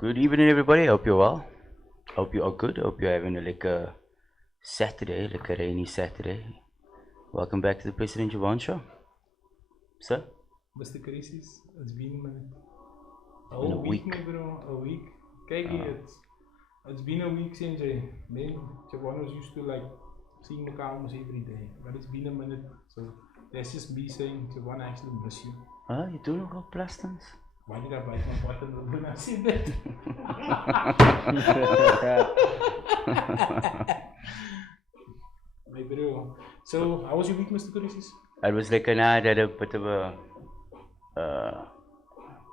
Good evening, everybody. Hope you're well. Hope you are good. Hope you're having a Saturday, like a rainy Saturday. Welcome back to the Preston JovanShow. Sir? Mr. Crisis, it's been a minute. It's been a week. My bro, a week. It's been a week since me and Javan was used to like seeing the almost every day. But it's been a minute, so that's just me saying Javan, I actually miss you. You do look all plastons. Why did I bite my button when I said that? My bro. So, how was your week, Mr. Crisis? It was like I had a bit of a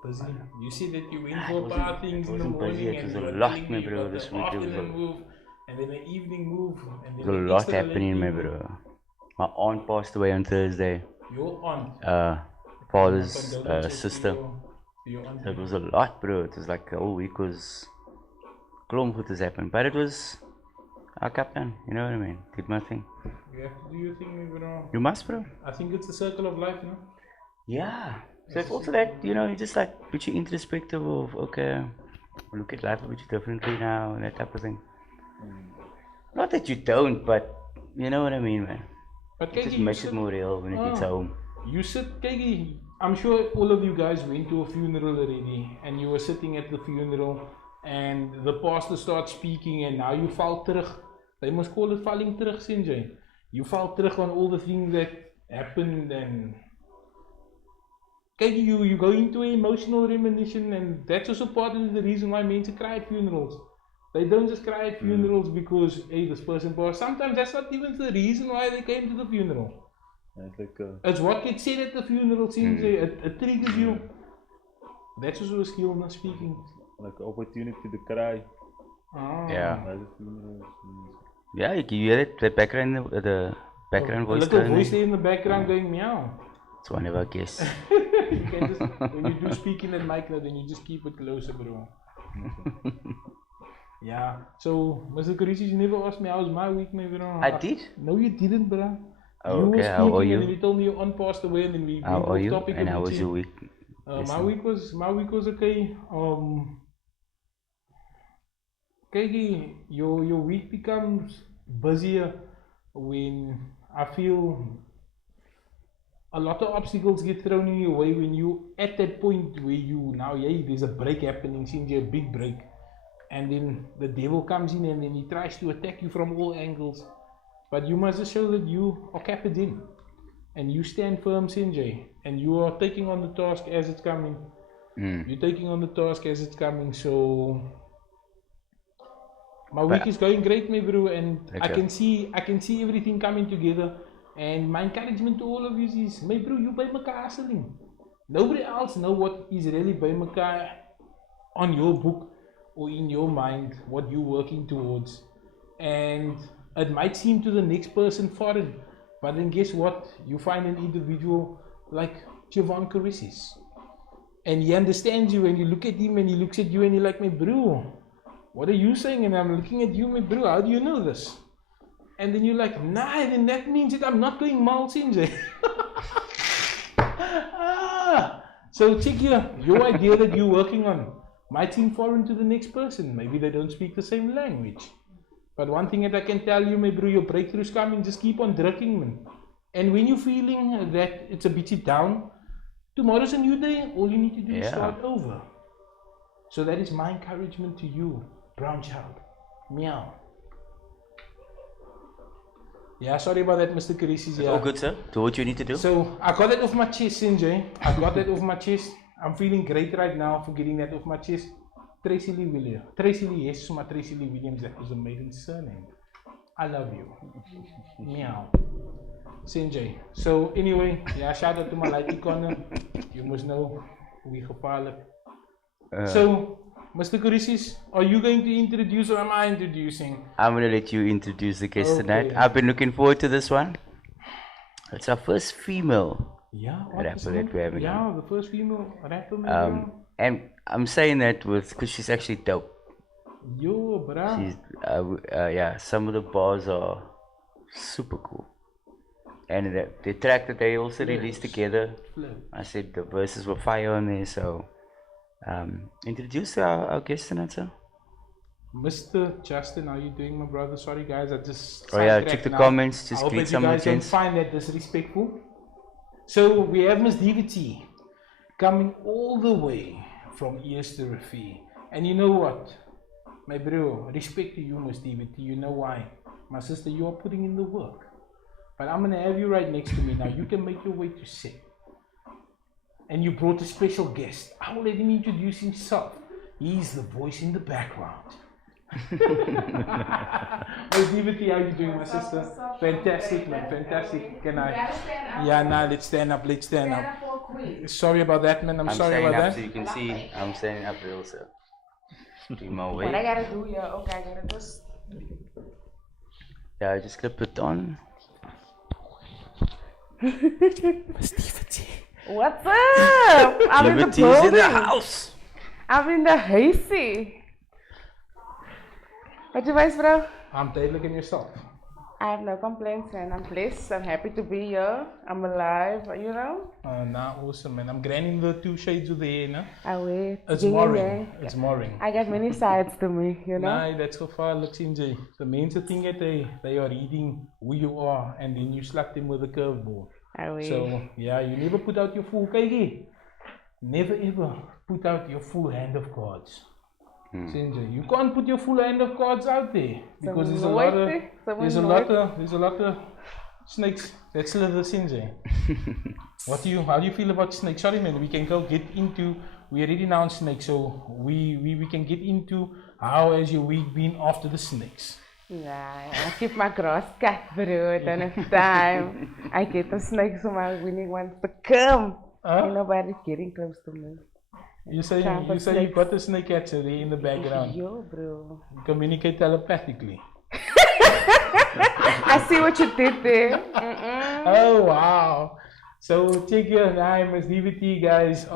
busy. You said that you went for bar things in the morning busy. It and was you a were lot, telling my me bro, about this the week. It was afternoon move and then an evening move and then a an lot extra happening, late my move. bro. My aunt passed away on Thursday. Your aunt? Father's Condolences sister. to your aunt. So it was a lot, bro. It was like the whole week was glom goed has happened. But it was I kept on, you know what I mean? Did my thing. You have to do your thing, bro. You must, bro. I think it's the circle of life, no? Yeah. So it's also that, you know, you just like put you introspective of, okay, look at life a bit differently now and that type of thing. Not that you don't, but you know what I mean, man. But It just makes it more real when it gets home. You sit, Kegi, I'm sure all of you guys went to a funeral already and you were sitting at the funeral and the pastor starts speaking and now you fall terug. They must call it falling terug, Sinjay. You fall terug on all the things that happened and Kegi, you go into an emotional reminiscence and that's also part of the reason why men cry at funerals. They don't just cry at funerals because, hey, this person passed. Sometimes that's not even the reason why they came to the funeral. It's what gets said at the funeral, seems it triggers you. That's also a skill, not speaking. Like opportunity to cry. Yeah. Yeah, you hear it, the background, the background voice. A little voice there in the background going meow. It's one of our guests. You can just, when you do speak in that mic, then you just keep it closer, bro. Yeah. So, Mr. Karisis, you never asked me how was my week, maybe, bro. I did? No, you didn't, bro. Oh, you okay, were how are speaking you? and then you told me your aunt passed away and then we How went are off you? topic And a how bit, was your week? my week was okay. Kiki, your week becomes busier when I feel a lot of obstacles get thrown in your way when you at that point where you now there's a break happening, seems a big break, and then the devil comes in and then he tries to attack you from all angles. But you must just show that you are capped in and you stand firm, Sinjay, and you are taking on the task as it's coming. You're taking on the task as it's coming. So my week is going great, my bro, and okay. I can see everything coming together. And my encouragement to all of you is, my bro, you by mekaar hustling. Nobody else know what is really by mekaar on your book or in your mind, what you're working towards. And it might seem to the next person foreign, but then guess what? You find an individual like Javan Carissis. And he understands you and you look at him and he looks at you and you're like, my bro, what are you saying? And I'm looking at you, my bro, how do you know this? And then you're like, nah, then that means that I'm not going mal, Sinjay. So check here, your idea that you're working on might seem foreign to the next person. Maybe they don't speak the same language. But one thing that I can tell you, my bro, your breakthrough's coming, just keep on drugging, man. And when you're feeling that it's a bit down, tomorrow's a new day, all you need to do is start over. So that is my encouragement to you, brown child. Meow. Yeah, sorry about that, Mr. Karisis. Yeah. All good, sir. Do what you need to do. So, I got that off my chest, Sinjay. I got that off my chest. I'm feeling great right now for getting that off my chest. Tracy Lee Williams. Tracy Lee, yes, my Tracy Lee Williams, that was a maiden surname. I love you. Meow. Sinjay. So, anyway, yeah, shout out to my lighty corner. You must know we gevaarlijk. So, Mr. Karisis, are you going to introduce or am I introducing? I'm going to let you introduce the guest tonight. I've been looking forward to this one. It's our first female rapper that we're having. Yeah, the first female rapper. And I'm saying that because she's actually dope. Yo, bruh. She's, some of the bars are super cool. And the track that they also released together, I said the verses were fire on there, so Introduce our guest tonight, sir. Mr. Justin, how you doing, my brother? Sorry, guys, I just Oh yeah, sidetracked check the now. comments. I Just hope greet that you some of the guys don't gents. find that disrespectful. So we have Miss DVT coming all the way from East to Rafi. And you know what? My bro, respect to you, Miss DVT. You know why? My sister, you are putting in the work. But I'm gonna have you right next to me now. You can make your way to set. And you brought a special guest. I will let him introduce himself. He's the voice in the background. Miss DVT, how you doing, my sister? Fantastic, man. Fantastic. Can I? Yeah, now let's stand up. Let's stand up. Sorry about that, man. I'm sorry standing about up that. so you can see. I'm standing up real, sir. Do my What I way. gotta do, yeah, okay, I gotta just. Yeah, I just gonna put on. What's up? I'm in the Liberty's in the building. house. I'm in the hazy. What you guys, bro? I'm duidelijk in yourself. I have no complaints, man. I'm blessed. I'm happy to be here. I'm alive, you know? Nah, awesome, man. I'm grinding the 2 shades of the hair, no? I wait. It's Ding, mooring. ding. It's mooring. I got many sides to me, you know? Nah, that's so far looks in Jay. The main thing that they are reading who you are and then you slap them with a curveball. I wait. So yeah, you never put out your full kg. Never ever put out your full hand of cards. Sinjay, you can't put your full hand of cards out there because there's a lot of snakes that slither, Sinjay. How do you feel about snakes? Sorry man, we can go get into, we already now snakes, so we can get into how has your week been after the snakes. Yeah, I keep my grass cut, bro. I don't have time. I get the snakes so my winning ones to come. Ain't nobody getting close to me. You say you got the snake catcher there in the background. Yo, bro. You communicate telepathically. I see what you did there. Oh wow. So check your name as DVT guys.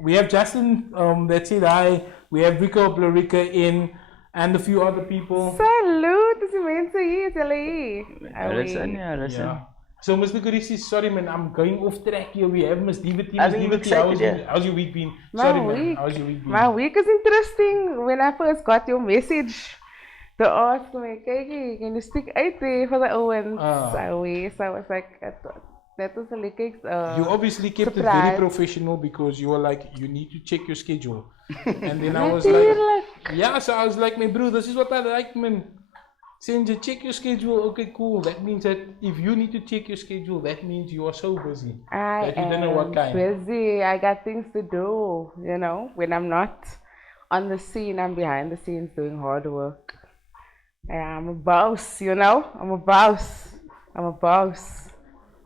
We have Justin that said hi. We have Rico Blarica in and a few other people. Salute, dis die mense hier, is hulle hier. Listen, yeah, listen. Yeah. So Mr. Kurisi, sorry man, I'm going off track here. We have Miss DVT. I Miss think DVT, how's your week been? Sorry man, how's your week been? My week is interesting. When I first got your message to ask me, kyk, can you speak out there for the Owens? So I was like, that was a lekker. You obviously kept surprise. it very professional because you were like, you need to check your schedule. And then I was like, yeah, so I was like, my bro, this is what I like, man. Sinjay, check your schedule. Okay, cool. That means that if you need to check your schedule, that means you are so busy. I that you don't know what kind. busy. I got things to do, you know. When I'm not on the scene, I'm behind the scenes doing hard work. Yeah, I'm a boss, you know. I'm a boss.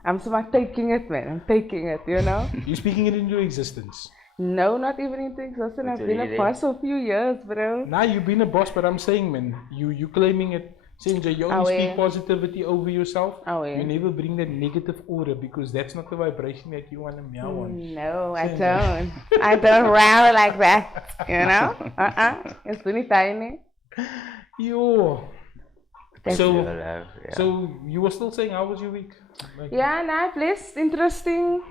I'm so much taking it, man. I'm taking it, you know. You're speaking it into existence. No, not even into existence. I've been a boss for a few years, bro. Nah, you've been a boss, but I'm saying, man, you claiming it. Sinjay, you only speak positivity over yourself. You never bring that negative aura because that's not the vibration that you want to meow on. No, I don't. I don't round like that, you know. It's really tiny. Yo. So Yeah. so you were still saying how was your week? Like, Yeah, nah, blessed, interesting.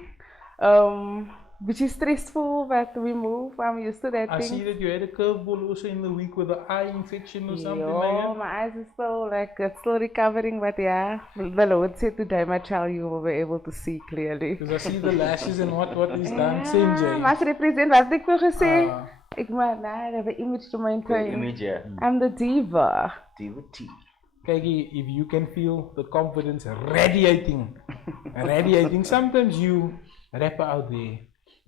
Which is stressful, but we move. I'm used to that I thing. see that you had a curveball also in the week with an eye infection or something Yo, like that. my eyes is still like it's still recovering, but yeah, the Lord said today, my child, you will be able to see clearly. Because I see the lashes and what is done. Sinjay. Mas represent wat ek vir gesê. Ek maar nah, I have an image to maintain. Image, yeah. I'm the diva. DVT. Kagi, if you can feel the confidence radiating, sometimes you rapper out there,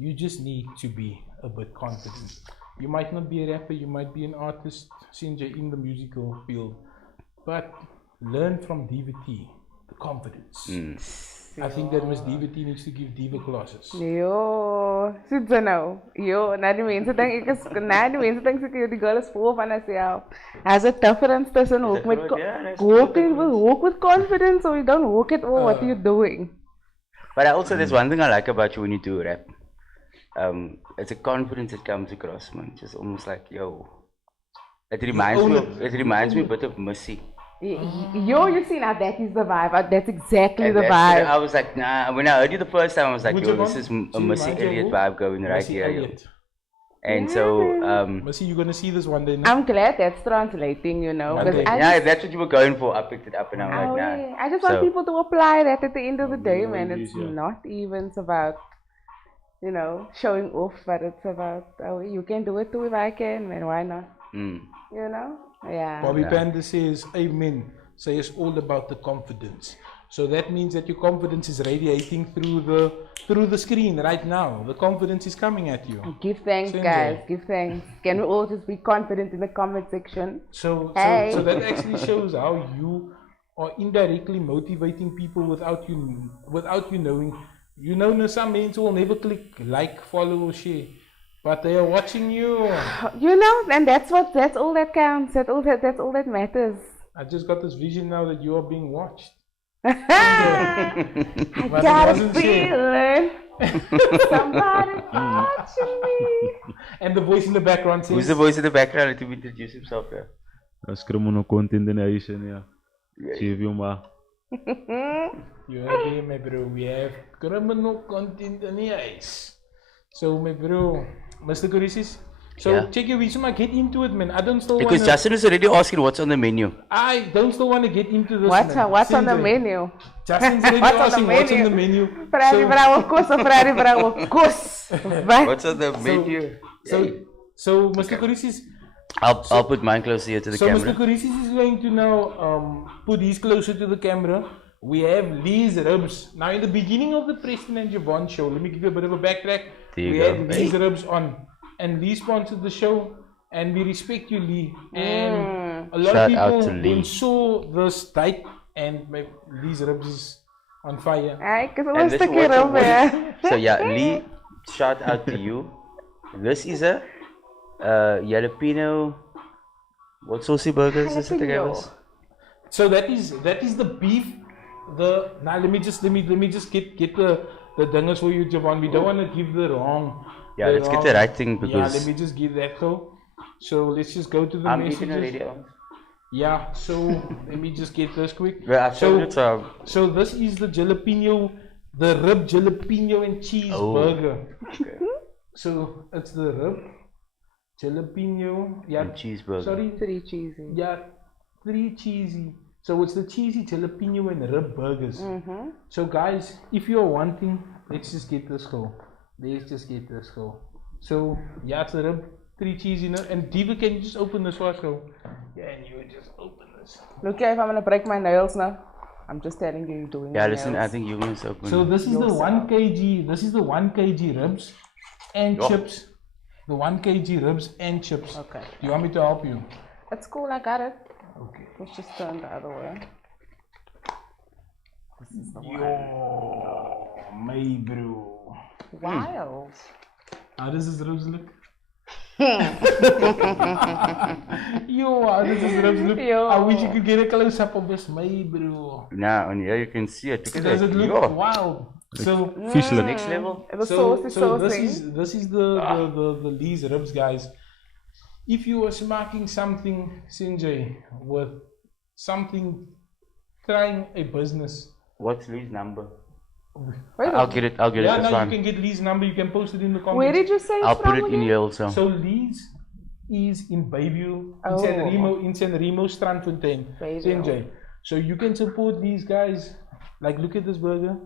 you just need to be a bit confident. You might not be a rapper, you might be an artist, Sinjay, in the musical field, but learn from DVT, the confidence. I think that Miss DVT needs to give diva classes. Yo, sit zo nou. Yo, na die mense dink ek is die girl is vol van haarself. There's a difference tussen walk with confidence or you don't walk at all. What are you doing? But also, there's one thing I like about you when you do rap. It's a confidence that comes across, man. Just almost like, yo. It reminds me a bit of Missy. Yo, you see now that is the vibe. That's exactly the vibe. I was like, nah. When I heard you the first time, I was like, yo, this is a Missy Elliott vibe going right here. Yo. And so, But see, you're gonna see this one day. No? I'm glad that's translating, you know. One Because day. yeah, if that's what you were going for, I picked it up and I'm Oh, like, nah. yeah. I just want So- people to apply that at the end of the day, man. it It's is, yeah. not even about, you know, showing off, but it's about, oh, you can do it too if I can, man. Why not? Mm. You know? Yeah. Bobby Yeah. Panda says, Amen. So it's all about the confidence. So that means that your confidence is radiating through the screen right now. The confidence is coming at you. Give thanks, Same guys. way. Give thanks. Can we all just be confident in the comment section? So Hey. so that actually shows how you are indirectly motivating people without you knowing. You know, some men will never click like, follow, or share, but they are watching you. You know, and that's all that counts. That's all that matters. I just got this vision now that you are being watched. I But it got a wasn't shared. feeling somebody's watching me. And the voice in the background says, Who's the voice in the background? Let him introduce himself there. As criminal content in Asian, yeah. Save you, ma. You heard him, my bro. We have criminal content in the ice. So, my bro, Mr. Corisis. So, Yeah. check your vision, man. Get into it, man. I don't still Because wanna, Justin is already asking what's on the menu. I don't still want to get into this. What's man. on the Seriously. menu? Justin's already What's on the asking what's on menu? the menu. Frari bravo kus of frari bravo kus. But What's on the menu? So, Mr. Corisis. I'll put mine closer here to the So camera. Mr. Corisis is going to now put his closer to the camera. We have Lee's ribs. Now in the beginning of the Preston and Javon show, let me give you a bit of a backtrack. There you We go. had Lee's ribs on. And Lee sponsored the show. And we respect you, Lee. And a lot Shout of out people to Lee. when saw this type and my Lee's ribs is on fire. Ay, kasi And was this the is what- kid over there. So yeah, Lee, shout out to you. This is a jalapeno. What saucy burger is this that they gave us? So that is the beef. Now let me just get the dingers for you, Javon. We don't want to give the wrong. Yeah, let's get the right thing Yeah, because let me just give that though. So let's just go to the I'm messages. eating already. Yeah, so let me just get this quick. Well, I've So, showed it, so so this is the jalapeno, the rib jalapeno and cheese Oh. burger. okay. So it's the rib jalapeno. Yeah, And cheeseburger. sorry. 3 cheesy. Yeah, 3 cheesy. So it's the cheesy jalapeno and rib burgers. Mm-hmm. So guys, if you're wanting, let's just get this go. Let's just get this go. So yeah, it's a rib, 3 cheesy, and Diva, can you just open this for us, go? Yeah, and you just open this. Look here, if I'm gonna break my nails now. I'm just telling you, you're doing Yeah, my listen, I nails. think you must open. So this is the Yourself. 1 kg. This is the 1 kg ribs and Yeah. chips. The 1 kg ribs and chips. Okay. You want me to help you? That's cool, I got it. Okay. Let's just turn the other way. This is the one. Yo, my bro. Wild. How does this ribs look? Yo, how does this ribs look? Yo. I wish you could get a close up of this, my bro. Nah, on here you can see it. Look at Does that. it look Yo. wild? So, Fish look. Next level. The sauce is so saucing. this is the Lee's ribs, guys. If you were smoking something, Sinjay, with something, trying a business. What's Lee's number? Wait, I'll get it. I'll get Yeah, it. That's now you fine. can get Lee's number. You can post it in the comments. where did you say it's I'll from put it in again? here also. So Lee's is in Bayview, Oh. in San Remo, Strandfontein, Bayview. Sinjay. So you can support these guys. Like, look at this burger.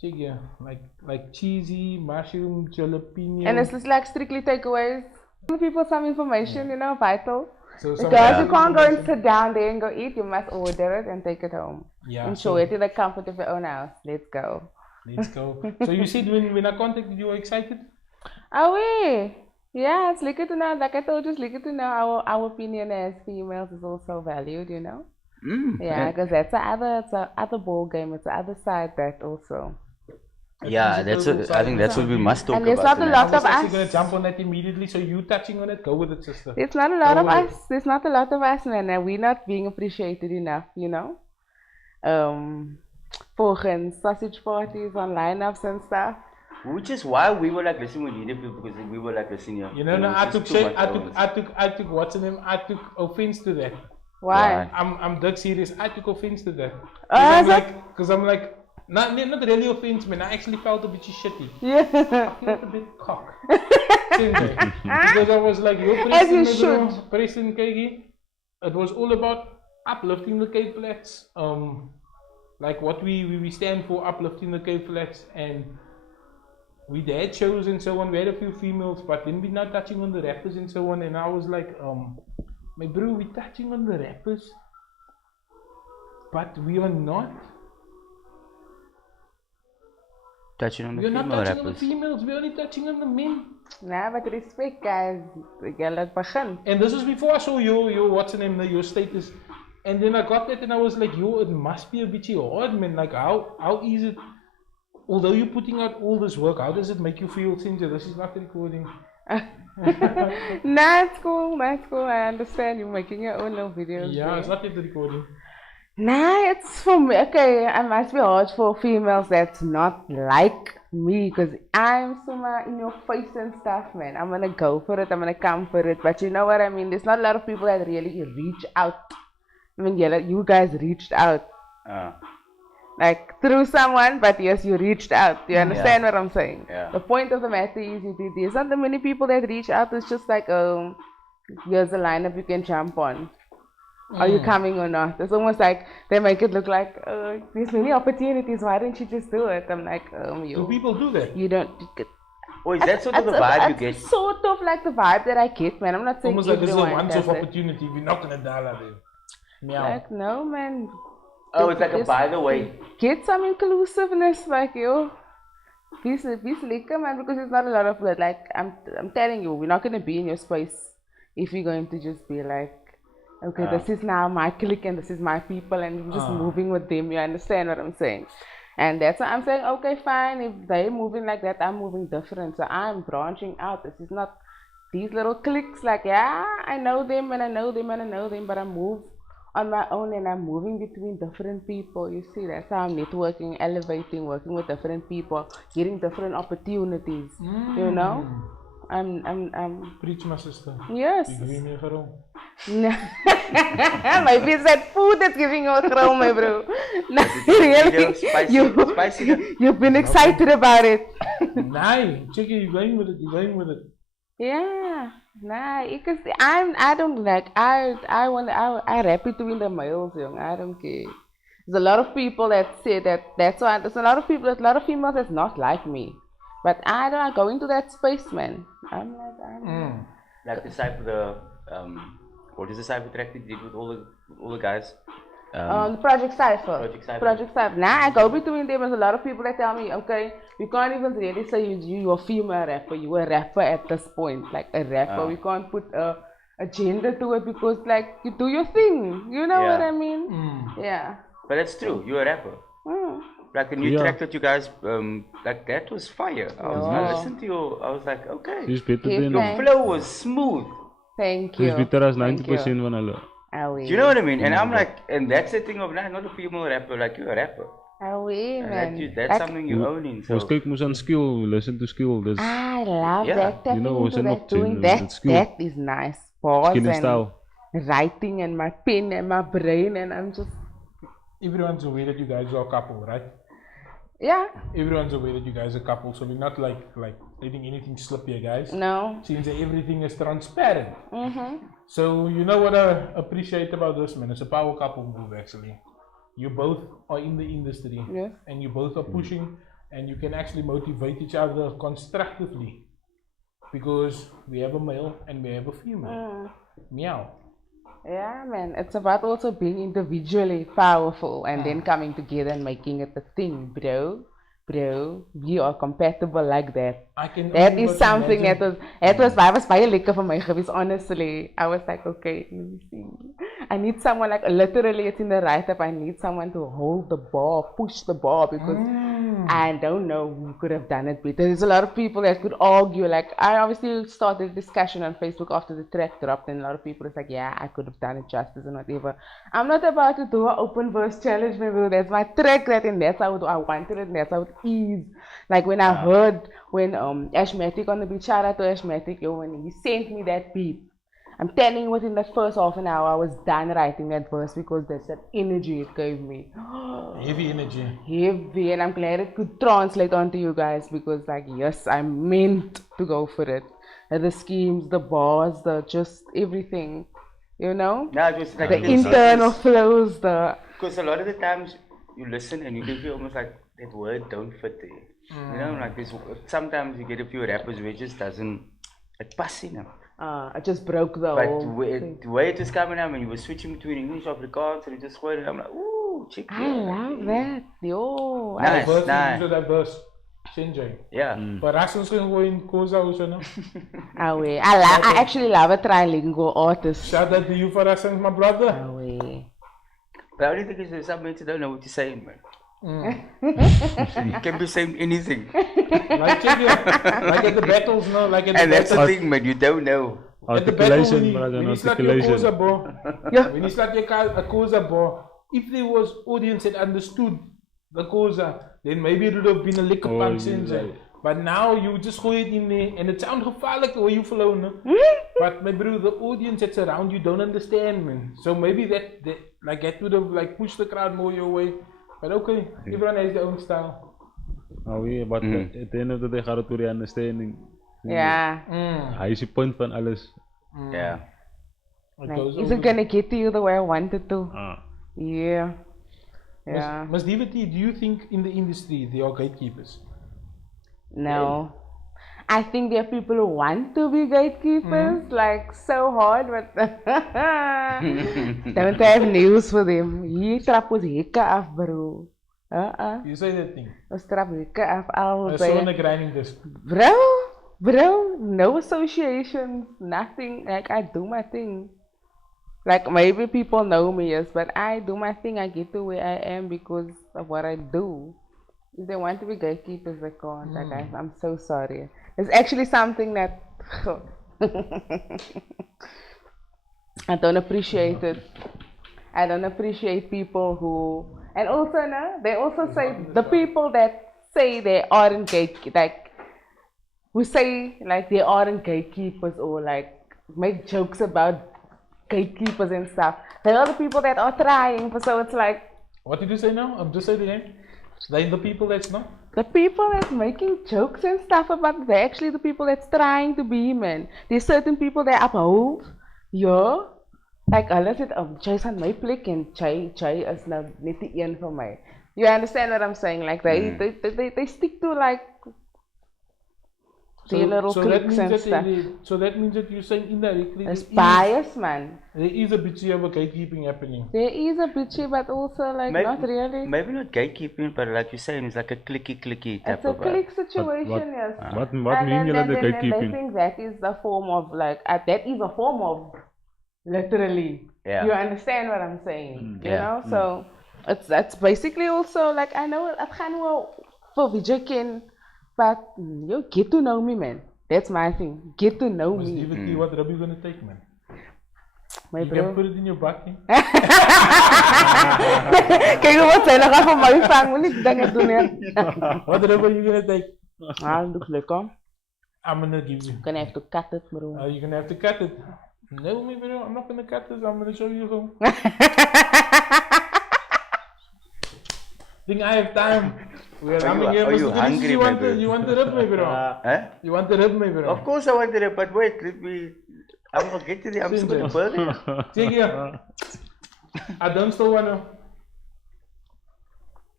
Check here, like cheesy, mushroom, jalapeno. And it's just like strictly takeaways. Give people some information, you know, vital. so some Because you can't go and information. sit down there and go eat. You must order it and take it home. Yeah, Enjoy it in the comfort of your own house. Let's go. Let's go. So you said when I contacted you, were excited? Oh, wait. Yeah, it's lekker to know. Like I told you, it's lekker to know our opinion as females is also valued, you know? Yeah, because that's the other ball game. It's the other side that also. Yeah, that's what, I think that's what we must talk And there's about not a tonight. lot I was of actually us. going to jump on that immediately. So you touching on it, go with it, sister. There's not a lot of Go with us. There's not a lot of us, man. And we're not being appreciated enough, you know? Volgens sausage parties on lineups and stuff. Which is why we were like listening with needed people because we were like listening here. You know, no, It was I just took too shit. much I took what's the name? I took offense to that. Why? Why? I'm dead serious. I took offense to that. Ah, is Because I'm like, not really offense, man. I actually felt a bit shitty. Yeah. I felt a bit cock. Because I was like, yo, As you Preston Kegi. It was all about uplifting the Cape Flats. Like what we stand for, uplifting the Cape Flats, and we had shows and so on. We had a few females, but then we're not touching on the rappers and so on. And I was like, my bro, we're touching on the rappers, but we are not. Touching on the We're not female touching on the rappers. females. We're only touching on the men. Nah, but respect, guys. Jy laat begin. And this was before I saw your what's the name, your status. And then I got that and I was like, yo, it must be a bit hard, man. Like, how is it, although you're putting out all this work, how does it make you feel since this is not recording? Nah, it's cool. That's cool. I understand. You're making your own little videos. Yeah, there. it's not yet recording. Nah, it's for me. Okay, it must be hard for females that's not like me, because I'm so much in your face and stuff, man. I'm gonna go for it. I'm gonna come for it. But you know what I mean? There's not a lot of people that really reach out. I mean, yeah, like you guys reached out. Like through someone, but yes, you reached out. You understand what I'm saying? Yeah. The point of the matter is, there's not that many people that reach out. It's just like, here's a lineup you can jump on. Are you coming or not? It's almost like they make it look like there's many opportunities. Why don't you just do it? I'm like, Do people do that? you don't. Or is that sort of the vibe you get? Sort of like the vibe that I get, man. I'm not saying Almost like this is a everyone once-off does it. opportunity. We're not gonna die like it. Meow. Like, no, man. Oh, it's like a Just by the way. get some inclusiveness, like yo. Be slicker, man, because it's not a lot of like I'm telling you, we're not gonna be in your space if you're going to just be like, okay, this is now my clique and this is my people and you're just moving with them. You understand what I'm saying? And that's why I'm saying, okay, fine. If they're moving like that, I'm moving different. So I'm branching out. This is not these little cliques. Like, yeah, I know them and I know them and I know them, but I move on my own and I'm moving between different people. You see, that's how I'm networking, elevating, working with different people, getting different opportunities. You know, I'm. Preach, my sister. Yes. You give me a room. Maybe it's that food that's giving you a thrill, my bro. No, really, you've been excited about it. Nah, check it. You're going with it. You're going with it. Yeah, nah, because I don't like, I rap between the males, young. I don't care. There's a lot of people that say that's why, there's a lot of people, there's a lot of females that's not like me. But I don't go into that space, man. I'm like, Like the side of the what is the cyber track that you did with all the guys? the Project Cypher. Project Cypher. Nah, I go between them. There's a lot of people that tell me, okay, we can't even really say you're a female rapper. You're a rapper at this point, like a rapper. We can't put a gender to it because, like, you do your thing. You know what I mean? Yeah. But that's true. You're a rapper. Like the new track that you guys like that was fire. I listened to you. I was like, okay. He's better than Your flow was smooth. Thank you. He's better as 90% van hulle. Do you know what I mean? And I'm like, and that's the thing of not a female rapper, like you're a rapper. Man. That's something you own in. So Ons kyk mos aan skill, listen to skill. Dis I love that. You know, Tapping into ons that, doing that. skill. That is nice. Pause Skill and and style. writing and my pen and my brain and I'm just, Everyone's aware that you guys are a couple, right? yeah. Everyone's aware that you guys are a couple, so we're not like letting anything slip here, guys. No. Since everything is transparent. So you know what I appreciate about this, man? It's a power couple move, actually. You both are in the industry, Yes. and you both are pushing, and you can actually motivate each other constructively, because we have a male and we have a female. Meow. Yeah, man. It's about also being individually powerful and then coming together and making it a thing, bro. We are compatible like that. That is something that was baie lekker for my geweest, honestly. I was like, okay, let me see. I need someone, like, literally it's in the write-up, I need someone to hold the bar, push the bar, because I don't know who could have done it better. There's a lot of people that could argue, like, I obviously started a discussion on Facebook after the track dropped, and a lot of people was like, yeah, I could have done it justice and whatever. I'm not about to do an open verse challenge, maybe that's my track, and that's how I wanted it, and that's how it is. Like when I heard, when Ashmatic on the beat, shout out to Ashmatic, yo, when he sent me that beat, I'm telling you, within that first half an hour, I was done writing that verse because that's that energy it gave me. Heavy energy. Heavy, and I'm glad it could translate onto you guys because, like, yes, I meant to go for it. And the schemes, the bars, the just everything, you know? No, it was like The internal flows, Because a lot of the times you listen and you can feel almost like that word don't fit there. You know, like this. Sometimes you get a few rappers where it just doesn't. It passes, you know. I just broke the But whole the way it was coming out, and you were switching between English and Afrikaans, and you just went, I'm like, ooh, chick. I love that. Yo. Nice, Verse, nice. that verse. Shinjay. Yeah. Verrassings gaan go in Koza also, no? Away. I actually love a trilingual artist. Shout out to you, Verrassings, my brother. Away. The only thing is that some people don't know what you're saying, man. You can be saying anything. Like, check it. Like at the battles, no? Like at the And that's the battles. thing, man, you don't know. At the battle, Articulation, brother, when you start your Koza, articulation. bro. Yeah. When you start your Koza, bro. If there was audience that understood the Koza, then maybe it would have been a liquor Oh, punch yeah, in right. But now you just gooi it in there and it sounds gevaarlijk the way you flow, no? But my bro, the audience that's around you don't understand, man. So maybe that would have like pushed the crowd more your way. But okay, everyone has their own style. Oh yeah, but at the end of the day gaat het over die understanding. Yeah. Hij is je punt van alles. Yeah. It Like, goes is over. it gonna get to you the way I wanted to? Ah. Yeah. Yeah. Ms. Divity, do you think in the industry there are gatekeepers? No. I think there are people who want to be gatekeepers, like so hard, but don't have news for them. Hier trap ons hekke af, bro. You say that thing. Ons trap hekke af al I saw on the grinding disc. Bro, no associations, nothing. Like, I do my thing. Like, maybe people know me, yes, but I do my thing. I get to where I am because of what I do. If they want to be gatekeepers, they can't. Like, I'm so sorry. It's actually something that I don't appreciate it. I don't appreciate people who, and also, no, they also say the people that say they aren't who say like they aren't gatekeepers or like make jokes about gatekeepers and stuff. They are the people that are trying. So it's like, What did you say now? Just say it again. They the people that's not? the people that's making jokes and stuff about it, they're actually the people that's trying to be, man. There's certain people that uphold, yeah. Like, hulle sit Jay's on my plek and Jay is nou net die een vir my. You understand what I'm saying? Like, they stick to like the little cliques and stuff. So that means that you're saying indirectly It's bias, man. there is a bit of a gatekeeping happening. There is a bitchy, but also like not really. Maybe not gatekeeping, but like you're saying, it's like a clicky type It's a of clique situation, what- yes. What And mean then- you like the then they gatekeeping? think that is the form of like, that is a form of literally. Yeah. You understand what I'm saying? You Yeah. know? So that's basically also like, I know it gaan wel for Vijay, but you get to know me, man. That's my thing. Get to know Ms. me. Divity, what rub you gonna take, man? My You bro. can put it in your butt. Kijk wat zijn nog even mooi vang, moet niet dingen doen hè. What rub are you gonna take? Ah, doe lekker. I'm gonna give you. Gonna have to cut it, bro. You're gonna have to cut it. No, me bro, I'm not gonna cut this. I'm gonna show you how. Think I have time. We're ramming here. are you Mr. Dennis, hungry, you my want bro? you want to rub me, bro? Huh? You want to rub me, bro? Of course I wanted it, but wait, I'm gonna get to the, I'm still gonna burn it. Check here. I don't still wanna.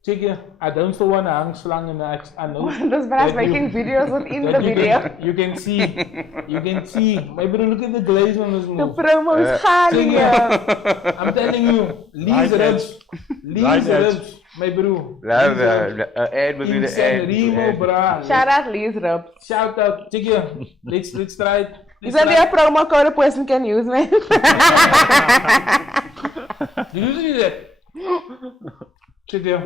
Check here. I don't still wanna hang slang in the axe. I know. Those brothers that you- making videos within that the you video. you can see. You can see. My bro, look at the glaze on this The move. promos gaan Check hier. here. I'm telling you. Lee's Right ribs. Lee's Right ribs. My bro. Love, Lee's ribs. ad will be the Insane ad. Remo, bra. Shout out Lee's Rub. Shout out. Check here. Let's try it. Is Let's that try the promo code a person can use, man? Do you see that? Check here.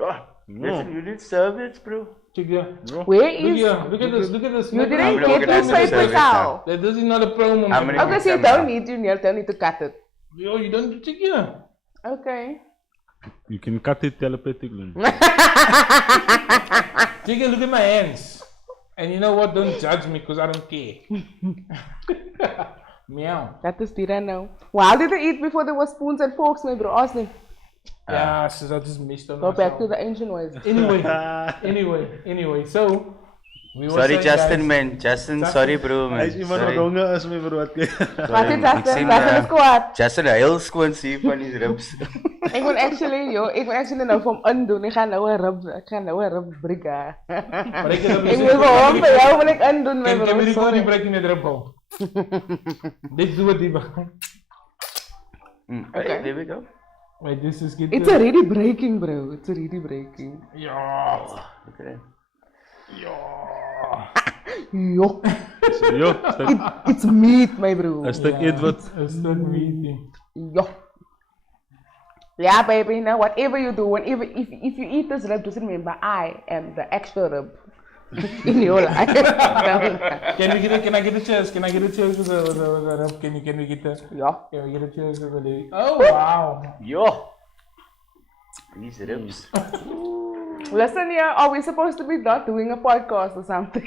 Oh, listen, you need service, bro. Check here. Where Look is... here. Look at this. Look at this. You My bro. didn't gonna get organize the the paper service towel. This is not a promo, I'm man. gonna- Okay, so you don't need to cut it. Yo, you don't check here. Okay. You can cut it telepathically. Check here. Look at my hands. And you know what? Don't judge me because I don't care. Meow. That is Tira now. How did they eat before there was spoons and forks, my bro? Ask them. Yeah, so that is missed on Go back to the ancient ways. Anyway, so we were Sorry, saying, Justin, guys, man. Justin, sorry, bro, man. Hy is iemand wat Sorry. honger is my bro. Wat is Fix Justin? him, Justin is kwaad. Justin, heel skoon sien van die ribs. Ik wil actually nou van undoen. Ik ga nou een rib breken. break it up. Ik wil gewoon bij jou wil ik undoen, my Can we bro. record Sorry. die breaking met Rubbo? Let's do it, Diva. Okay, there we go. Wait, this is good. It's already breaking, bro. It's already breaking. Ja. Look at that. Ja. Yo. Jo, It's meat, my bro. 'n stuk eet wat Een stuk meeting. Yo. Yeah, baby. Now, whatever you do, if you eat this rib, just remember I am the actual rib in your life. Can I get a cheers? Can I get a cheers with the rub? Can we get the? Yeah. Can we get a cheers with the lady? Oh wow. Yo! These ribs. Listen here, are we supposed to be not doing a podcast or something?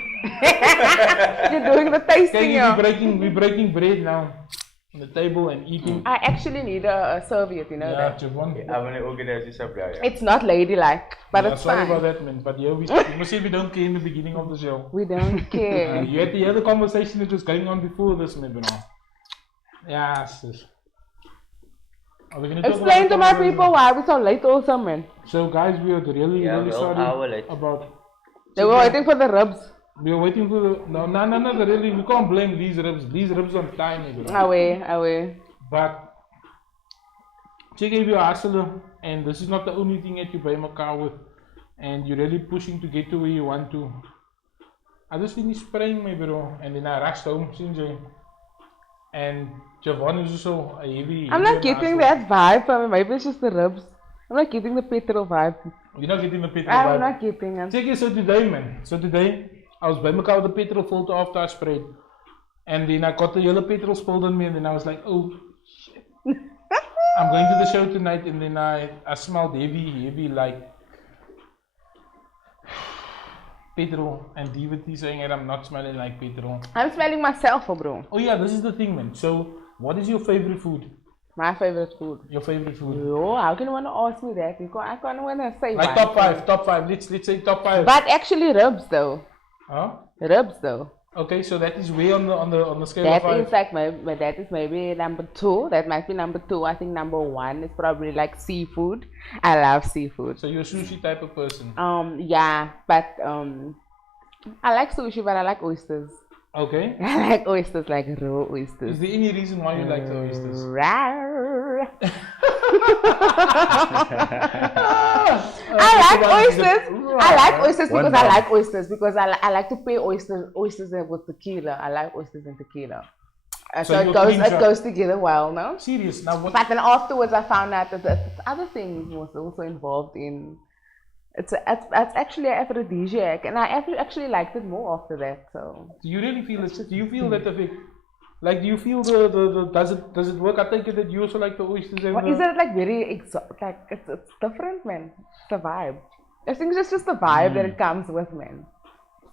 You're doing the tasting here. We're breaking bread now on the table and eating. I actually need a serviette, you know Yeah, that. Javon. I'm gonna organize this up, yeah. It's not ladylike, but Yeah, it's sorry fine. about that, man. But yeah, we must say we don't care in the beginning of the show. We don't care. You had to hear the conversation that was going on before this, maybe now. Yeah, sis. Are we gonna talk Explain to about my the- people why we're so late also, man. So guys, we are really Yeah, really well, sorry hour late. about. They were waiting for the rubs. We are waiting for the no, really. We can't blame these ribs. These ribs on time, maybe. Away. But she gave you a hustler, and this is not the only thing that you buy my car with, and you're really pushing to get to where you want to. I just finished spraying my bro, and then I rushed home, Sinjay. And Javon is also a heavy. I'm not getting that vibe from it. Maybe it's just the rubs. I'm not getting the petrol vibe. You're not getting the petrol I'm vibe. not getting it. Check it, so today, man. So today, I was by my car with the petrol filter after I sprayed. And then I got the yellow petrol spilled on me, and then I was like, oh, shit. I'm going to the show tonight, and then I smelled heavy, like, petrol. And DVD saying that I'm not smelling like petrol. I'm smelling myself, bro. Oh yeah, this is the thing, man. So, what is your favorite food? My favorite food. Your favorite food? Yo, how can you want to ask me that? I can't want to say Like one. top five. Let's say top five. But actually rubs though. Huh? Rubs though. Okay, so that is way on the scale That of 5. is like that is maybe number 2. That might be number 2. I think number 1 is probably like seafood. I love seafood. So you're a sushi type of person. Yeah, but I like sushi, but I like oysters. Okay. I like oysters, like raw oysters. Is there any reason why you like the oysters? Rawr. I like oysters because I like oysters because I like to pair oysters with tequila. I like oysters and tequila. So you're clean it shot. goes together well, no? Serious? Now what? But then afterwards I found out that other things was also involved in. It's actually an aphrodisiac, and I actually liked it more after that. So Do you really feel it? Do you feel that effect? Like, do you feel the does it work? I take it that you also like the oysters and what the... is it like very like it's different, man. It's a vibe. I think it's just the vibe that it comes with, man.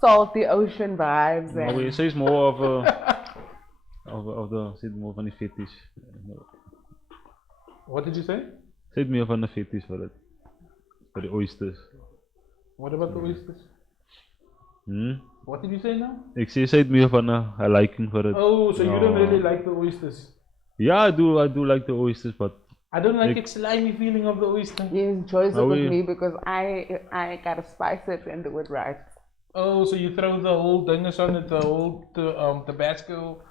Salty ocean vibes Maar and jy sê is more of the sit more van die fetish. What did you say? Sit meer van 'n fetish vir dit. Vir die oysters. What about the oysters? What did you say now? Ek sê sy het meer van 'n liking vir dit. Oh, so you don't really like the oysters? Yeah, I do like the oysters, but I don't like the slimy feeling of the oyster. he enjoys it Oh, with yeah. me because I gotta spice it and do it right. Oh, so you throw the whole dingus on it, the whole Tabasco,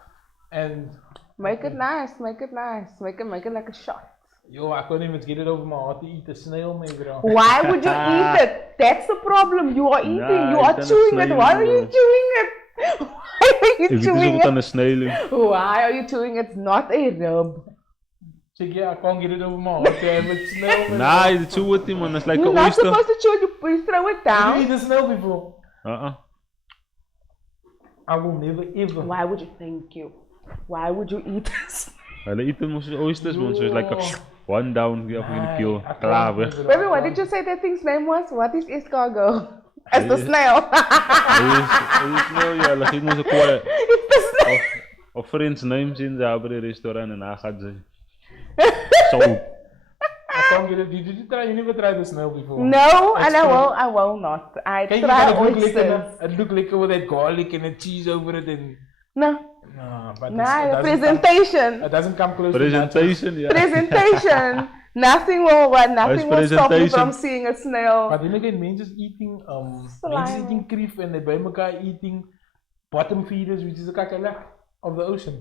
and Make it nice, make it like a shot. yo, I couldn't even get it over my heart to eat a snail, my bro. Why would you eat it? That's the problem. You are eating, Nah, you are it's chewing it. not Why are you slimy, chewing it? Why are you ek weet chewing nie of it? aan 'n snail. Why are you chewing it? It's not a rub. Check, yeah, I can't get it over my heart to have a snail, man. Nah, it's too with him, man. It's like You're an not oyster. supposed to chew it. You throw it Have you down. eaten snail before? I will never ever. Why would you? Thank you. Why would you eat this? Hulle eet hom soos oysters, man. So it's like a one down, up in the kill. I can't Klaar, get weg. it Baby, over what my did you say that thing's name was? What is escargot? It's the snail. Hy is nou ja, hulle gee ons 'n kwaai. It's the snail. Of friends names in the restaurant and I had the so. I can't get it. Did you try? You never tried the snail before? No, It's and good. I will not. I Kijk, try it look like oysters. it look like with that garlic and the cheese over it and No, no, but nah, it the doesn't presentation. it doesn't come close to Presentation, yeah. Presentation. Nothing will stop you from seeing a snail. But then again, men just eating Slime. krief and they by mekaar eating bottom feeders, which is a kakalak of the ocean.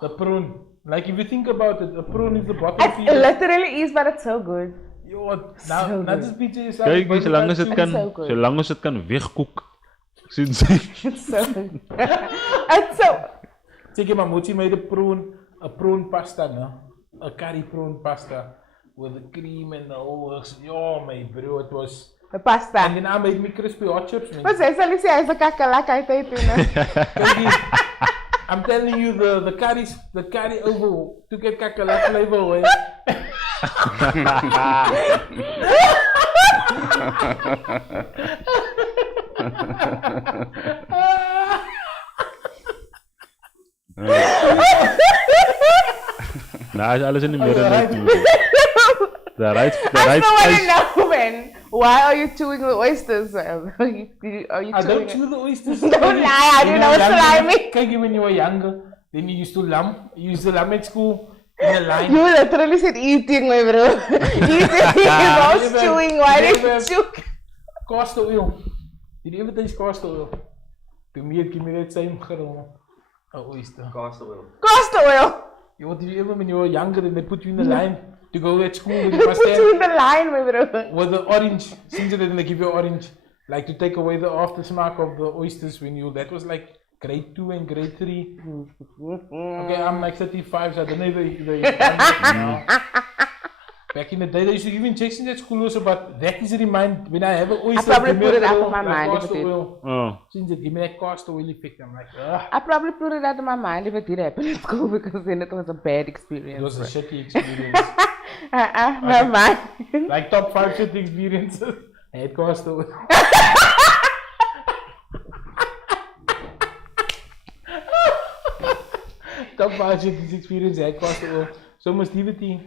The prawn. Like if you think about it, the prawn is the bottom It feeder. literally is, but it's so good. Yo, So now good. just picture yourself. Kijk, by zolang mekaar as het kan, so good. zolang as het kan wegkoek. Sinds ik. It's so good. It's so. Check my mochi made a prawn pasta, no? A curry prawn pasta with the cream and the whole works. Yo, my bro, it was. The pasta. And then I made me crispy hot chips. Man. Mas essa ali é essa kakalaka aí tem, né? I'm telling you, the curry over to get kakalak flavor away. Nou, is alles in de midden Alright. natuurlijk. De right I still want spice. to know, man. Why are you chewing the oysters? Are you I chewing don't chew the oysters. Don't lie, I didn't know slimy. Kijk, when you were younger, then you used to lamb at school in a line. You literally said eating, my bro. Eating, not chewing. Why did you chew? Castor oil. Did you ever taste castor oil? To me, it gave me that same gerol. Oh, oyster. Castor oil. Castor oil. Yo, did you ever, when you were younger, and they put you in the line to go at school, and They you must put you in stand the line, my bro. with the orange, since then they give you orange, like to take away the after smack of the oysters when you, that was like grade 2 and grade 3. Okay, I'm like 35, so I don't know if they done that now. Back in the day, they used to give injections at school also, but that is a remind, when I have an oyster, probably give me put a it out little, of my like mind, castor if it- oil. Oh. Since it give me that castor oil effect, I'm like, ugh. I probably put it out of my mind if it did happen at school because then it was a bad experience. It was a shitty experience. My mind. Like top 5 shitty experiences. Had castor oil. Top 5 shitty experiences had castor oil. So much liberty.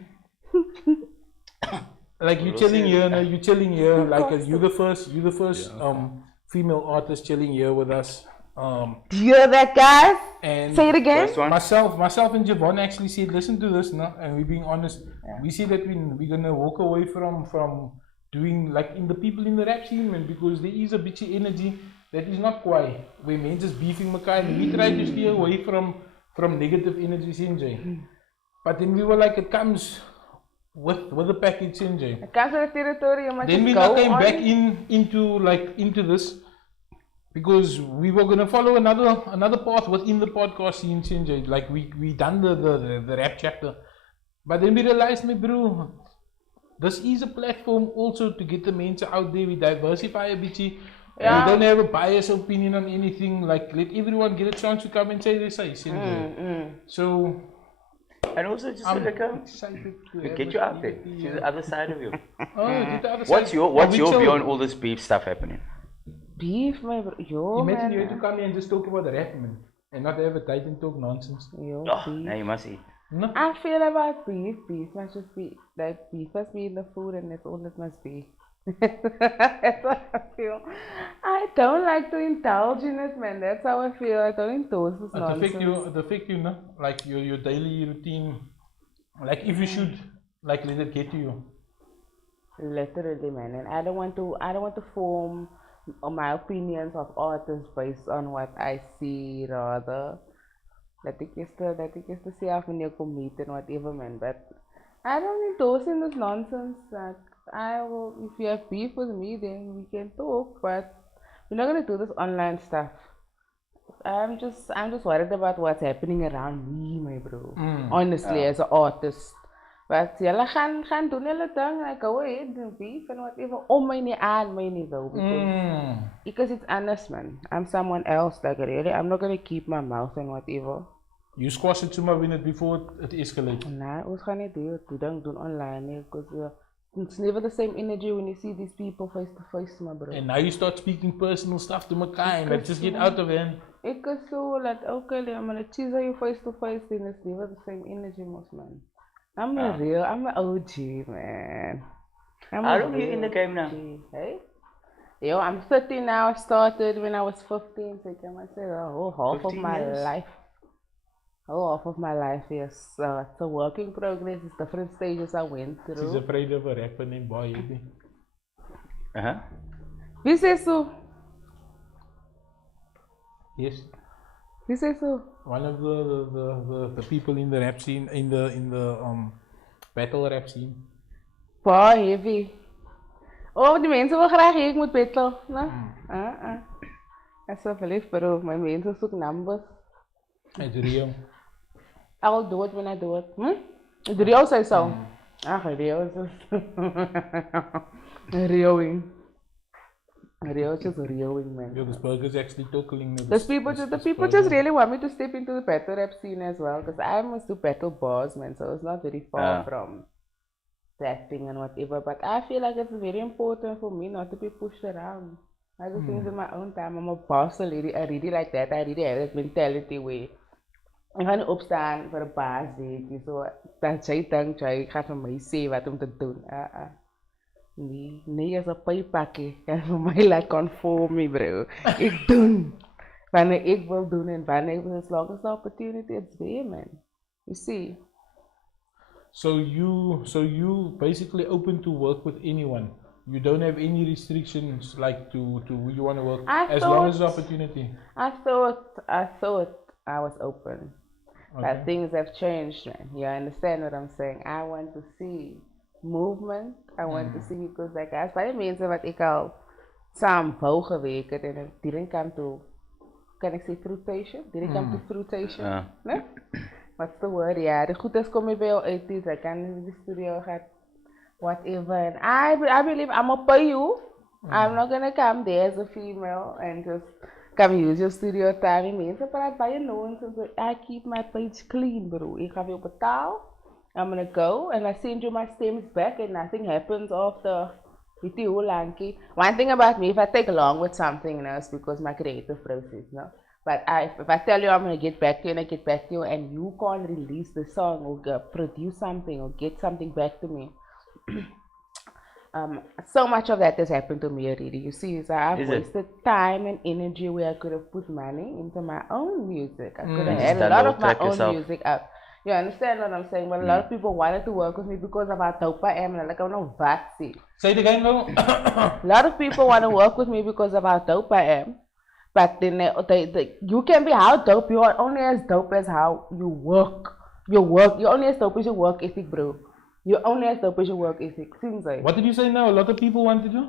Like you chilling here, no, you chilling here. Like you the first female artist chilling here with us. Do you hear that, guys? And Say it again. First one. myself and Javon actually said, listen to this, no, and we're being honest. We see that we're gonna walk away from doing like in the people in the rap scene, man, because there is a bitchy energy that is not quiet. Where men just beefing Makai, and we try to stay away from negative energy, CNJ. But then we were like, it comes with the package, CNJ. It comes to the territory, but Then we came back into this because we were gonna follow another path within the podcast scene, CNJ. Like we done the rap chapter, but then we realized, my bro, this is a platform also to get the men out there. We diversify a bit. Yeah. We don't have a biased opinion on anything. Like let everyone get a chance to come and say their say, CNJ. So And also just I'm like excited to have get you out there. See the other side of you. get the other What's side. your chill. view on all this beef stuff happening? beef, my bro. Yo, Imagine man. you had to come here and just talk about the rap, man, and not have a tight and talk nonsense. Yo, Oh, beef. now you must eat. No. I feel about beef. Beef must just be like beef must be in the food, and that's all it must be. That's what I feel. I don't like to indulge in it, man. That's how I feel. I don't indulge this nonsense. It affect you, no? Like your daily routine. Like if you should, like let it get to you. Literally, man. And I don't want to form my opinions of artists based on what I see, rather. That ik is to see how many meet and whatever, man. But I don't endorse in this nonsense. Like, I will, if you have beef with me, then we can talk. But we're not gonna do this online stuff. I'm just worried about what's happening around me, my bro. Honestly, as an artist. But yeah, gaan doen hele ding. Like, go ahead, do beef and whatever. Oh, my nie though. Because it's honest, man. I'm someone else. Like, really, I'm not gonna keep my mouth and whatever. You squash it to my win it before it escalates. Nah, ons gaan nie doen online, because it's never the same energy when you see these people face to face, my bro. And now you start speaking personal stuff to Makai and that just get out of hand. Ik is zo like, okay, I'm gonna cheese you face to face, then it's never the same energy, most man. I'm a OG, man. How long are you in the game now? Hey? Yo, I'm 30 now. I started when I was 15, so I can say the whole half of 15 my years? life. Whole half of my life, yes. It's a work in progress. It's different stages I went She's through. afraid of a rapper named Boy. Uh-huh. Wie says so? Yes. Wie says so? One of the people in the rap scene, in the battle rap scene. Boy, heavy. Oh, die mensen wil graag hier, ik moet battle. No? Dat is wel verliefd, bro. Mijn mensen zoeken numbers. Uit Rio. I will do it when I do it. The Rio say so. Rio is just Rioing. Rio is just Rioing, man. Yo, this burger is actually totaling. The people just really want me to step into the battle rap scene as well, because I must do battle bars, man. So it's not very far from that thing and whatever. But I feel like it's very important for me not to be pushed around. I do things in my own time. I'm a boss lady. I really like that. I really have that mentality where ik ga niet opstaan voor een baas, weet je. Zo, dat jij denkt, ik ga van mij zeggen wat om te doen. Nee, als een pij pakken. En voor mij laat conform me, bro. Ik doe. Wanneer ik wil doen en wanneer ik wil, as long as the opportunity is there, man. You see. So you basically open to work with anyone. You don't have any restrictions like to who you want to work as long as the opportunity. I thought I was open. Okay. But things have changed, man. You understand what I'm saying? I want to see movement. I want to see, because like as bij de mensen wat ik al samen wou gewerkt en it didn't come to, can I say fruitation? Didn't come to fruitation? No? What's the word? Ja, de goed is kom je bij jou uit is. I can in the studio gaat whatever. And I believe I'm gonna pay you. I'm not gonna come there as a female and just come use your studio time. Die mensen praat bij je nonsens. I keep my page clean, bro. Ik ga je betalen. I'm gonna go and I send you my stems back and nothing happens after. Weet je hoe lang? One thing about me, if I take long with something, it's because my creative process, no? But if I tell you I'm gonna get back to you and I get back to you and you can't release the song or produce something or get something back to me. So much of that has happened to me already. You see, so I've wasted time and energy where I could have put money into my own music. I could have had a lot of my own music up. You understand what I'm saying? But a lot of people wanted to work with me because of how dope I am, and like I don't know what. Say it again, no. A lot of people want to work with me because of how dope I am. But then you can be how dope. You are only as dope as how you work. You're only as dope as your work ethic, bro. You're only as dope as your work ethic. Seems like. What did you say now? A lot of people want to do?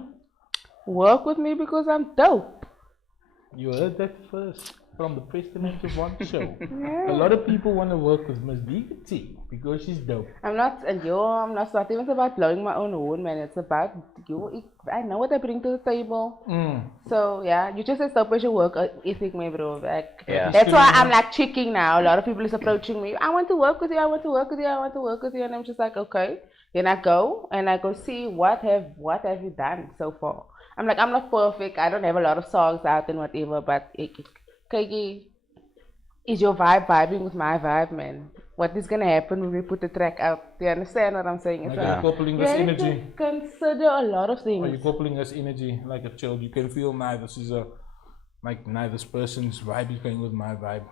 Work with me because I'm dope. You heard that first from the Preston JovanShow. Yeah. A lot of people want to work with Miss DT because she's dope. I'm not even about blowing my own horn, man. It's about you. I know what I bring to the table. So yeah, you just as dope as your work ethic, my bro. Like, that's why I'm like checking now. A lot of people is approaching me. I want to work with you. I want to work with you. I want to work with you. And I'm just like, okay. Then I go and I go see what have you done so far. I'm like, I'm not perfect. I don't have a lot of songs out and whatever, but is your vibe vibing with my vibe, man? What is gonna happen when we put the track out? Do you understand what I'm saying? Like, are you coupling this energy? Consider a lot of things. Are you coupling this energy like a child? You can feel this person's vibe is going with my vibe.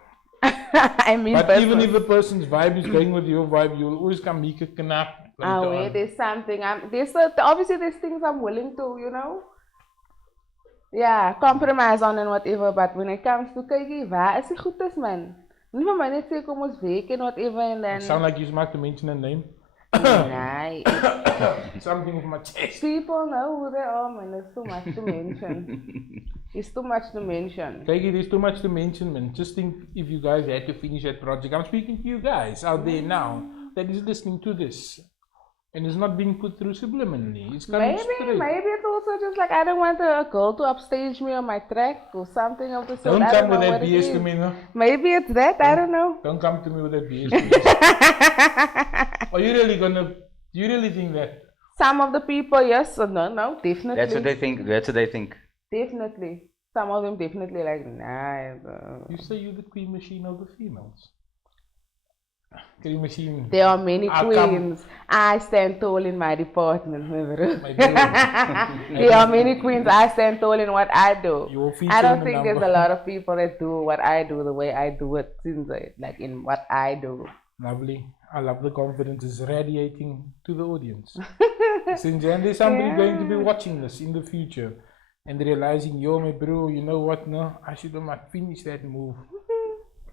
I mean, but even if the person's vibe is going with your vibe, you'll always come make a connect. There's something. Obviously there's things I'm willing to, you know. Yeah, compromise on and whatever, but when it comes to waar is die goed is, man? Nie van my net sê kom ons werk en whatever and then. Sound like you might mention a name. Nee. Something with my chest. People know who they are, man. There's too much to mention. It's too much to mention. There's too much to mention, man. Just think if you guys had to finish that project. I'm speaking to you guys out there now that is listening to this. And it's not being put through subliminally. It's coming straight. Maybe it's also just like I don't want a girl to upstage me on my track or something of the sort. Don't come with that BS to me, no? Maybe it's that, I don't know. Don't come to me with that BS. Are you really do you really think that? Some of the people, yes or no, definitely. That's what they think. Definitely. Some of them definitely like, nah. You say you're the queen machine of the females. Queen machine. There are many I'll come. queens. I stand tall in my department, my bro. My bro. There are many queens. I stand tall in what I do. You'll feature I don't in the think there's number. a lot of people that do what I do the way I do it, like in what I do. Lovely. I love the confidence is radiating to the audience. Since and there's somebody going to be watching this in the future and realizing, yo, my bro, you know what? No, I should have finished that move.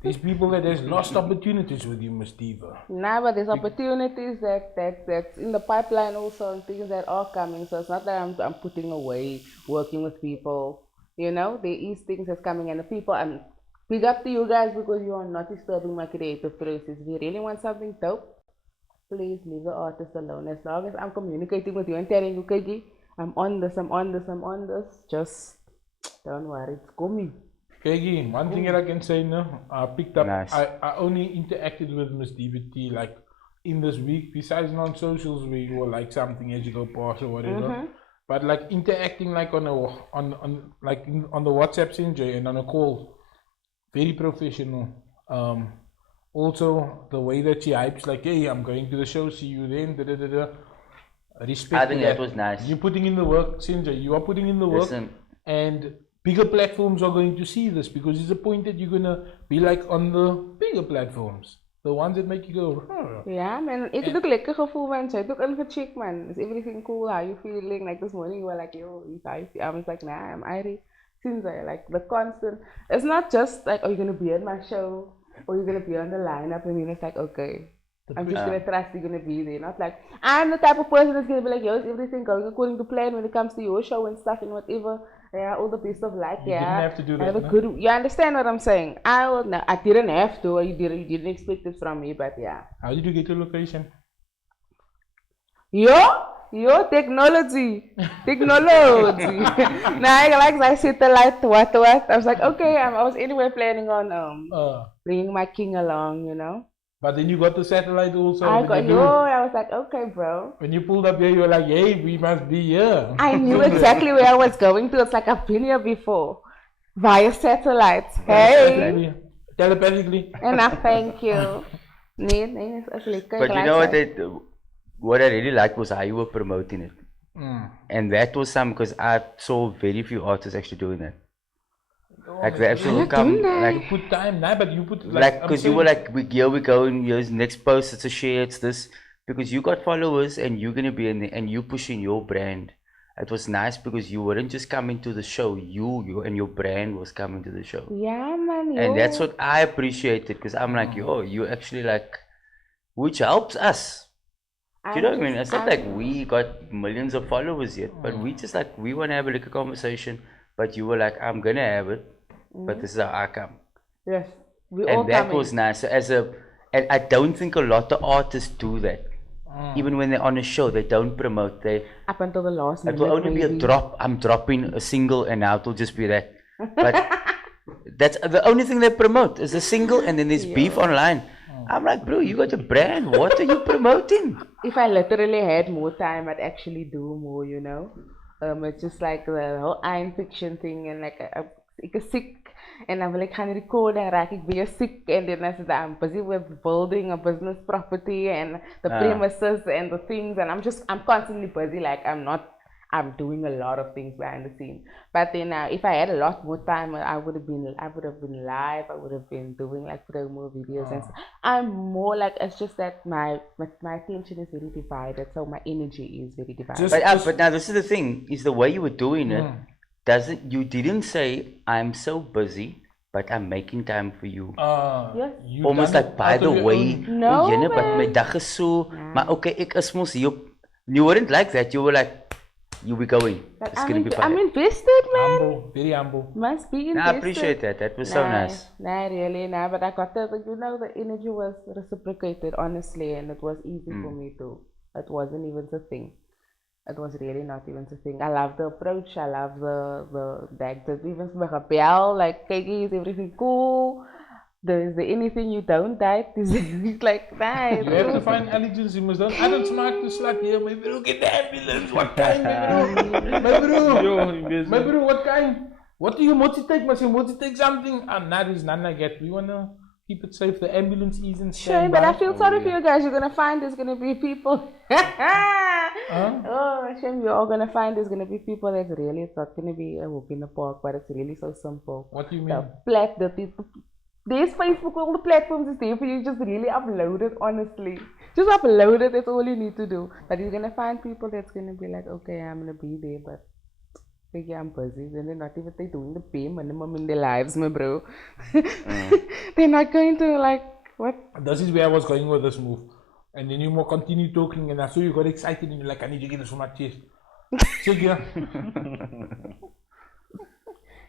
There's people that has lost opportunities with you, Miss Diva. Nah, but there's opportunities that's in the pipeline also, and things that are coming. So it's not that I'm putting away working with people. You know, there is things that's coming, and the people. I'm big up to you guys because you are not disturbing my creative process. If you really want something dope, please leave the artist alone. As long as I'm communicating with you and telling you, Kiki, I'm on this, just don't worry, it's coming. Peggy, one thing that I can say now, I picked up, Nice. I only interacted with Miss DVT like in this week, besides on socials where you were like something as you go past or whatever. But like interacting like on the WhatsApp messenger and on a call, very professional. Also the way that she hypes like, hey, I'm going to the show, see you then, da da da da. Respect. I think that was nice. You're putting in the work, Sinja. You are putting in the work, Listen. and bigger platforms are going to see this because it's a point that you're gonna be like on the bigger platforms, the ones that make you go. Huh. Ja, man, ik heb ook lekker gevoel, man. Zij heeft ook ingecheckt, man. Is everything cool? How you feeling? Like this morning, you were like, yo, how you feel? I was like, nah, I'm Irie. Since I like the constant. It's not just like, oh, you're gonna be at my show or you're gonna be on the lineup, and then it's like, okay, I'm just gonna trust you're gonna be there. Not like I'm the type of person that's gonna be like, yo, is everything going according to plan when it comes to your show and stuff and whatever. Yeah, all the best of luck. You didn't have to do that. Have a No? good. You understand what I'm saying? I didn't have to. Or you didn't expect it from me, but yeah. How did you get your location? Yo, technology. Nah, I satellite, what. I was like, okay, I was anyway planning on bringing my king along, you know. But then you got the satellite also. I was like, okay, bro. When you pulled up here, you were like, hey, we must be here. I knew exactly where I was going to. It's like I've been here before. Via satellite. Hey. Telepathically. And I thank you. Nee, is lekker. But you know what I really liked was how you were promoting it. And that was because I saw very few artists actually doing that. Like they actually will come, like You put time, nah, but you put like because you were like, here we go, and here's next post, it's a share, it's this, because you got followers and you're gonna be in there and you pushing your brand. It was nice because you weren't just coming to the show, you and your brand was coming to the show. Yeah, man. And that's what I appreciated, because I'm like, yo, you actually like, which helps us. Do you know what I mean? It's not like we got millions of followers yet, but we just like, we want to have a little conversation, but you were like, I'm gonna have it, but this is how I come. Yes, we all And that coming. was nice. So and I don't think a lot of artists do that. Even when they're on a show, they don't promote. Up until the last It minute. will only be a maybe. drop. I'm dropping a single, and now it will just be that. But that's the only thing they promote is a single, and then there's beef online. I'm like, bro, you got a brand. What are you promoting? If I literally had more time, I'd actually do more, you know. It's just like the whole iron fiction thing, and like ik is sick, and I'm like gaan record en raak ik weer sick, and then I'm busy with building a business property and the premises and the things, and I'm constantly busy. Like I'm doing a lot of things behind the scenes. But then if I had a lot more time, I would have been live. I would have been doing like promo videos and stuff. I'm more like, it's just that my attention is very divided, so my energy is very divided. But now this is the thing: is the way you were doing it. You didn't say I'm so busy, but I'm making time for you. Yes. Almost like, by the way, No, jene, but man. my dag is so, maar okay, ek is mos hier op. You weren't like that. You were like, you be going. Like, It's gonna be fine. I'm invested, man. Humble, very humble. Must be invested. Nah, I appreciate that. That was so nice. Nah, really, nah. But I got the energy was reciprocated, honestly, and it was easy for me to. It wasn't even a thing. It was really not even a thing. I love the approach. I love the even bell. Like, Kiki, is everything cool? Is there anything you don't like? Is it like that? You have to find allegiance. You must I don't smaak the slag here. My bro, get the ambulance. What kind, my bro? My bro. Yo, My bro, what kind? What do you take? Must you take something? Nah, there's none like that. We wanna keep it safe. The ambulance isn't Sure, but I feel sorry for you guys. You're gonna find there's gonna be people. Oh, shame, you're all gonna find there's gonna be people that's really, it's not gonna be a walk in the park, but it's really so simple. What do you mean? There's Facebook, all the platforms is there for you. Just really upload it, honestly. Just upload it, that's all you need to do. But you're gonna find people that's gonna be like, okay, I'm gonna be there, but yeah, I'm busy. Then they're not even doing the bare minimum in their lives, my bro. They're not going to like, what? This is where I was going with this move. And then you more continue talking, and I saw you got excited, and you're like, I need to get this from my chest. Check here.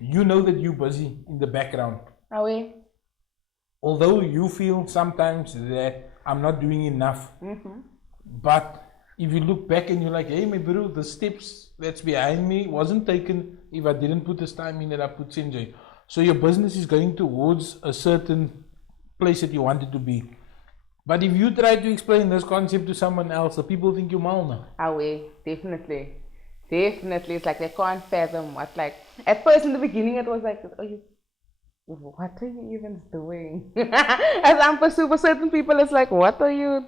You know that you're busy in the background. Are we? Although you feel sometimes that I'm not doing enough, but if you look back and you're like, hey, my bro, the steps that's behind me wasn't taken if I didn't put this time in that I put Sanjay. So your business is going towards a certain place that you want it to be. But if you try to explain this concept to someone else, the people think you're malna. Are we? Definitely. Definitely. It's like they can't fathom what, like, at first in the beginning it was like, what are you even doing? As I'm pursuing for certain people, it's like, what are you,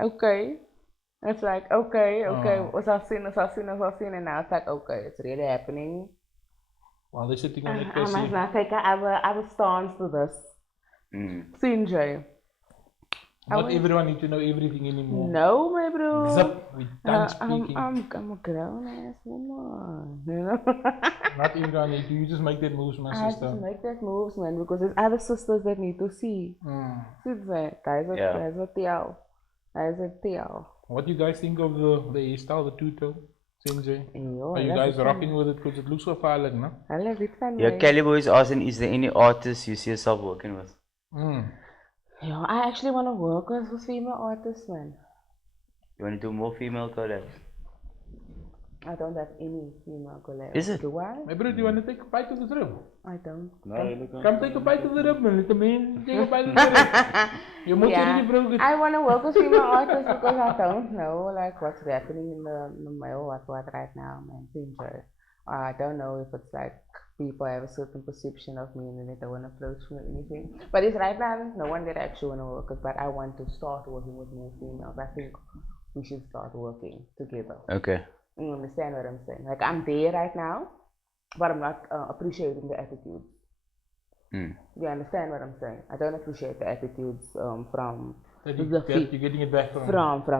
okay. It's like, okay, was I seen, and now it's like, okay, it's really happening. While they're sitting on I must not take other stance to this. Sanjay. Not everyone need to know everything anymore. No, my bro. Zip, we done speaking. I'm a grown ass woman, you know. Not everyone need to. You just make that moves, my sister. I just make that moves, man, because there's other sisters that need to see. Guys are tell. What do you guys think of the hairstyle, the two-tone, Sanjay? Are you guys rocking with it? Because it looks so violent, no? I love it, fun. Yeah, Calibo is asking, is there any artists you see yourself working with? Yeah, I actually want to work with female artists, man. You want to do more female collabs? I don't have any female collabs. Is it? Do I? My bro, do you want to take a bite of the rib? I don't. Come take a bite of the rib, man. Let the man take a bite of the rib. You're more really broken. I want to work with female artists because I don't know like what's happening in the male what right now, man. I don't know if it's like people have a certain perception of me and then they don't want to approach me or anything. But it's right now no one that I actually want to work with, but I want to start working with more females. I think we should start working together. Okay. You understand what I'm saying? Like I'm there right now, but I'm not appreciating the attitudes. You understand what I'm saying? I don't appreciate the attitudes from you're getting it back from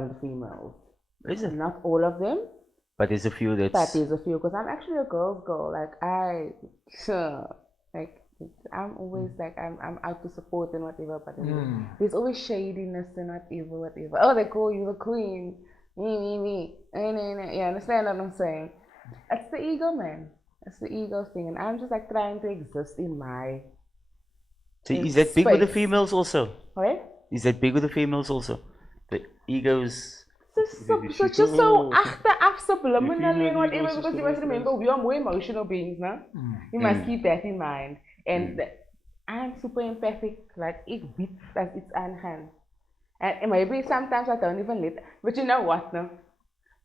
the females. Is it? Not all of them. But there's a few that's... But there's a few, because I'm actually a girl's girl. Like I'm always like, I'm out to support and whatever, but there's always shadiness and whatever. Oh, they call you the queen. Me. You understand what I'm saying? It's the ego, man. It's the ego thing. And I'm just like trying to exist in my... So is that big with the females also? What? Is that big with the females also? The egos... So just so subliminally and whatever, because you must remember we are more emotional beings, no? You must keep that in mind. And I'm super empathic, like ik weet dat iets aangaan. And maybe sometimes I don't even let, but you know what, no?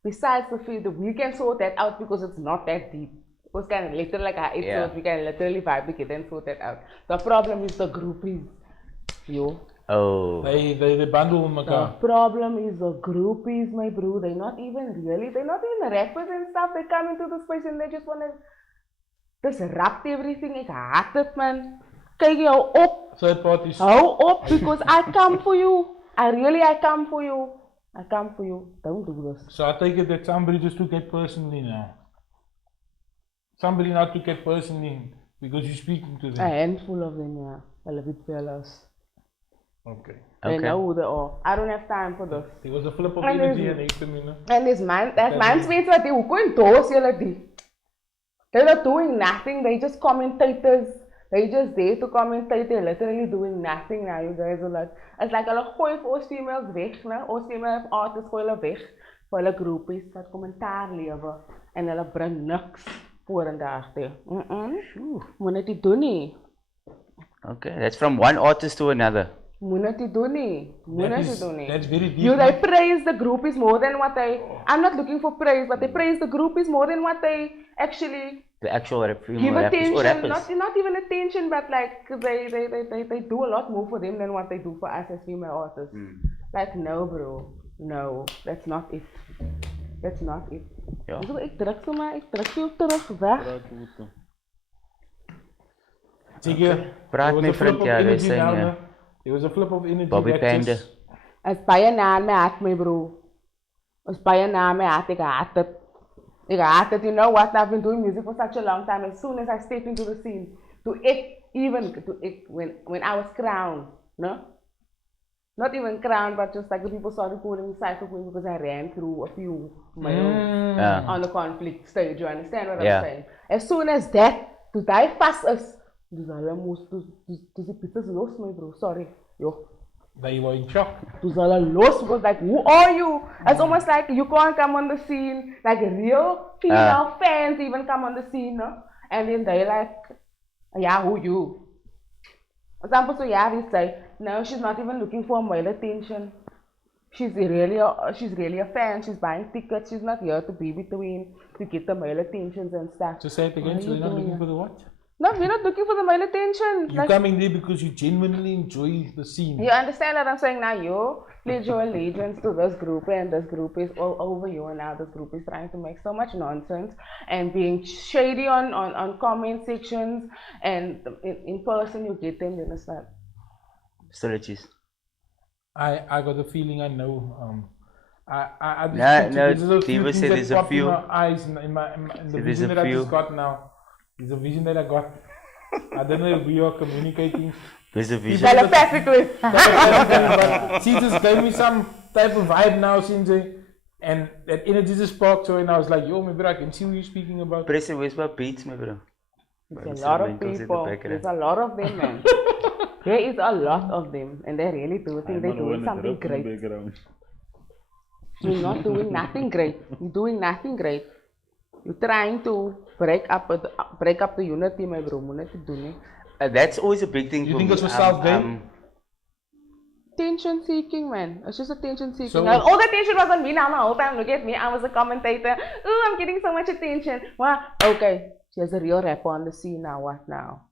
Besides the fact that we can sort that out because it's not that deep. It was kind of literally like how it thought we can literally vibe it and sort that out. The problem is the groupies, yo. Oh. They bundle them. The problem is the groupies, my bro. They're not even rappers and stuff. They come into the space and they just want to disrupt everything. Ik haat het, man. Kijk jou op. Third parties. Hou op, because I come for you. I come for you. I come for you. Don't do this. So I take it that somebody just took it personally now. Somebody not took it personally because you're speaking to them. A handful of them, yeah. I love it, fellas. Okay. They know who they are. I don't have time for this. There was a flip of energy and hate me, no? And there's man's mates what they going to they're not doing nothing. They just commentators. They just there to commentate. They're literally doing nothing now. You guys are like, it's like hulle gooi vir ons females weg, né? Ons female artists gooi hulle weg vir hulle groepies wat kommentaar lewe en hulle bring niks vorendag toe. Moet dit doen nie. Okay, that's from one artist to another. That's very deep. They praise the groupies more than what they... I'm not looking for praise, but they praise the groupies more than what they actually the actual give female rappers or attention, rappers. not even attention, but like they do a lot more for them than what they do for us as female artists. Like no bro, no, that's not it. That's not it. Ja. Dus ik druk je terug weg. Praat met vriend, ja, wij zijn It was a flip of energy. Bobby that Panda. just- Als bij naar me haat me bro. Als bij naar me haat, ik haat het. Ik haat het. You know what? I've been doing music for such a long time. As soon as I step into the scene, when I was crowned, no? Not even crowned, but just like the people started calling me Cypher Queen because I ran through a few males on the conflict stage. You understand what I'm saying? As soon as that, to die fast as, dus die pizzas los, my bro. Sorry, yo. That you were in shock. Dus alle los, because like, who are you? It's almost like you can't come on the scene, like real female fans even come on the scene, no? And then they like, yeah, who you? For example, so yeah, they say, no, she's not even looking for male attention. She's really a fan. She's buying tickets. She's not here to be between to get the male attentions and stuff. Just say it again, so you're not looking for the what? No, we're not looking for the male attention. You're coming there because you genuinely enjoy the scene. You understand what I'm saying now? You pledge your allegiance to this group, and this group is all over you, and now this group is trying to make so much nonsense and being shady on comment sections, and in person you get them, you understand? Strategies. I got the feeling I know. I just No, there's a few Diva things said that there's a pop in few. my eyes in the vision that I just got now. There's a vision that I got. I don't know if we are communicating. There's a vision. Telepathically. But she just gave me some type of vibe now, Sinze. And that energy just sparked so, and I was like, yo, my bro, I can see what you're speaking about. Preston, where's my beats, my bro? There's a lot of people. There's a lot of them, man. There is a lot of them, and they really do think they're doing something great. You're not doing nothing great. You're doing nothing great. You're trying to break up the unity, my bro. That's always a big thing You for think me. it's for self-gain? Attention seeking, man. It's just attention seeking. So- All the attention was on me now the whole time. Look at me. I was a commentator. Ooh, I'm getting so much attention. Well, okay. She's a real rapper on the scene now. What now?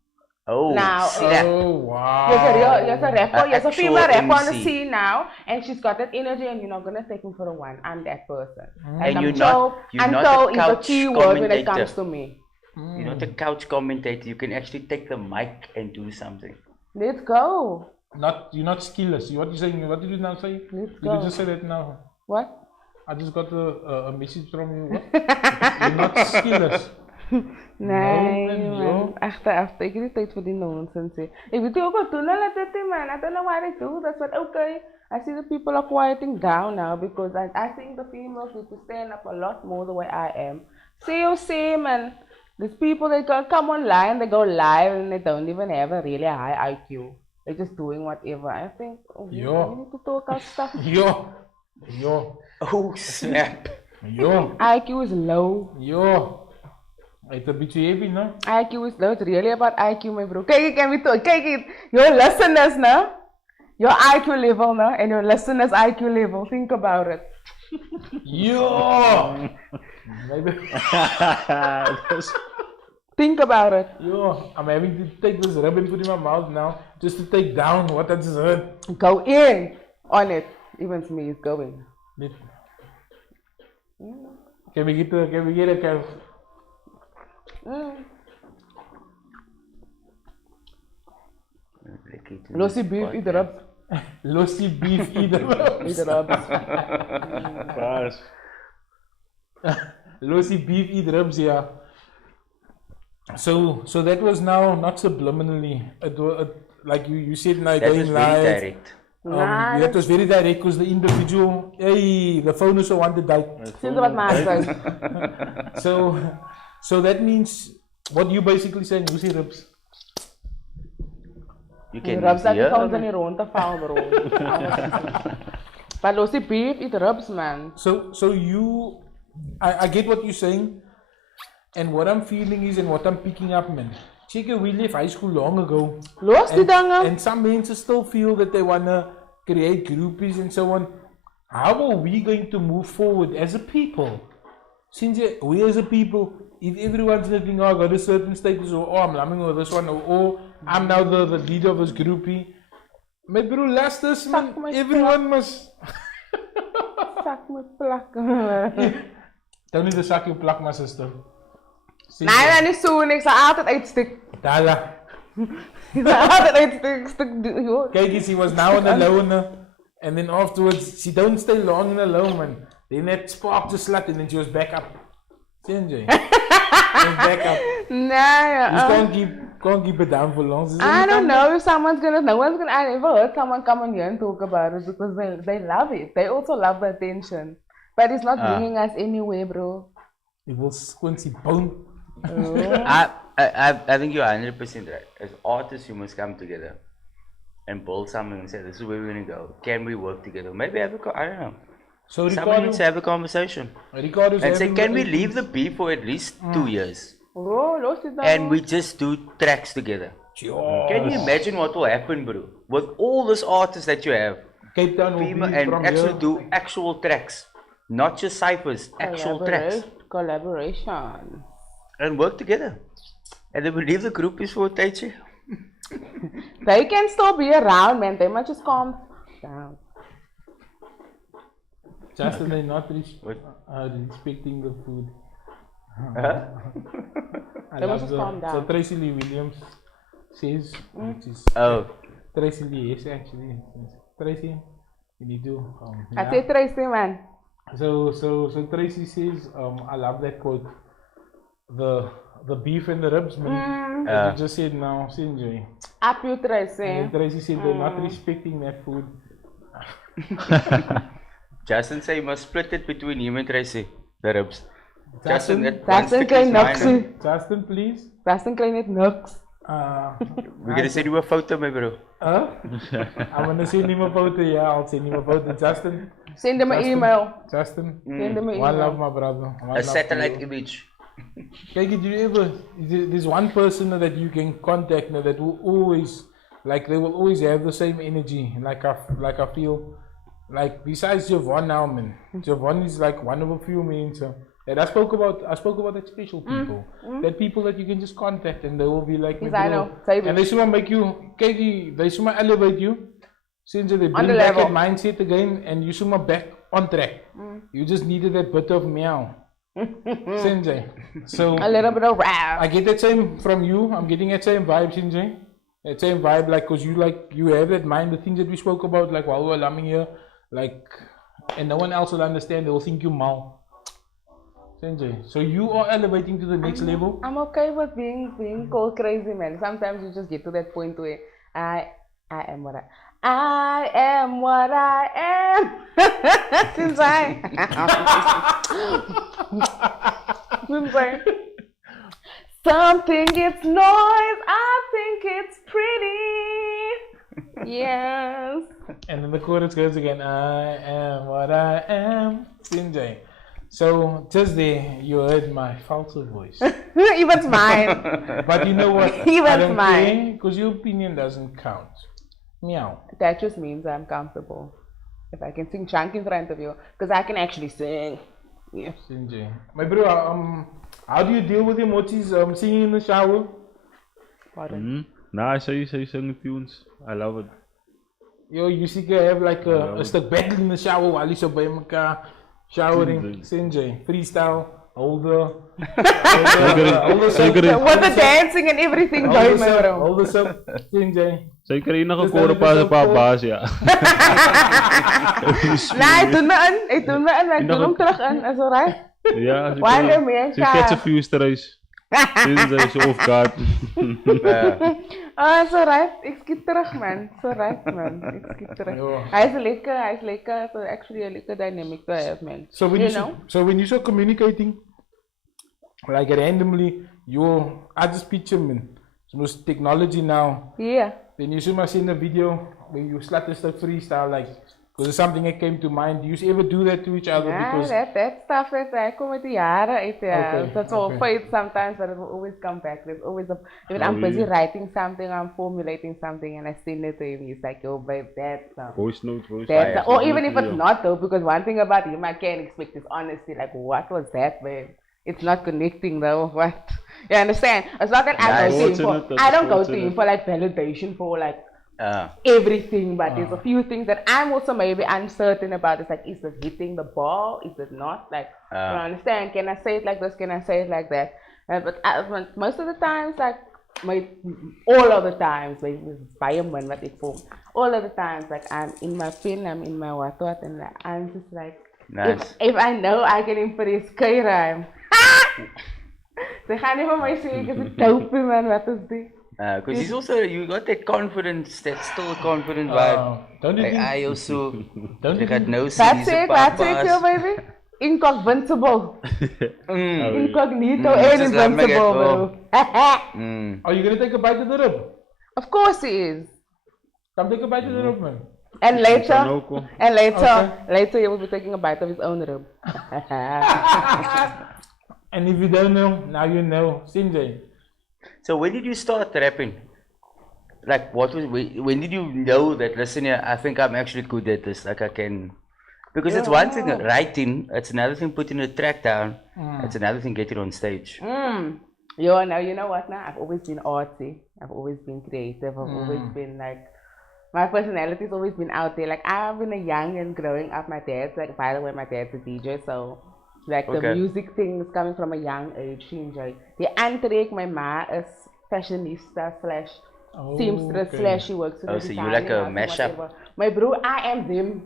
Oh, Now, snap. Oh, wow. There's a rapper, there's a actual female rapper on the MC. scene now, and she's got that energy, and you're not gonna take me for a one. I'm that person. And you're so not so a is a couch key word when it commentator. comes to me. You're not a couch commentator. You can actually take the mic and do something. Let's go. You're not skillless. What you saying? What did you now say? Let's Did go. you just say that now? What? I just got a message from you. What? You're not skillless. Nee, man, man. yo. Achter. Ik heb niet tijd voor die nonsense. Ik weet ook wat doen, laat het man. I don't know what I do. That's what, okay. I see the people are quieting down now because I think the females need to stand up a lot more the way I am. See, man. These people, they come online, they go live, and they don't even have a really high IQ. They're just doing whatever. I think, we need to talk our stuff. Yo. Oh, snap. IQ is low. It's a bit heavy, no? IQ is low. It's really about IQ, my bro. Kijk it. Your listeners, no? Your IQ level, no? And your listeners' IQ level. Think about it. Yo! Maybe. Think about it. Yo, I'm having to take this rub and put in my mouth now just to take down what I just heard. Go in on it. Even me is going. Can we get a Lossy beef, eat rubs. Lossy beef either. Eat rubs. Paas. Lossy beef eat ribs, yeah. So that was now not subliminally. Like you said now, That going was very live. direct. That was very direct because the individual, hey, the phone also wanted that. Sinds wat maak jy? So that means what you basically saying, Lucy ribs. You Die can rubs dat die hear. soms in die rond te val, bro. But lossy beef, eat rubs, man. So you, I get what you're saying, and what I'm feeling is, and what I'm picking up, man. Check we left high school long ago. Los die dinge. And some men still feel that they wanna create groupies and so on. How are we going to move forward as a people? since we as a people, if everyone's looking, oh, I got a certain status, or oh, I'm loving or this one, or oh, I'm now the leader of this groupie. My bro, last this man, everyone must. Sak my plak. Don't need to suck your plak, my sister. Nee, dat is zo niks. Ik zal altijd uitstuk. Dala. Ik zal altijd uitstuk. Kijk eens, he was now on alone. And then afterwards, she don't stay long in alone, man. Then that spark just slapped and then she was back up. CNJ. Back up. Nee, You can't keep it down for long. I don't know if no one's gonna, I never heard someone come on here and talk about it because they love it. They also love the attention. But it's not bringing us anywhere, bro. It will squincy bone. I think you're 100% right. As artists, you must come together and build something and say, this is where we're going to go. Can we work together? Maybe I don't know. So somebody needs to have a conversation. And say, can we leave the beef for at least 2 years? And we just do tracks together. Yes. Can you imagine what will happen, bro? With all these artists that you have, Cape Town will be and from actually here. do actual tracks, not just ciphers, actual tracks. Collaboration. And work together. And then we leave the groupies for a tijdje. They can still be around, man. They must just calm down. Just that they're not respecting the food. They must just calm down. So Tracy Lee Williams says, which is Tracy Lee, yes, actually. Tracy, you need to. I say Tracy, man. So Tracy says, I love that quote. The beef and the ribs, man. You just said now, Sinjay. Up you, Tracy. And Tracy said they're not respecting that food. Justin say you must split it between him and Tracy, the ribs. Justin klein nuksie. Justin, please. Justin klein net niks. We're gonna send you a photo, my bro. I'm gonna send him a photo, yeah, I'll send him a photo. Justin. Send him an email. Justin. Send him an email. One love, my brother. A satellite image. Like, do you ever, there's one person that you can contact that will always, like, they will always have the same energy. Like I feel, like, besides Javon now, man. Javon is like one of a few men. So, and I spoke about that special people. That people that you can just contact and they will be like, I know. And they should make you, they should elevate you. Since they bring back that mindset again and you should back on track. You just needed that bit of meow. Sinjay. So a little bit of rap. I get that same from you. I'm getting that same vibe, Sinjay. That same vibe, like, cause you have that mind, the things that we spoke about, like while we were lumming here, like, and no one else will understand. They will think you mal. Sinjay. So you are elevating to the next level. I'm okay with being called crazy, man. Sometimes you just get to that point where I am what I am what I am. Since something gets noise, I think it's pretty. Yes. And then the chorus goes again. I am what I am. Sinjay. So just there, you heard my false voice. Even mine. But you know what? Even mine. Because your opinion doesn't count. Meow. That just means I'm comfortable. If I can sing chunk in front of you, because I can actually sing. Yeah. Sinjay. My bro, how do you deal with emotions singing in the shower? Pardon? Nah, I say sing tunes. I love it. Yo, you see, have like a stuk battle in the shower while you're so by mekaar showering. Sinjay. Freestyle. Older. With the dancing and everything going around. Older sub. Sinjay. Zeker enige koren pa sa pabaas, ja. Nee, doe me aan, maar ik doe hem terug aan, is alright? Ja, ze catch a few strays. Sinjay, so off guard. Is alright, ik schiet terug, man. Is alright, man. Ik schiet terug. Hij is lekker. So actually a lekker dynamic to have, man. So when you start communicating, like randomly, I just picture, man. So technology now. Yeah. Then you should send a video where you slap this stuff freestyle, like Because it's something that came to mind. Do you ever do that to each other? Yeah, Because that stuff is like come with the jaren uit, yeah. Okay, That's all okay. fades sometimes, but it will always come back. There's always a, even Oh, I'm busy really? writing something, I'm formulating something, and I send it to him. He's like, yo, babe, that's Voice note. that's or even if it's not though, because one thing about him I can't expect his honesty. Like, what was that, babe? It's not connecting though. What? You understand? It's not that I go to him for. I don't go to him for like validation for like everything, but there's a few things that I'm also maybe uncertain about. It's like, is it hitting the ball? Is it not? Like, you understand? Can I say it like this? Can I say it like that? But most of the times, like, all of the times, like, fireman, what it for? All of the times, like, I'm in my pen, I'm in my what, and like, I'm just like, if I know I can impress Kaira, they can't even my say, because it's dope, man, what is this? Because he's also, you got that confidence, that still confident vibe. Don't you Like, think? I also, Don't you they got think? no That's it, yo, baby. Incognito. Incognito and just like make it invincible, go. bro. Are you gonna take a bite of the rib? Of course he is. Come take a bite of the rib, man. And later, Okay. later he will be taking a bite of his own rib. And if you don't know, now you know. Sinjay. So when did you start rapping? Like, when did you know that, listen here, I think I'm actually good at this, like I can, because it's one thing writing, it's another thing putting a track down, it's another thing getting on stage. Yo, now you know what now? I've always been artsy. I've always been creative. I've always been like, my personality's always been out there. Like, I've been a young and growing up, my dad's like, by the way, my dad's a DJ, so like the music thing is coming from a young age. She enjoy. The aantrek, my ma is fashionista slash seamstress slash she works with so you like a mashup? My bro, I am them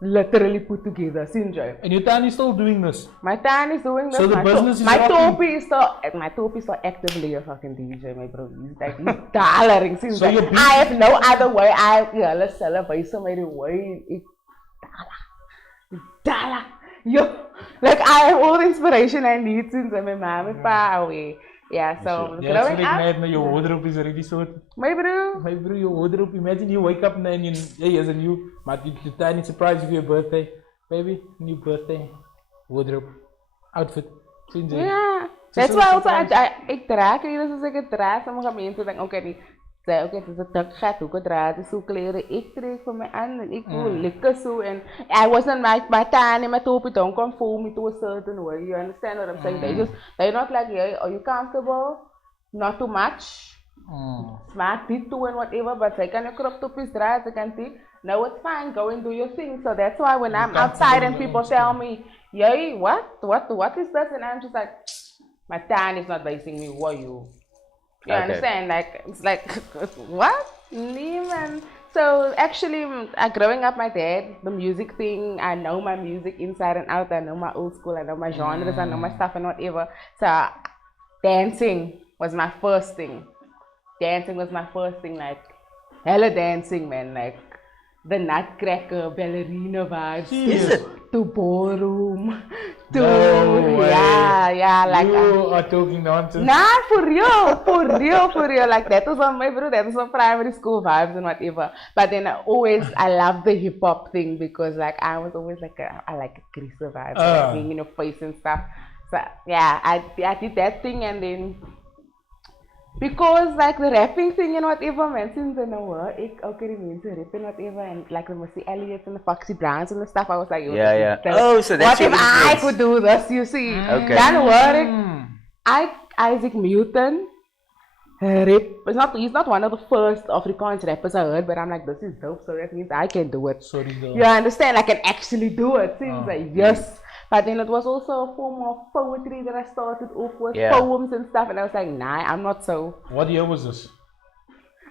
literally put together. Sinjay. And your Tan is still doing this. My Tan is doing this. So the business is my rocking. Topi is still actively a fucking DJ, my bro. He's like, he's dollaring. Since So like, I have no other way. Let's celebrate somebody way. Dollar. Yo, like I have all the inspiration I need since my mom and pa away. Yeah, so growing up. Your wardrobe is already sorted. My bro. My bro, your wardrobe. Imagine you wake up and then here's a new, but the tiny surprise for your birthday. Baby, new birthday. Wardrobe. Outfit. Sinjay. Yeah. That's why also I draag hier, dus ik draag sommige mensen denken, oké, die zeggen, oké, het is een dak gaat ook dragen, zo kleren, ik trek voor mij aan en ik voel lekker zo en I wasn't my tan and my topi don't conform me to a certain way, you understand what I'm saying? They're not like, yeah, are you comfortable? Not too much. Smart dit toe and whatever, but zij kan je crop topjes dragen, ze kan dit. No, it's fine, go and do your thing. So that's why when I'm outside and people tell me, yay, what is this? And I'm just like, my tan is not basing me, who are you? You understand? Like, it's like, what? Man. So actually, growing up, my dad, the music thing, I know my music inside and out. I know my old school, I know my genres, I know my stuff and whatever. So dancing was my first thing. Dancing was my first thing, like, hella dancing, man. Like, the nutcracker, ballerina vibes. Is it? To ballroom. To, No way. yeah, like. You are talking nonsense. Nah, for real. Like, that was on my bro, that was on primary school vibes and whatever. But then I love the hip hop thing because, like, I was always like, I like a greaser vibe, like being in your face and stuff. So, yeah, I did that thing and then. Because like the rapping thing and whatever, man, since I know ik ook die mensen rappen whatever and like the Missy Elliott and the Foxy Browns and the stuff, I was like, Yeah. Oh, so that's what if I influence. could do this, you see? Okay. Dan hoor ik Isaac Newton rap. He's not one of the first Afrikaans rappers I heard, but I'm like, this is dope, so that means I can do it. Sorry, girl. You understand? I can actually do it. Since like, yes. But then it was also a form of poetry that I started off with, poems and stuff, and I was like, nah, I'm not so. What year was this?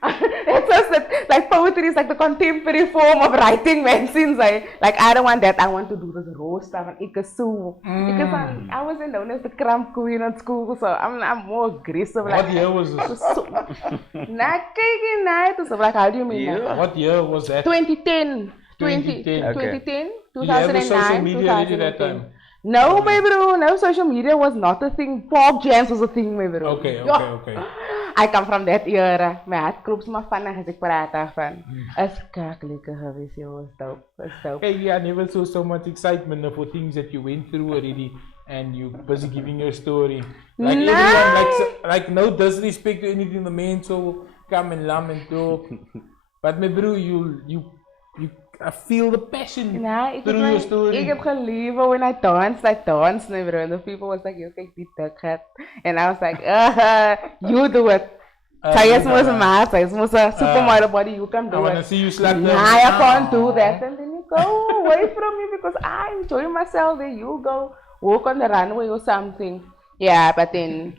It's just that, like, poetry is like the contemporary form of writing, man. Since I don't want that, I want to do this raw stuff, and ikasu. Because I wasn't known as the cramp queen at school, so I'm more aggressive. What year was this? Like, how do you mean? Yeah. What year was that? 2010. 2010. 2010, Did you have 2009, social media already 2010. that time? No, my bro, no, social media was not a thing. Pop jams was a thing, my bro. Okay. I come from that era. My hart klopt maar van as ek praat daarvan. Is kakelijke geweest, joh. Is dope. Is dope. Hey, yeah, I never saw so much excitement for things that you went through already, and you busy giving your story. Like everyone, like no disrespect to anything, the man so come and lam and talk. But my bro, I feel the passion through your story. Ik heb geleefd when I danced, no, bro. And the people was like, you kijk die dik het. And I was like, you do it. Zij is moest een maat, zij is moest een supermodel body, you can do it. I want to see you slap them. Nah, I can't do that. And then you go away from me because I enjoy myself. Then you go walk on the runway or something. Yeah, but then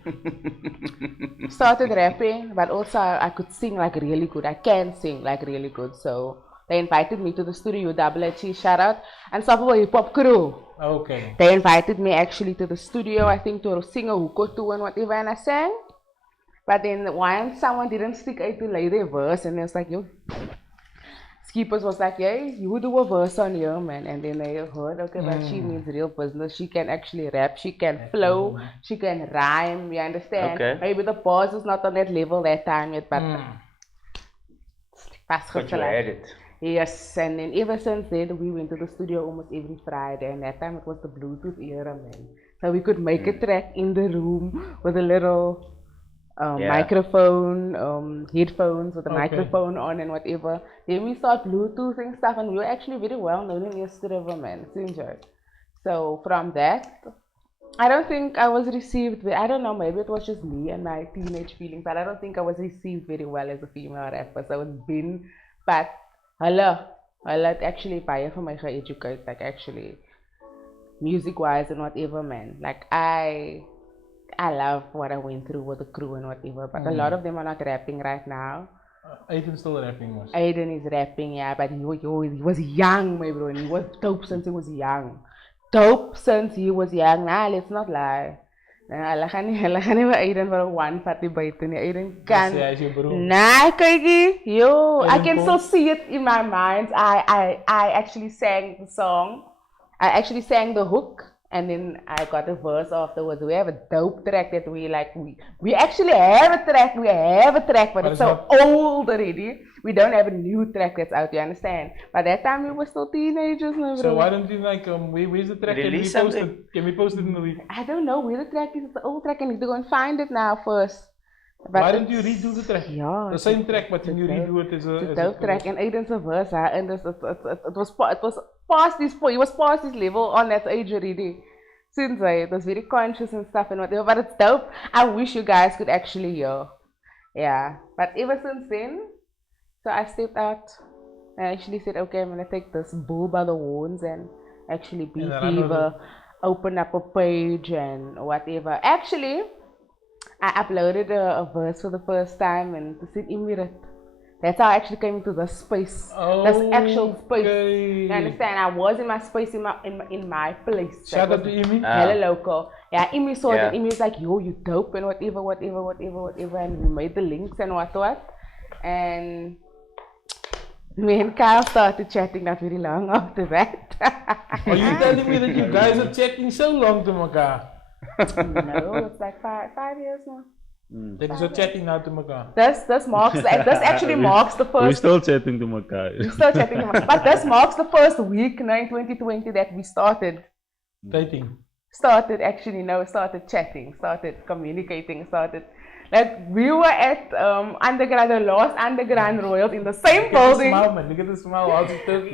started rapping, but also I could sing like really good. I can sing like really good, so they invited me to the studio, Double H, shout out, and Suffolk Hip Hop Crew. Okay. They invited me actually to the studio, I think to sing a hookah too and whatever, and I sang. But then once someone didn't stick out to lay their verse, and it was like, yo, Skippers was like, yeah, you do a verse on here, man. And then they heard, okay, but she means real business. She can actually rap, she can flow, she can rhyme, you understand? Okay. Maybe the pause was not on that level that time yet, but But you had it. yes, and then ever since then, we went to the studio almost every Friday, and that time it was the Bluetooth era, man. So we could make a track in the room with a little microphone, headphones with a microphone on and whatever. Then we start Bluetoothing stuff, and we were actually very well known in yesterday, man. So from that, I don't think I was received. I don't know, maybe it was just me and my teenage feelings, but I don't think I was received very well as a female rapper. So it's been, but hulle actually baie vir my ge-educate, like actually music wise and whatever, man. Like I love what I went through with the crew and whatever, but a lot of them are not rapping right now. Aiden's still rapping, was. Aiden is rapping, yeah, but he was young, my bro, and he was dope since he was young. Nah, let's not lie. Hulle gaan nie vir Aiden vir 'n one fatty buite nie. Aiden kan. Nah, kykie, yo, I can still see it in my mind. I actually sang the song. I actually sang the hook, and then I got a verse afterwards. We have a dope track that we like. We actually have a track. We have a track, but it's so old already. We don't have a new track that's out. You understand? By that time, we were still teenagers, no, bro. So why don't you like where's the track? Can we post it in the week? I don't know where the track is. It's the old track. I need to go and find it now first. But why don't you redo the track? Yeah, the same track, but then you redo it as a dope track. And Aiden's a verse, and it was past this point. He was past this level on that age already. Since it was very conscious and stuff and whatever. But it's dope. I wish you guys could actually hear. Yeah. But ever since then, so I stepped out and actually said, okay, I'm gonna take this bull by the horns and actually be diva, open up a page and whatever. Actually, I uploaded a verse for the first time and to sit immediate. That's how I actually came into this space. This actual space. You understand? I was in my space, in my place. Shout out to Imi. Hella local. Yeah, Imi saw it and Imi was like, yo, you dope and whatever. And we made the links and what. And me and Kyle started chatting not very long after that. Are you telling me that you guys are chatting so long to Maka? No, it's like five years now. That is chatting now to Maka. This actually marks the first. We're still chatting to Maka. But this marks the first week now in 2020 that we started dating. Started chatting, started communicating, like we were at undergrad, the last undergrad royals in the same building. Look at the smile, while he's talking.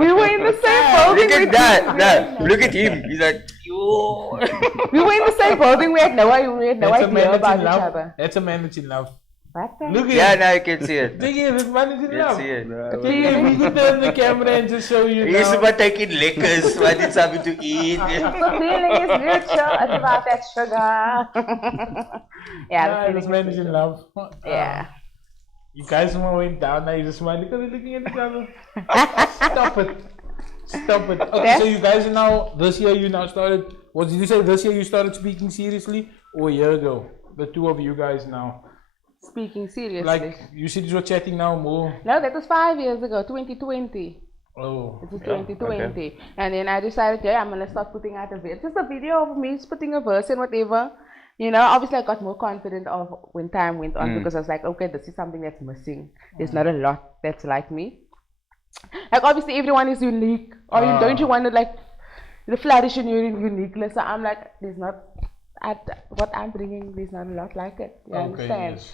We were in the same building. Look at that. Look at him. He's like, yo. We were in the same building. We had no idea about each other. That's a man that you love. What? Look at yeah, now you can see it. Look at this man is in love. See it. We could turn the camera and just show you. He's about taking liquors. I need something to eat. The feeling is mutual. It's about that sugar. Yeah, this man is in love. Yeah. You guys went down now. You're just smiling because you're looking at each other. Stop it. Okay, so you guys are now, this year you now started, what did you say, this year you started speaking seriously? Or a year ago? The two of you guys now. Speaking seriously. Like, you said you were chatting now more. No, that was 5 years ago, 2020. Oh. It was 2020. Okay. And then I decided, I'm going to start putting out a video. Just a video of me putting a verse and whatever. You know, obviously I got more confident of when time went on because I was like, okay, this is something that's missing. There's not a lot that's like me. Like obviously everyone is unique. Or don't you want to like flourish in your uniqueness? So I'm like, there's not what I'm bringing. There's not a lot like it. You understand? Yes.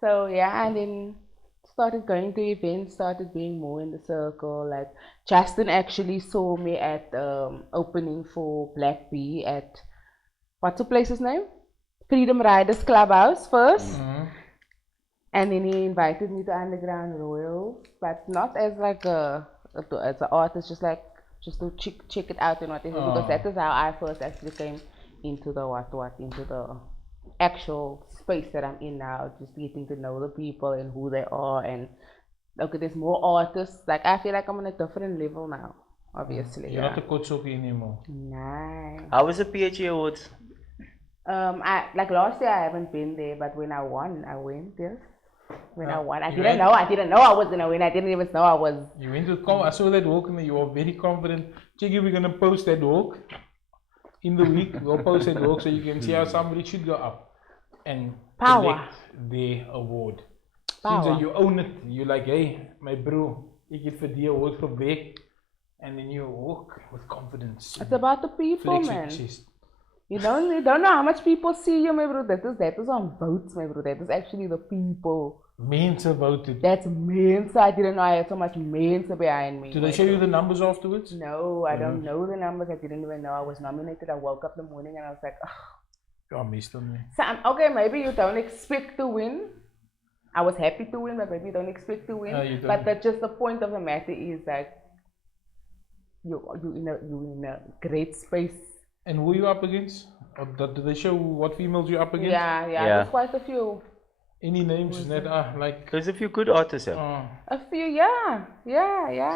So yeah, and then started going to events, started being more in the circle. Like Justin actually saw me at opening for Black Bee at what's the place's name? Freedom Riders Clubhouse first. And then he invited me to Underground Royals, but not as like as an artist, just to check it out and whatever, because that is how I first actually came into the into the actual space that I'm in now, just getting to know the people and who they are, and okay, there's more artists. Like I feel like I'm on a different level now, obviously. You're not a Kotsoki anymore. Nice. How was the PHA Awards? Like last year I haven't been there, but when I won, I went. Yes. When I won, I You didn't know I was gonna win. I didn't even know I was. You went with I saw that walk and you were very confident. Check if we're gonna post that walk in the week. We'll post that walk so you can see how somebody should go up and collect their award. Since you own it, you're like, hey, my bro, you get for the award for back, and then you walk with confidence. It's about the people, Flex your man. chest. You don't know how much people see you, my bro. That is on votes, my bro. That is actually the people. Mensa voted. That's Mensa. I didn't know I had so much Mensa behind me. Did they show you the numbers afterwards? No, I don't know the numbers. I didn't even know I was nominated. I woke up in the morning and I was like, oh. I missed them. So, okay, maybe you don't expect to win. I was happy to win, but maybe you don't expect to win. But that's just the point of the matter is that you're in a great space. And who are you up against? Or did they show what females you're up against? Yeah, there's quite a few. Any names that are like... There's a few good artists here. A few, yeah.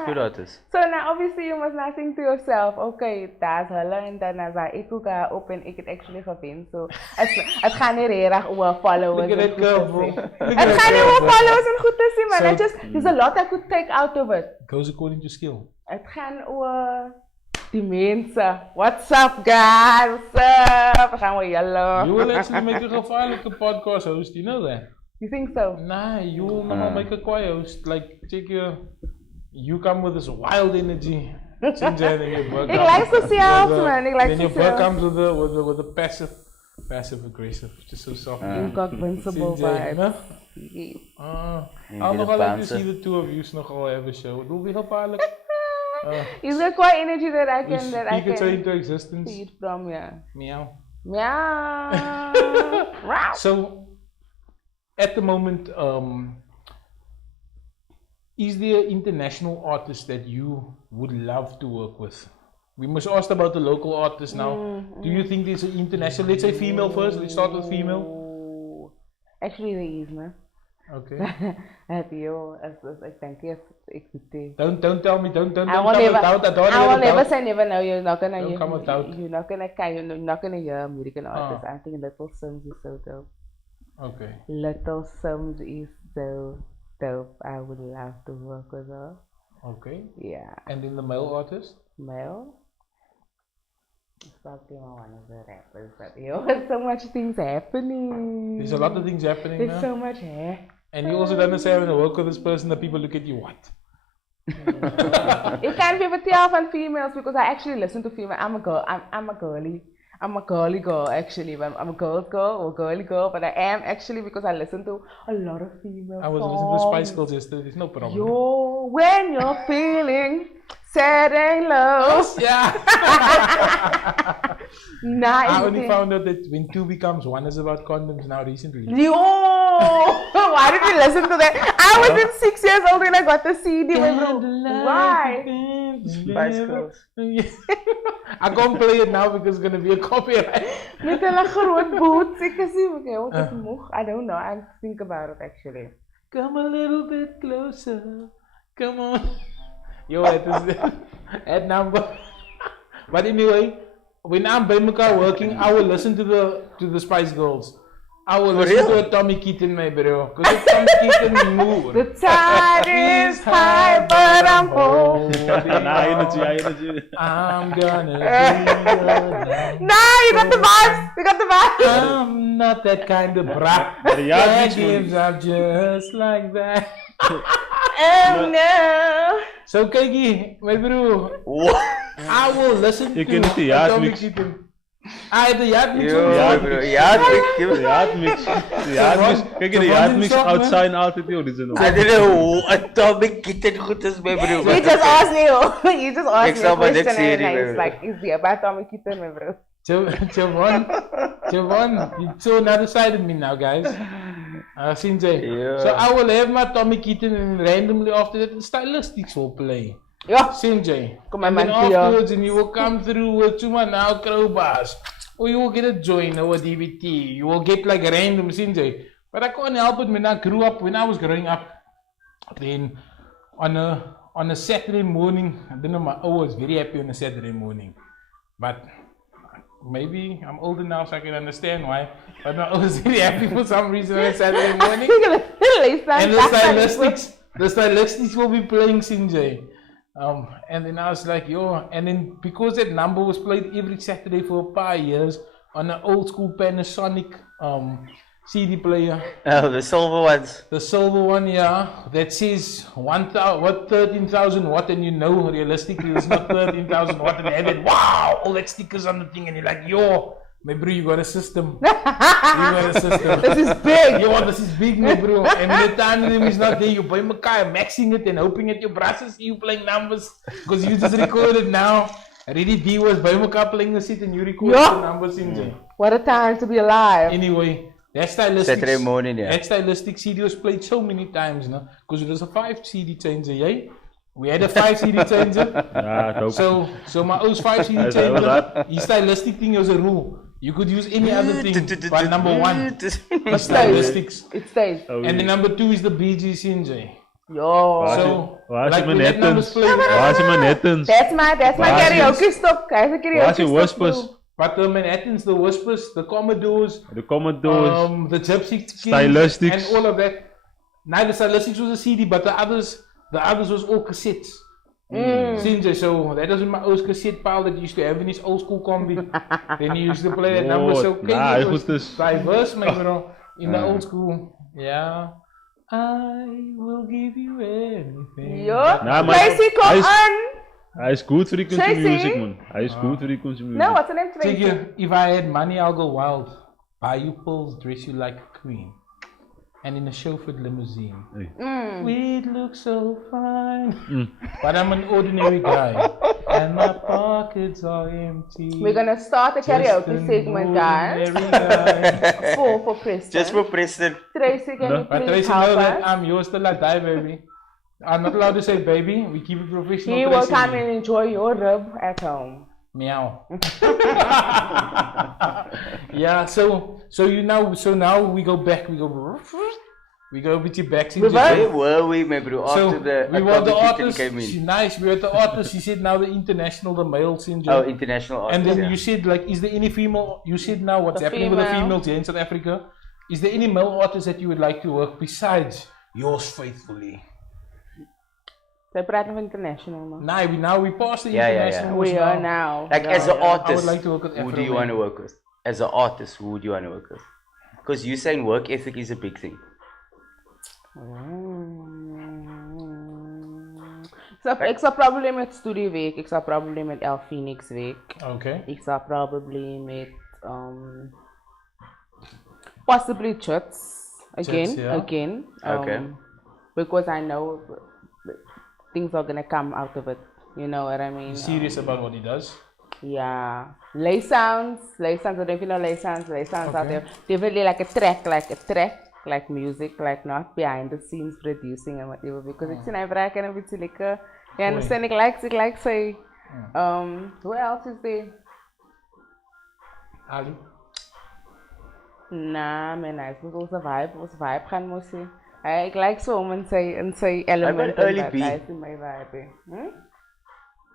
Good artists. So now obviously you must now think to yourself, okay, that's hulle en dan as ek ook op en ek het actually gewen. So het gaan nie regtig oor followers. Look at that girl, bro. Het gaan nie oor followers en goed te sien, man. There's a lot I could take out of it. Goes according to skill. Het gaan oor die mense. What's up, guys? What's up? We gaan weer yellow. You will actually make a gevaarlijke podcast host, you know that? You think so? Nah, you will not make a quiet host. Like, you come with this wild energy. Since then you work Ik like sociaal, man. Ik like then your work comes with the passive aggressive, just so soft. Inconvincible vibe. I'll nogal like to see the two of you nogal have a show. It will be gevaarlijk. Is there quite energy that I can speak it into existence? Feed from, yeah. Meow. Meow. So, at the moment, is there international artists that you would love to work with? We must ask about the local artists now. Do you think there's an international, let's say female first, let's start with female? Actually, there is, man. Okay. I think yes, Don't tell me, don't I will never say never. No, you're not gonna hear American artists. I think Little Sims is so dope. Okay. Little Sims is so dope. I would love to work with her. Okay. Yeah. And in the male artist? Male? It's probably one of the rappers, but there's so much things happening. There's a lot of things happening There's now. so much hair. And you also don't say I'm gonna work with this person that people look at you, what? It can't be a tell from females because I actually listen to females. I'm a girl. I'm a girly. I'm a girly girl actually. I'm a girl's girl or girly girl, but I am actually because I listen to a lot of female I was songs. listening to Spice Girls yesterday. There's no problem. Yo, when you're feeling sad and low. Yeah. Nice. I only found out that when two becomes one is about condoms now recently. Yo, why did you listen to that? I was in 6 years old when I got the CD, my bro. Why? Spice Girls. I can't play it now because it's gonna be a copyright. Met hulle groot boots. Ek is nie, okay, wat is moeg? I don't know. I think about it actually. Come a little bit closer. Come on. Yo, it is that number. But anyway, when I'm by mekaar working, I will listen to the Spice Girls. I will listen to a Tommy Keaton, my bro. Because Tommy Keaton mood. The tide is high, but I'm home. High energy. I'm gonna be good now. Nah, you got the vibes. You got the vibes. I'm not that kind of bra. Ja, That niks man. gives up just like that. Oh no. So Kiki, my bro, What? I will listen Je to kent die jaarmix. Atomic Kitten. De jaarmix. Yo, bro. Ja, ik De jaarmix. De jaarmix. Kijk je, de jaarmix outside altijd die original. I don't know hoe Atomic Kitten goed is, my bro. You just asked me. You just asked me a zal maar niks question and zeggen, it's bro. like, is the about Atomic Kitten, my bro? Javon, you saw another side of me now, guys. Sinjay. Yeah. So I will have my Atomic Kitten and randomly after that, the stylistics will play. Yeah. Sinjay. Come And on, then man, Theo. afterwards, and you will come through with Chuma now crowbars. Or you will get a joint or a DVT. You will get like a random Sinjay. But I can't help it when I grew up, when I was growing up, then on a Saturday morning, I don't know, I was very happy on a Saturday morning. But maybe I'm older now so I can understand why. But I was very happy for some reason on a Saturday morning. And the stylistics will be playing Sinjay. And then I was like, yo, and then because that number was played every Saturday for a paar years on an old school Panasonic CD player. Oh, the silver ones. The silver one, yeah, that says 13,000 watt, and you know realistically it's not 13,000 watt, and have it, wow, all that stickers on the thing, and you're like, yo, my bro, you got a system. You got a system. This is big. Yo, this is big, my bro. And the time is not there, you buy my car, maxing it and hoping at your brushes, you playing numbers, because you just recorded now. Ready D was by my car playing the set, and you recorded the numbers in there. What a time to be alive. Anyway. That stylistic Saturday morning, yeah. That stylistic CD was played so many times, no? Because it was a 5 CD changer, yeah? We had a 5 CD changer. Ja, dope. So my old 5 CD changer, the stylistic thing was a rule. You could use any other thing, but number 1 is stylistics. It stays. Oh, And then number 2 is the BG CNJ. Yo. So, Waar is like je when that number's nettens? played, Waar is je nettens? That's my Waar is karaoke stop. Guys, a karaoke Waar is je stop. whispers? but the Manhattans, the Whispers, the Commodores, De Commodores. the Gypsy Kings, Stylistics. and all of that. Now the stylistics was a CD, but the others was all cassettes. Sinjay, so that was in my old cassette pile that you used to have in his old school combi. Then he used to play that number, so Lord, nah, it goed was dus. diverse, my bro, in the old school. Yeah. I will give you anything. Yo. Nah, maar Tracy, come hij is- on. Hij is goed voor die country Tracy? music, man. Hij is goed voor die country music. No, what's the name, Take Tracy? you, if I had money, I'll go wild. Buy you pills, dress you like a queen. And in a chauffeured limousine. Hey. We'd look so fine. But I'm an ordinary guy. And my pockets are empty. We're gonna start the Just karaoke an segment, guys. ordinary guy. For Preston. Just for Preston. Tracy, can you But please Tracy, help know that us? I'm yours till I die, baby. I'm not allowed to say baby. We keep it professional. He will Tracy. come and enjoy your rub at home. Meow. Yeah, so now we go back. We go with your back. Reverse. Where were we, my bro, So after the we were the Atomic Kitten artists. came in? Nice. We were the artists. She said now the international, the male syndrome. Oh, international artist. And then yeah. you said like, is there any female? You said now what's The happening with the female. females here in South Africa? Is there any male artists that you would like to work besides yours faithfully? They praten van international, man. Now we passed the Yeah, yeah, international. We are now. Like, as an I artist, would like to work with who do you Afro want men. to work with? As an artist, who would you want to work with? Because you're saying work ethic is a big thing. Ik zou probably met Studieweek, ik zou probably met El Phoenix Week, Okay. ik zou probably met possibly Chuts again, Chuts, yeah. again. Okay. Because I know things are gonna come out of it. You know what I mean? He's serious about what he does. Yeah. Lay sounds. I don't know if you know lay sounds out there. Definitely like a track, like music, like not behind the scenes producing and whatever. Because it's in Africa and it's like, you understand? It like say, who else is there? Ali. Nah, man, I think it was a vibe gaan moest zien. Ik like so om in sy element. early en B. dat. Hij is in my vibe.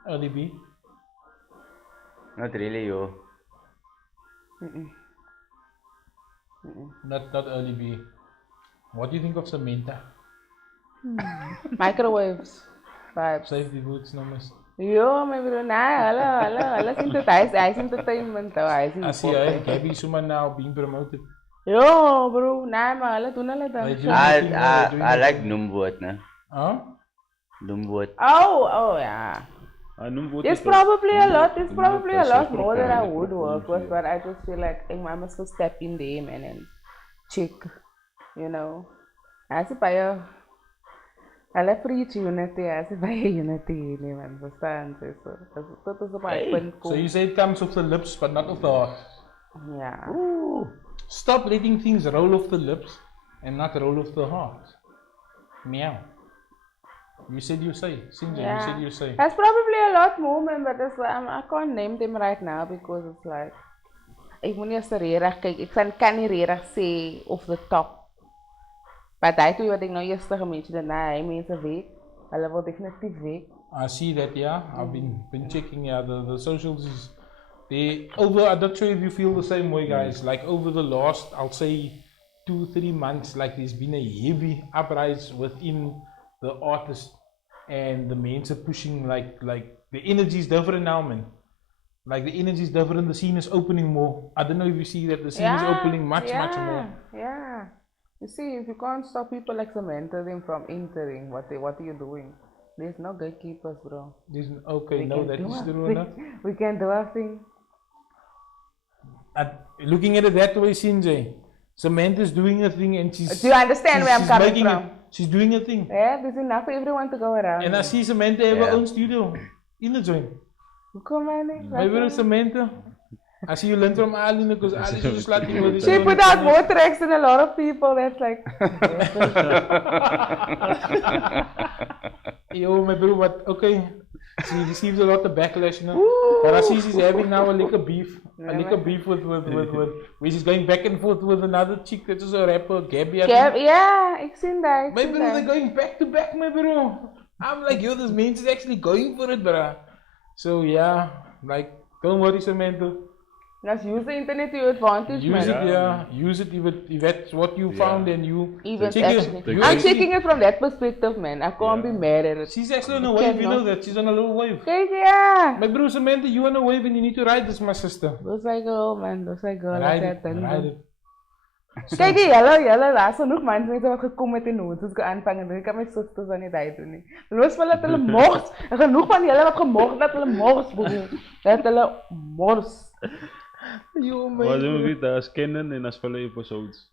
Ali B. Not really, yo. Not early B. What do you think of Samantha? Microwaves vibes. Save the boots numbers. Yo, my bro, hulle sien dit, hy is entertainment though, hy is I see Gabby Suma now being promoted. Yo, bro, maar hulle doen hulle dan. I like Numboot, ne? Huh? Numboot. Oh, yeah. There's probably a lot more that I would work with, but I just feel like I must go step in there, man, and check, you know. As if I preach unity, as if I unity, man, understand? So you say it comes off the lips, but not off the heart. Yeah. Ooh. Stop letting things roll off the lips and not roll off the heart. Meow. You said you say. Sinja, Yeah. you said you say. There's probably a lot more, man, but it's, I can't name them right now because it's like, ek moet nie eens regtig kyk, ek kan nie regtig sê off the top. Maar daai toe wat ek nou eers gemention het, nee, mense weet, hulle wil definitief weet. I see that, yeah. I've been checking, yeah, the socials is I'm not sure if you feel the same way, guys. Like over the last, I'll say 2-3 months, like there's been a heavy uprise within the artist and the men are pushing like the energy is different now, man. Like the energy is different, the scene is opening more. I don't know if you see that the scene is opening much more. Yeah. You see, if you can't stop people like Samantha them from entering, what are you doing? There's no gatekeepers, bro. Okay, no, that is true enough. We can do our thing. Looking at it that way, Sinjay, Samantha's doing a thing and she's... Do you understand where I'm coming from? She's doing a thing. Yeah, there's enough for everyone to go around. And I see Samantha have her own studio in the joint. Come on, Maybe Samantha. I see you learn from Ali because Ali is just like she put out more tracks than a lot of people. That's like... Yo, my bro, but okay. She receives a lot of backlash now. But I see she's having now a liquor beef. A liquor beef with where she's going back and forth with another chick that is a rapper, Gabby. Yeah, I've seen that. My bro, they're going back to back, my bro. I'm like, yo, this man is actually going for it, bro. So yeah, like, don't worry, Samantha. Just use the internet to your advantage, Use man. it, yeah. Use it if that's what you found and you... I'm checking it from that perspective, man. I can't be mad at it. She's actually on a wave, you know that. She's on a little wave. Yeah. My bro, Samantha, you on a wave and you need to ride this, my sister. Those like girl, man. Those like girl. Ride it. Kijk, julle, daar is genoeg mensen wat gekomen met die notes aanvangen. Ik kan mijn zusters aan die tijd doen. Nie. Los van dat hulle mors. En genoeg van julle wat gemors dat hulle mors, broer. Dat hulle mors. Yo, man. Maar doen we weer als kennen en als volle episodes.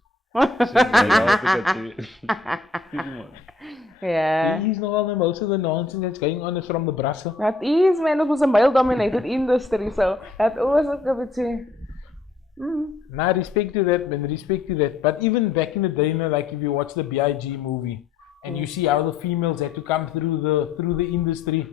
Yeah. He's not all most of the nonsense that's going on is from the Brussels. That is, man. It was a male-dominated industry, so that was a bit. Nah, respect to that, man. Respect to that. But even back in the day, you know, like if you watch the B.I.G. movie and you see how the females had to come through the industry,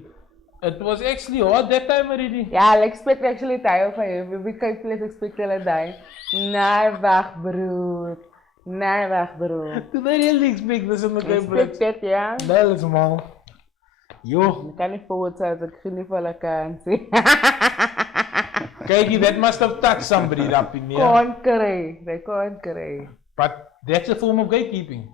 it was actually hard that time already. Yeah, I expect actually die van je. We kan please expect hulle die. Nee, wacht, broer. Nee, wacht, broer. Do they really expect this in the game? Expect that, ja. Dat is man. Yo. Ik kan niet vooruit zijn, ik ga niet voor de kans. Kijk, that must have touched somebody up in there. They can't cry. But that's a form of gatekeeping.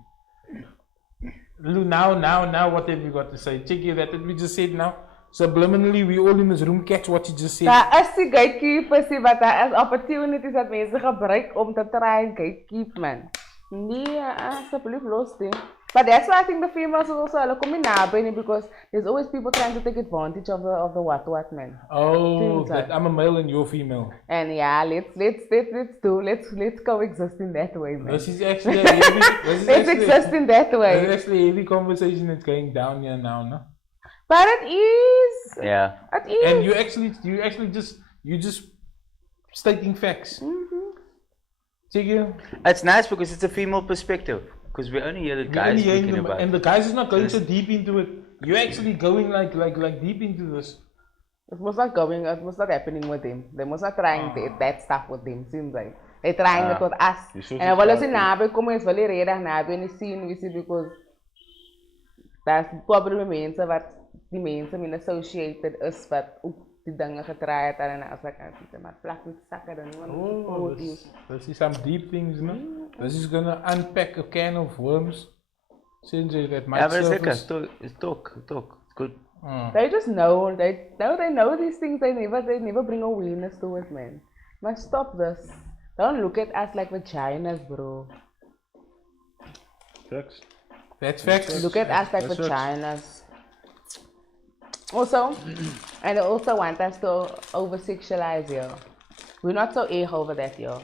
Now, what have you got to say? Check it, that we just said now. Subliminally, we all in this room catch what you just said. Daar is die gatekeepers, wat daar is opportunities dat mensen gebruiken om te try and gatekeep, man. Nee, alsjeblieft los die. But that's why I think the females also are coming naby because there's always people trying to take advantage of the what man. Oh, that I'm a male and you're female. And yeah, let's coexist in that way, man. This is actually a heavy, let's exist in that way. This is actually a heavy conversation that's going down here now, no? But it is. Yeah. It is. And you just stating facts. It's nice because it's a female perspective. Because we only hear the guys speaking about it. And the guys is not going so deep into it. You're actually going like deep into this. It was not happening with them. They was not trying that stuff with them, seems like. They're trying it with us. And while I say nabe, come is really redig nabe in the scene, we see because that's probably means what the mensen min associated is wat ook die dingen gedraaid en als ik maar plak met zakken dan niemand this is some deep things, no? This is gonna unpack a can of worms. Since that might surface. It's talk. It's good. They just know. They know these things. They never bring awareness to it, man. Must stop this. Don't look at us like vaginas, bro. Facts. That's facts. Look at us like That's vaginas. Also, and they also want us to over sexualize here. We're not so egg over that here.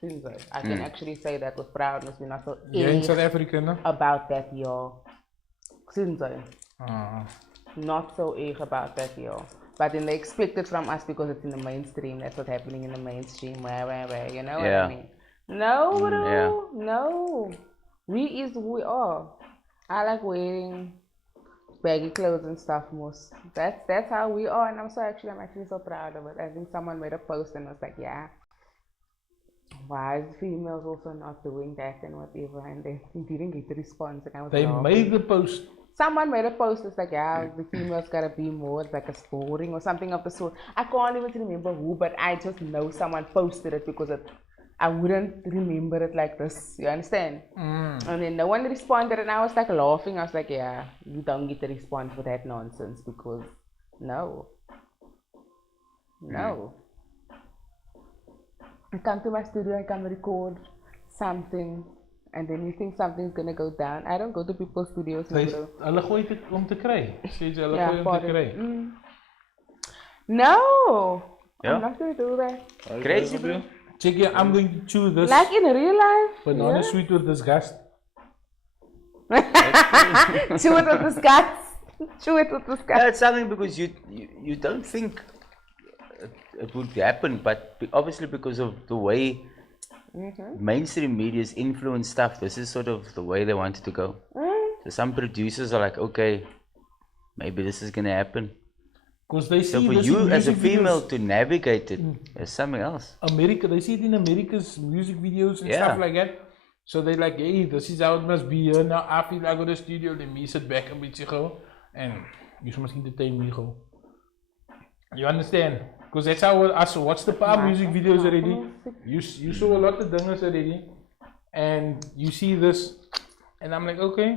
Seems like I can actually say that with proudness. We're not so You're in egg South Africa, no? about that here. Seems like Ah. not so egg about that here. But then they expect it from us because it's in the mainstream. That's what's happening in the mainstream. Where, you know what I mean? No, bro. No. We is who we are. I like wearing baggy clothes and stuff most. That's how we are, and I'm actually so proud of it. I think someone made a post and was like, yeah, why is females also not doing that and whatever, and they didn't get the response. And I was They laughing. made the post. Someone made a post that's like, yeah, the females gotta be more like a sporting or something of the sort. I can't even remember who, but I just know someone posted it because I wouldn't remember it like this. You understand? And then no one responded, and I was like laughing. I was like, yeah, you don't get to respond for that nonsense because no. I come to my studio, I come record something, and then you think something's gonna go down. I don't go to people's studios. Hulle gooi dit om te kry. Sê jy hulle Yeah, gooi om te pardon. kry. No, Yeah. I'm not gonna do that. Crazy, bro. Check here, I'm going to chew this Like in real life. banana sweet with disgust. Chew it with disgust. Chew it with disgust. Yeah, it's something because you don't think it would happen, but obviously because of the way mainstream media's influence stuff, this is sort of the way they want it to go. So some producers are like, okay, maybe this is gonna happen. Because they see So for this you in as a music female videos. to navigate it, there's something else. America, they see it in America's music videos and Yeah. stuff like that. So they're like, hey, this is how it must be here. Now I feel I go to the studio, let me sit back a bit go, and you must entertain me go. You understand? Because that's how I saw. Watch the pop music videos already. You saw a lot of things already, and you see this, and I'm like, okay,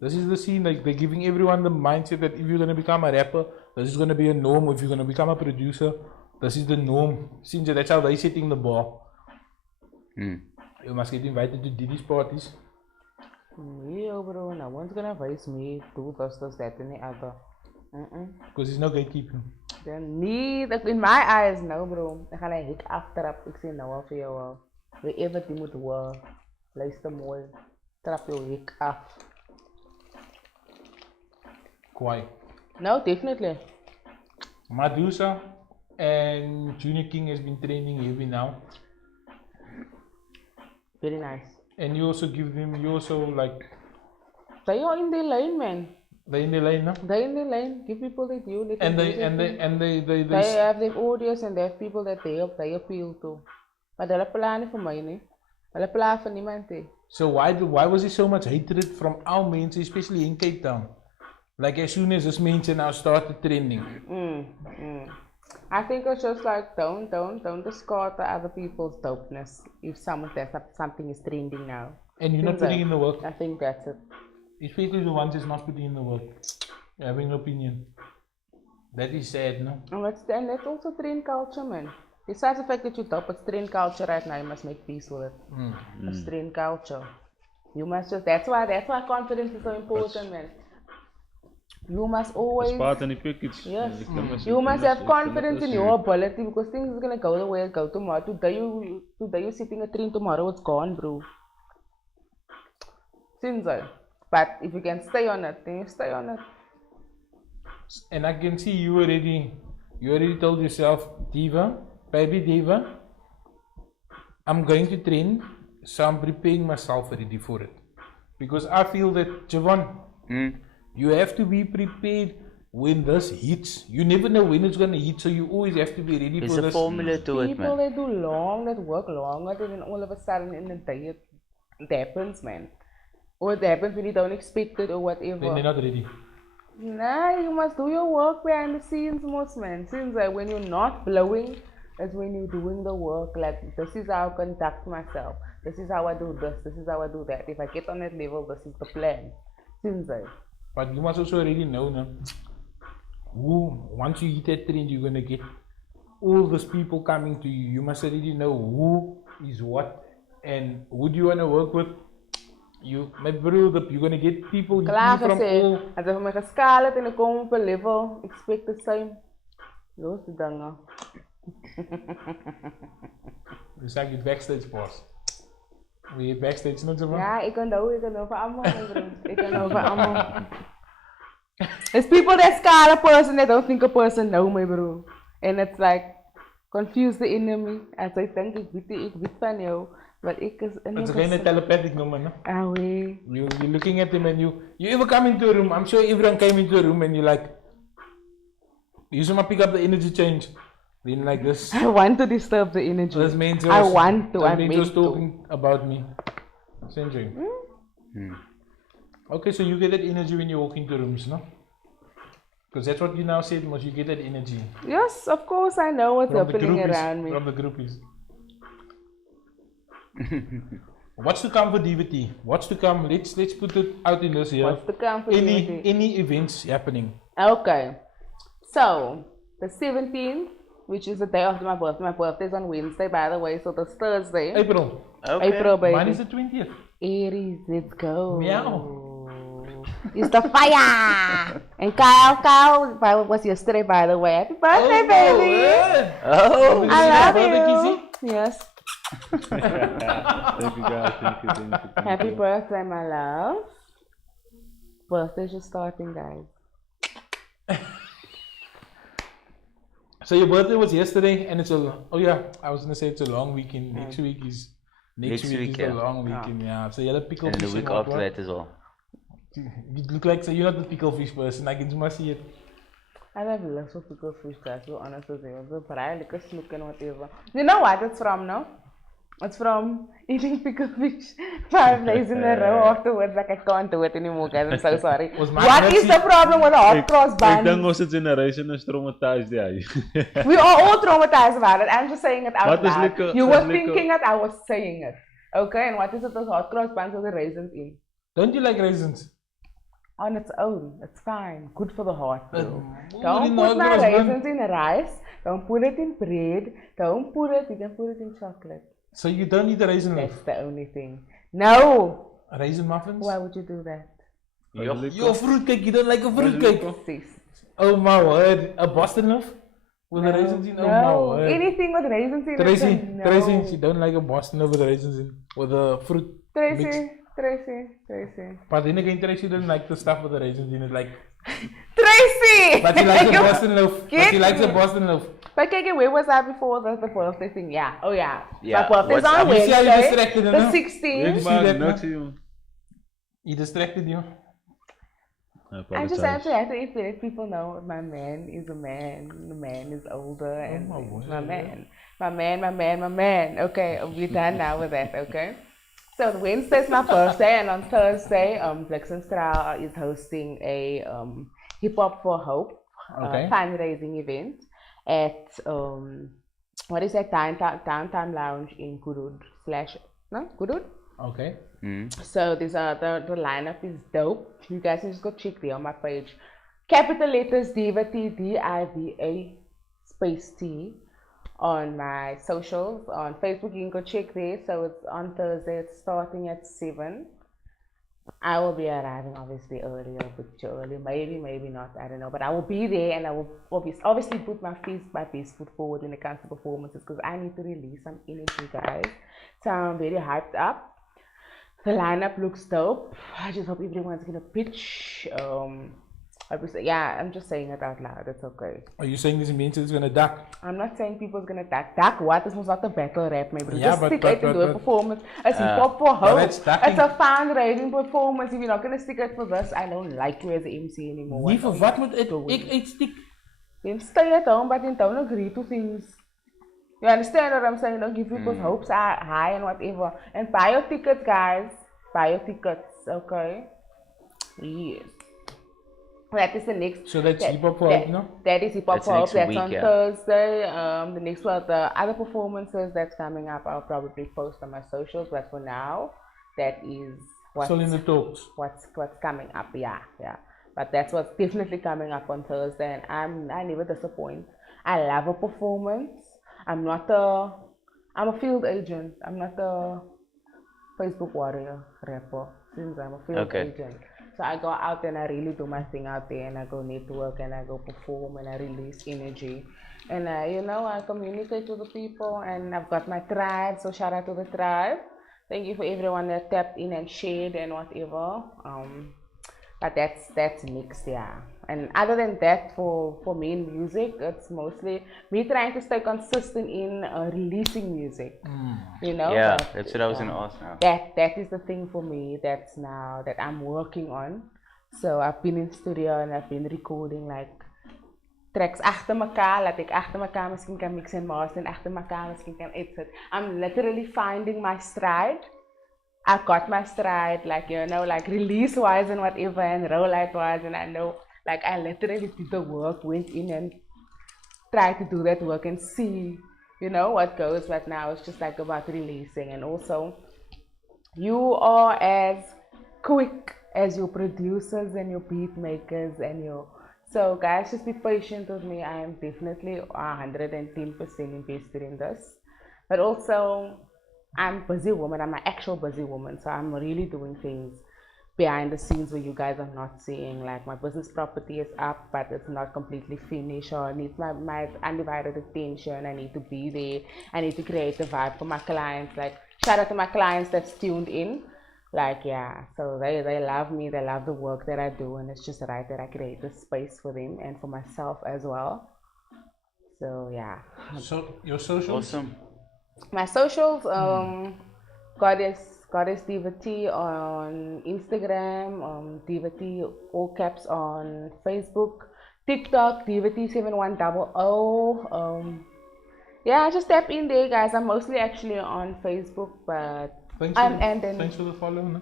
this is the scene. Like they're giving everyone the mindset that if you're gonna become a rapper, this is gonna be a norm. If you're gonna become a producer, this is the norm. Since that's how they setting the bar. You must get invited to Diddy's parties. Yeah, bro, no one's gonna advise me do this, that, and the other. Because there's no gatekeeping. Then niet, in my eyes, no, bro. Dan ga ik hik achterop. Ik zie nou al voor jou al. Wherever die moet worden. Luister mooi. Trap je hik af. Kwai. No, definitely. Medusa and Junior King has been training heavy now. Very nice. And you also give them, you also like, They are in the lane, man. they in the line, no? They in the lane. Give people the due. Let And them do their they, thing. They have their audience and they have people that they appeal to. Maar hulle pla nie vir my nie. Hulle pla vir niemand nie. So why was there so much hatred from our men, especially in Cape Town? Like as soon as this mention now started trending. I think it's just like don't discard the other people's dopeness if something is trending now. And you're not putting in the work. I think that's it. Especially the ones that's not putting in the work. Having an opinion. That is sad, no? And that's also trend culture, man. Besides the fact that you're dope, it's trend culture right now. You must make peace with it. It's trend culture. You must just that's why confidence is so important, man. You must always Part in the package. yes. You must have confidence in your ability because things are gonna go the way it go tomorrow. Today you're setting a trend, tomorrow it's gone, bro. Seems like. But if you can stay on it, then you stay on it. And I can see you already told yourself, Diva, baby Diva, I'm going to train, so I'm preparing myself already for it. Because I feel that, Jovan, you have to be prepared when this hits. You never know when it's going to hit, so you always have to be ready There's for a this. formula to it, People man. that do long, that work longer, and then all of a sudden in the day it happens, man. Or it happens when you don't expect it or whatever. Then they're not ready. Nah, you must do your work behind the scenes, most man. Seems like when you're not blowing, that's when you're doing the work. Like, this is how I conduct myself. This is how I do this. This is how I do that. If I get on that level, this is the plan. Seems like. But you must also already know, no? who, once you hit that trend, you're gonna get all these people coming to you. You must already know who is what and who do you wanna work with. You, my brother, you're gonna get people Klaar from gesê, all. as ek my geskaal het en ek kom op 'n level, expect the same. Los die dinge. Dis ek die backstage boss. We backstage not so much. Ja, ek kan nou vir almal, my bro. Ek kan nou vir almal. There's people that scar a person that don't think a person know, my bro. And it's like, confuse the enemy. As I think ek weet van jou. But ek is in It's geen telepathic number, no? Ah, wee. You're looking at him and you ever come into a room, I'm sure everyone came into a room and you're like, you should pick up the energy change. Then like this. I want to disturb the energy. This means I want to. That I means meant you're talking about me. Essentially. Okay, so you get that energy when you walk into rooms, no? Because that's what you now said, must you get that energy. Yes, of course I know what's happening around me. From the groupies. What's to come for DVT? What's to come? Let's put it out in this here. What's to come for DVT? Any events happening? Okay. So, the 17th, which is the day after my birthday. My birthday is on Wednesday, by the way, so that's Thursday. April. Okay. April, baby. Mine is the 20th. Aries, let's go. Meow. It's the fire! And Kyle was yesterday, by the way. Happy birthday, baby! Oh, I love birthday, you. Yes. Thank you guys, thank you. Happy birthday, my love. Birthday's just starting, guys. So your birthday was yesterday, and it's I was gonna say it's a long weekend. Next week is a long weekend. Yeah. So you're the pickle and fish. the week and after what? that as well. You look like you're not the pickle fish person. I can just see it. I have less for pickle fish, guys, to be honest with you. But I like a snook and whatever. You know what it's from, no? It's from eating pickle fish 5 days in a row afterwards. Like, I can't do it anymore, guys. I'm so sorry. What is the problem with a hot cross bun? Ek dink ons het generation is traumatized daar. We are all traumatized about it. I'm just saying it out What is loud. liquor- You what were is liquor- thinking it, I was saying it. Okay, and what is it? Those hot cross buns with the raisins in? Don't you like raisins? On its own, it's fine. Good for the heart, though. Put Don't in put hot my cross bun. raisins in rice. Don't put it in bread. You can put it in chocolate. So you don't eat a raisin That's loaf? the only thing. No! Raisin muffins? Why would you do that? Your fruitcake, you don't like a fruitcake? Sis. Oh my word. A Boston loaf? With the raisins in? Oh my No, word. anything with raisins in Tracy, it. No. Tracy, she don't like a Boston loaf with raisins in. With the fruit mix. Tracy. But then again, Tracy don't like the stuff with the raisins in it. Like, Tracy! but she likes a Boston loaf. But Get she likes a me. Boston loaf. But KK, where was I before the birthday thing? Yeah. Oh yeah. Yeah, My birthday's what's on up? You see how you Wednesday. distracted her The now? 16th. see that, Man, no? niks hier. He distracted you. I just have to let people know my man is a man. The man is older and my he's word. my man. Okay, we're done now with that, okay? So Wednesday's my birthday and on Thursday, Blixenstraal is hosting a Hip Hop for Hope Okay. fundraising event at what is that downtown lounge in Gurud Gurud? Okay. So these are the lineup is dope. You guys can just go check there on my page. Capital letters Diva DIVA space T on my socials. On Facebook you can go check there. So it's on Thursday, it's starting at 7. I will be arriving obviously earlier, a bit too early, maybe not, I don't know. But I will be there and I will obviously put my best foot forward when it comes to performances because I need to release some energy, guys. So I'm very hyped up. The lineup looks dope. I just hope everyone's gonna pitch. I'm just saying it out loud. It's okay. Are you saying this means it's gonna duck? I'm not saying people's gonna duck what? This was not a battle rap, maybe. Yeah, just but- stick out and do a but- performance. It's hip hop for hope. that's It's ducking. a fundraising performance. If you're not gonna stick out for this, I don't like you as an MC anymore. Nie vir What wat are moet you doing? ek stick? Then stay at home, but then don't agree to things. You understand what I'm saying? Don't give people's hopes high and whatever. And buy your tickets, guys. Buy your tickets, okay? Yes. That is the next. So that's Hip Hop for Hope, no? That is Hip Hop That's for Hope. next That's week, on yeah. Thursday. The next one, the other performances that's coming up, I'll probably post on my socials. But for now, that is Still in the talks. what's coming up. Yeah. But that's what's definitely coming up on Thursday, and I never disappoint. I love a performance. I'm not a I'm a field agent. I'm not a Facebook warrior rapper. Since I'm a field agent, so I go out and I really do my thing out there, and I go network and I go perform and I release energy, and I communicate to the people, and I've got my tribe. So shout out to the tribe. Thank you for everyone that tapped in and shared and whatever. But that's mixed, yeah. And other than that, for me in music, it's mostly me trying to stay consistent in releasing music. Yeah, that's what I was gonna ask now. That is the thing for me. That's now that I'm working on. So I've been in studio and I've been recording like tracks achter mekaar, laat ik achter mekaar misschien kan mix en master en achter mekaar misschien kan edit. I'm literally finding my stride. I got my stride, like like release wise and whatever, and roll light wise, and I know, like I literally did the work, went in and tried to do that work and see, what goes. But now it's just like about releasing, and also you are as quick as your producers and your beat makers and so guys, just be patient with me. I am definitely 110% invested in this, but also I'm a busy woman. I'm an actual busy woman, so I'm really doing things behind the scenes where you guys are not seeing. Like my business property is up, but it's not completely finished, or it needs my undivided attention. I need to be there. I need to create a vibe for my clients. Like shout out to my clients that's tuned in. Like yeah, so they love me. They love the work that I do, and it's just right that I create a space for them and for myself as well. So yeah. So your socials? Awesome. My socials, Goddess Diva T on Instagram, Diva T all caps on Facebook, TikTok, Diva T 7100. Yeah, just tap in there, guys. I'm mostly actually on Facebook, but thanks for the follow. No?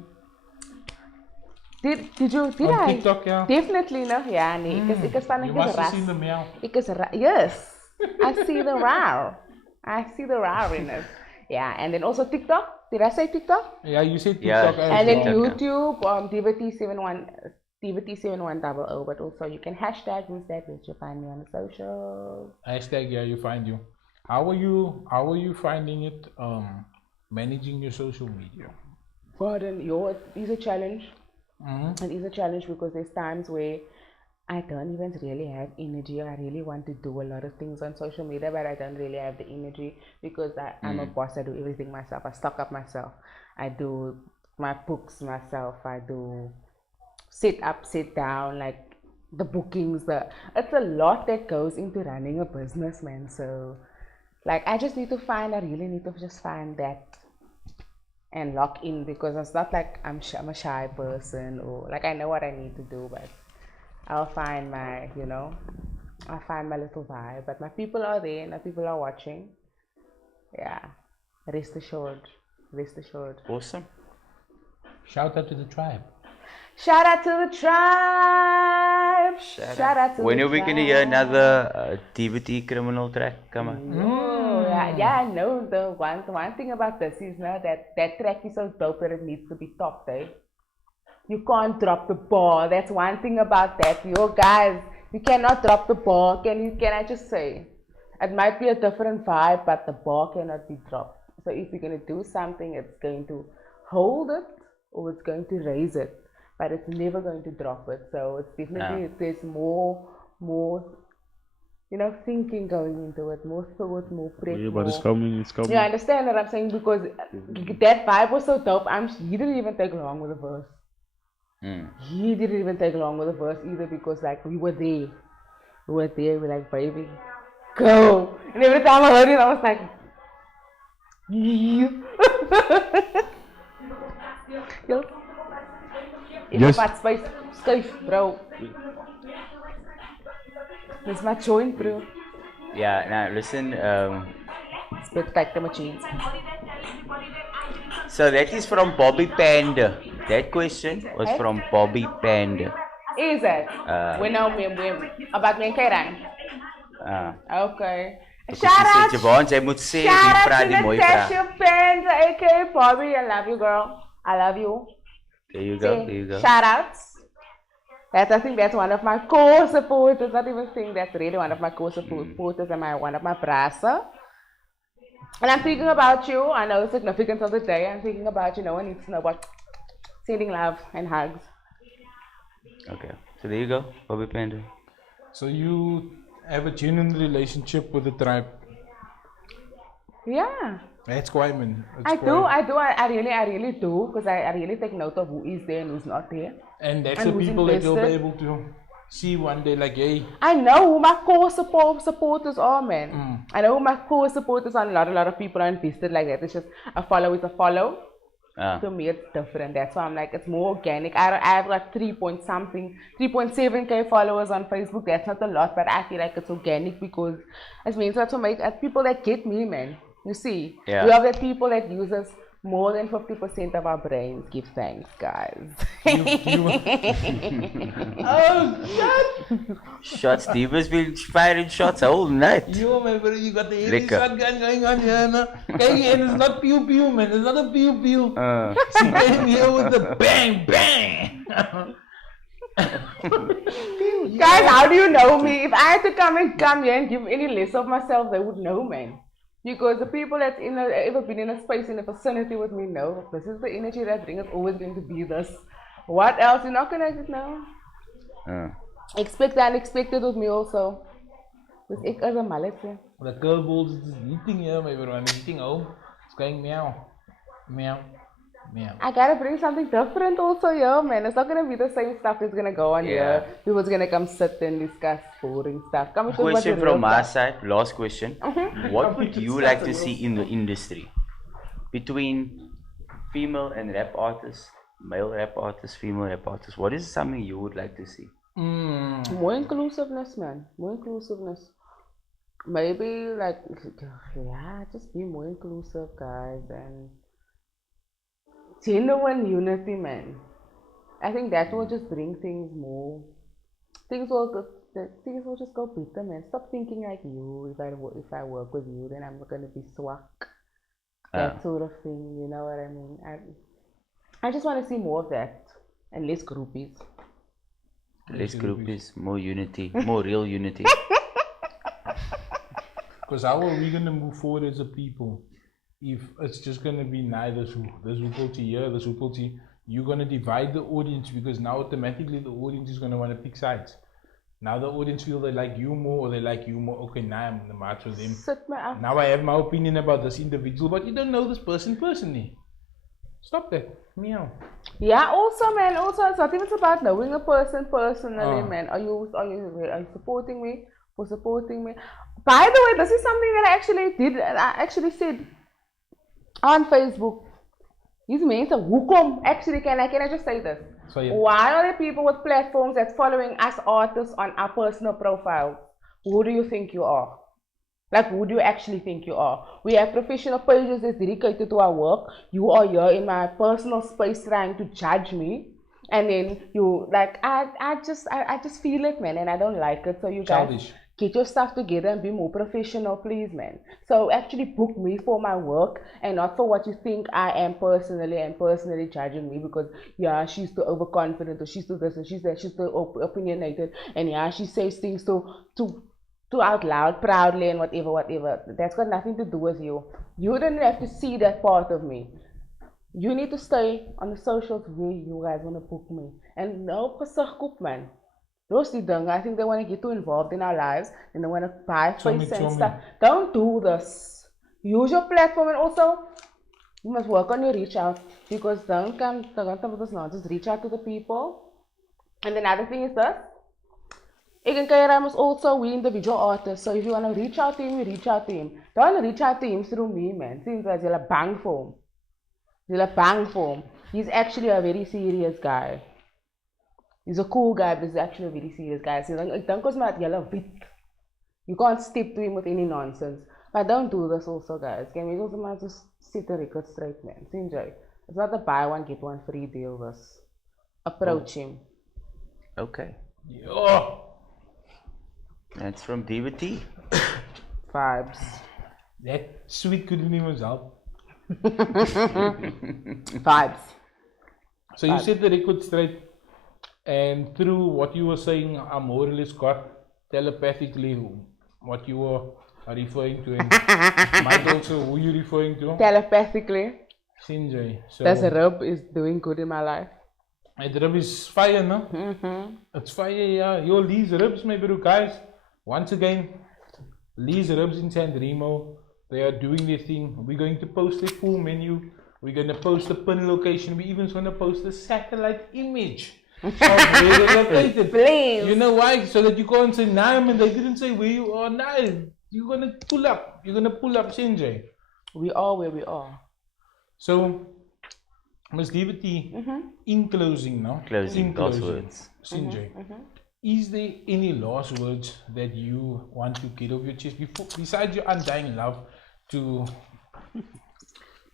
Did I? TikTok, yeah. Definitely no. Ja, nee. Ik is van you must have seen the meow. Yes, I see the wow. I see the rawness. Yeah, and then also TikTok. Did I say TikTok? Yeah, you said TikTok. Yeah. And then YouTube, Diva T7100. But also you can hashtag use that, which you'll find me on the socials. Hashtag, yeah, you find you. How are you finding it? Managing your social media. Pardon, it is a challenge. It is a challenge because there's times where I don't even really have energy. I really want to do a lot of things on social media, but I don't really have the energy because I'm a boss. I do everything myself. I stock up myself. I do my books myself. I do sit up, sit down, like the bookings. It's a lot that goes into running a business, man. So, like, I really need to just find that and lock in, because it's not like I'm a shy person, or like I know what I need to do, but I'll find my little vibe. But my people are there, my people are watching. Yeah, rest assured. Awesome. Shout out to the tribe. Shout out to the tribe. Shout out to when the are we tribe. going to hear another DVD criminal track come on? Yeah, I know. The one thing about this is that track is so dope that it needs to be topped, eh? You can't drop the ball. That's one thing about that. Yo guys, you cannot drop the ball. Can I just say? It might be a different vibe, but the ball cannot be dropped. So if you're going to do something, it's going to hold it or it's going to raise it, but it's never going to drop it. So it's definitely, there's more thinking going into it, more thought, more prep. Yeah, but it's coming. Yeah, I understand what I'm saying, because that vibe was so dope. He didn't even take long with the verse. He didn't even take long with the verse either, because like we were there. We're like, baby, go. And every time I heard it, I was like, Yo. Yes. Fat space, skuif, bro. This is my joint, bro. Yeah, now listen, Spectacular machines. so that is from Bobby Panda. That question was from Bobby Panda. Is it? When about me and Kairan. Okay. Shout out to Natasha Panda, aka Bobby. I love you, girl. I love you. There you go. Shout outs. I think that's one of my core supporters. Not even saying that's really one of my core supporters and one of my brasa. And I'm thinking about you. I know the significance of the day. I'm thinking about you. No one needs to know about sending love and hugs. Okay, so there you go, Bobby Panda. So you have a genuine relationship with the tribe. Yeah. That's quite, man. I really do, because I really take note of who is there and who's not there. And that's the people that you'll be able to see one day, like, hey. I know who my core supporters are, man. I know who my core supporters are. A lot of people are invested like that. It's just a follow is a follow. To me, it's different. That's why I'm like, it's more organic. I have like 3.7k followers on Facebook. That's not a lot, but I feel like it's organic because it means to make people that get me, man. You see, we have the people that use us more than 50% of our brains. Give thanks, guys. Oh, shit! Shots, Steve has been firing shots all night. Yo, man, bro, you got the heavy shotgun going on here, no? Okay, and it's not pew pew, man. It's not a pew pew. She came here with the bang bang. Guys, how do you know me? If I had to come here and give any less of myself, they would know, man. Because the people that's ever been in a space, in a vicinity with me know this is the energy that I bring. It's always going to be this. What else? You're not gonna just know. Expect the unexpected with me also. Dus ik as a mallet. The curveballs is eating here, my bro. I'm eating home. It's going meow, meow, meow. I gotta bring something different also here, man. It's not gonna be the same stuff that's gonna go on here. People's gonna come sit and discuss boring stuff. Question from my side, last question. What would you like to see in the industry between female and rap artists, male rap artists, female rap artists? What is something you would like to see? More inclusiveness, man. More inclusiveness. Maybe like, just be more inclusive, guys, and genuine unity, man. I think that will just bring things more. Things will just go better, man. Stop thinking like you. If I work with you, then I'm not gonna be swag. That sort of thing. You know what I mean? I just want to see more of that and less groupies. Less groupies, more unity, more real unity. Because how are we gonna move forward as a people if it's just gonna be neither this people here, this people here? You're gonna divide the audience because now automatically the audience is gonna want to pick sides. Now the audience feel they like you more or they like you more. Okay, now I'm gonna match with them. Now I have my opinion about this individual, but you don't know this person personally. Stop that. Meow. Yeah, also, man, it's not even about knowing a person personally, man. Are you supporting me for supporting me? By the way, this is something that I actually said on Facebook. These men say, actually, can I just say this? So, yeah. Why are there people with platforms that's following us artists on our personal profiles? Who do you think you are? Like, who do you actually think you are? We have professional pages that's dedicated to our work. You are here in my personal space trying to judge me. And then you, like, I just feel it, man, and I don't like it. So you guys get your stuff together and be more professional, please, man. So actually book me for my work and not for what you think I am personally and personally judging me because, yeah, she's too overconfident or she's too this and she's that, she's too opinionated. And yeah, she says things too out loud, proudly and whatever. That's got nothing to do with you. You don't have to see that part of me. You need to stay on the socials where you guys want to book me. And no pasagkop, man. Those die dinge, I think they want to get too involved in our lives and they want to buy face and stuff. Don't do this. Use your platform and also you must work on your reach out because don't come with this nonsense. Reach out to the people. And another thing is this. Ik en Kaira is also we individual artists. So if you want to reach out to him, you reach out to him. Don't reach out to him through me, man. Seems like you're bang for him. You're bang for him. He's actually a very serious guy. He's a cool guy, but he's actually a very serious guy. So I think you can't step to him with any nonsense. But don't do this also, guys. Can we also just set the record straight, man? Enjoy. It's not a buy one, get one free deal. This. Approach him. Okay. Yeah. That's from DVT. Vibes. That sweet couldn't even help. Vibes. So you set the record straight. And through what you were saying, I more or less got telepathically what you were referring to. And might also who you referring to? Telepathically, Sinjay. So this rub is doing good in my life. and rub is fire, no? It's fire, yeah. Yo, Lee's ribs, my bro, guys. Once again, Lee's ribs in San Remo. They are doing their thing. We're going to post a full menu. We're going to post a pin location. We even going to post a satellite image of where they're located. Please. You know why? So that you can't say, nah, man, they didn't say where you are. Nah, you're going to pull up. You're going to pull up Sinjay. We are where we are. So, Ms. Devati, in closing now. Closing, last words. Sinjay, is there any last words that you want to get off your chest besides your undying love to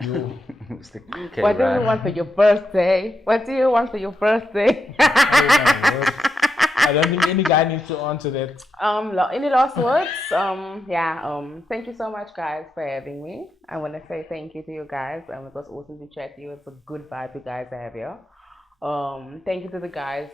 you? Okay, What do you want for your birthday? What do you want for your birthday? I don't think any guy needs to answer that. Any last words? Thank you so much, guys, for having me. I want to say thank you to you guys. It was awesome to chat to you. It's a good vibe you guys have here. Thank you to the guys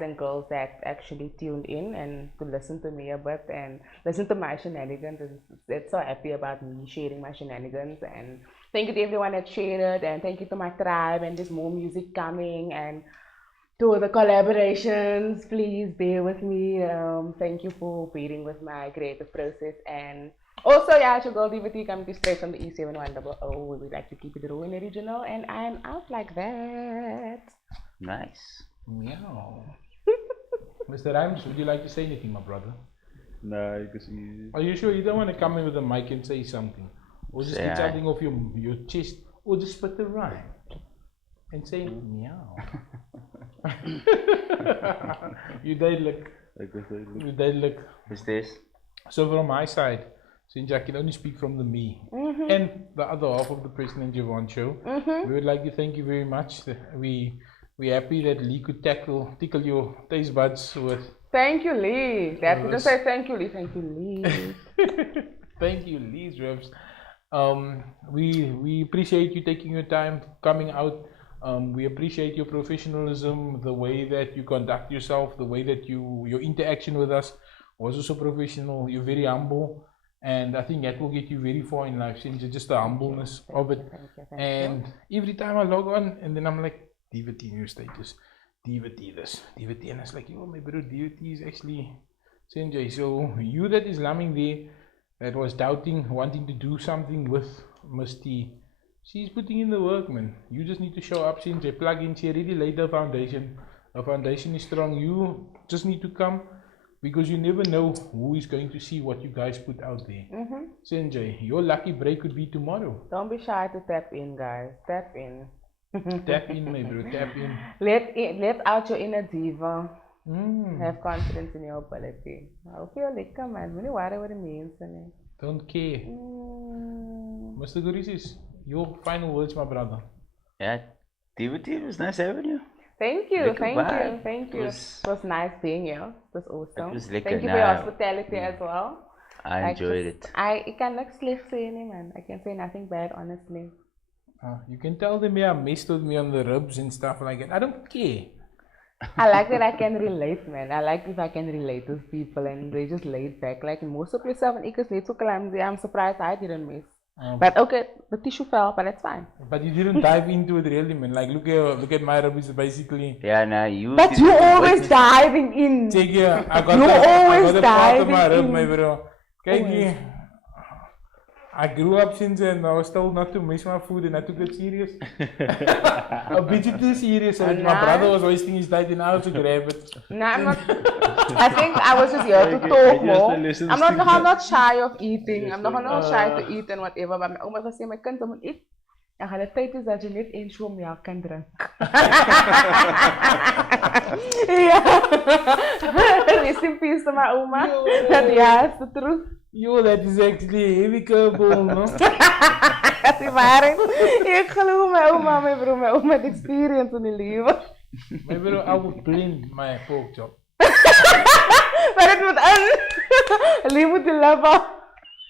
and girls that actually tuned in and to listen to me a bit and listen to my shenanigans. It's so happy about me sharing my shenanigans. And thank you to everyone that shared it, and thank you to my tribe, and there's more music coming, and to the collaborations. Please bear with me. Thank you for bearing with my creative process. And also, it's your girl Devati coming to you straight from the E7100. We would like to keep it raw and original, and I'm out like that. Nice. Meow. Mr. Rhymes, would you like to say anything, my brother? No, because you... Are you sure you don't want to come in with a mic and say something? Or just get something off your chest? Or just spit the rhyme and say meow. You duidelijk. You duidelijk. Is this? So from my side, since I can only speak from the me and the other half of the Preston JovanShow, we would like to thank you very much. We're happy that Lee could tickle your taste buds with. Thank you, Lee. That's to say thank you, Lee. Thank you, Lee. Thank you, Lee's Revs. We appreciate you taking your time coming out. We appreciate your professionalism, the way that you conduct yourself, the way that your interaction with us was also professional. You're very humble, and I think that will get you very far in life, since just the humbleness of it. And every time I log on, and then I'm like, Devati new status, Devati this, Devati, and I was like, yo, my bro, Devati is actually Sanjay. So you that is lamming there, that was doubting, wanting to do something with Miss T, she's putting in the work, man. You just need to show up, Sanjay, plug in. She already laid the foundation. The foundation is strong. You just need to come, because you never know who is going to see what you guys put out there. Sanjay, your lucky break could be tomorrow. Don't be shy to tap in, guys. Tap in. Tap in, my bro, tap in. Let out your inner diva. Have confidence in your ability. I feel like, come on, when you worry what it means. Don't care. Mr. Gurisis, your final words, my brother. Yeah, Devati, it was nice having you. Thank you. Lekker Thank vibe. you. Thank you. It was nice being here. It was awesome. Het was lekker, Thank you for nou. your hospitality as well. I enjoyed it. I can not sleep saying, man. I can say nothing bad, honestly. You can tell them, yeah, messed with me on the ribs and stuff like that. I don't care. I like that I can relate, man. I like if I can relate with people and they just laid back. Like most of yourself and Ika's not so clumsy. I'm surprised I didn't miss. But okay, the tissue fell, but that's fine. But you didn't dive into it really, man. Like look at my ribs basically. Yeah, nah, you. But you always diving in. Check here. I got You always the part of my diving rib, my in. bro. Kijk hier. I grew up since and I was told not to miss my food and I took it serious. A bit too serious. So my brother was wasting his time in how to grab it. No, I'm not. I think I was just here to talk more. I'm not shy of eating. I'm not shy to eat and whatever. But my oma was saying, my kind moet eat. En gaan de tijd is dat je niet één show melk kan drinken. Ja. Rest in peace to my oma. Ja, is the truth. Yo, that is actually a heavy curveball, no? Dat is waar. Ik geloof mijn oma, mijn broer, mijn oma heeft experience in die leven. My bro, I would blend my pork chop. Maar het moet aan. Alleen moet je lappen.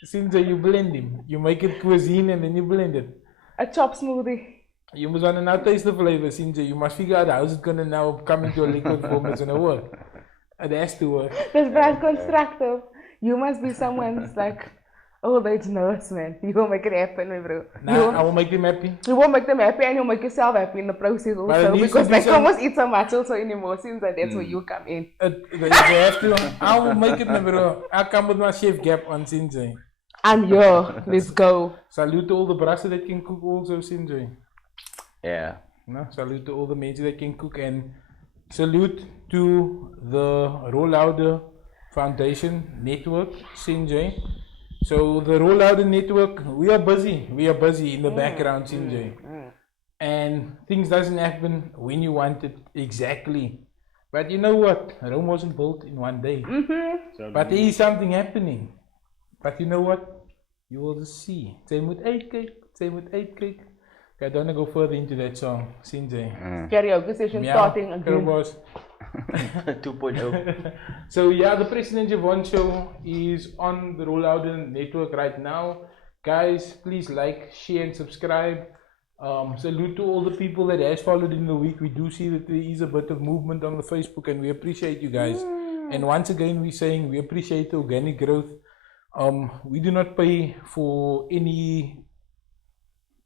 Since you blend him, you make it cuisine and then you blend it. A chop smoothie. You must want to now taste the flavor, Sinjay. You must figure out how it's gonna now come into a liquid form. It's gonna work. It has to work. This brand constructive. You must be someone's like old age nurse, man. You will make it happen, my bro. Nah, I will make them happy. You won't make them happy and you'll make yourself happy in the process also. Because they almost eat some much also in emotions and that's where you come in. They have to. I will make it, my bro. I'll come with my chef gap on Sinjay. I'm here. Let's go. Salute to all the brassen that can cook also, Sinjay. Yeah. No, salute to all the mates that can cook and salute to the Rollouder Foundation Network, Sinjay. So the Rollouder Network, we are busy in the background, Sinjay. And things doesn't happen when you want it exactly. But you know what? Rome wasn't built in one day. But there is something happening. But you know what? You will just see. Same with 8 cake. Okay, I don't want to go further into that song, Sinjay. Karaoke session starting again. 2.0. So yeah, the Preston JovanShow is on the Rollouder Network right now. Guys, please like, share and subscribe. Salute to all the people that has followed in the week. We do see that there is a bit of movement on the Facebook and we appreciate you guys. And once again we're saying we appreciate the organic growth. We do not pay for any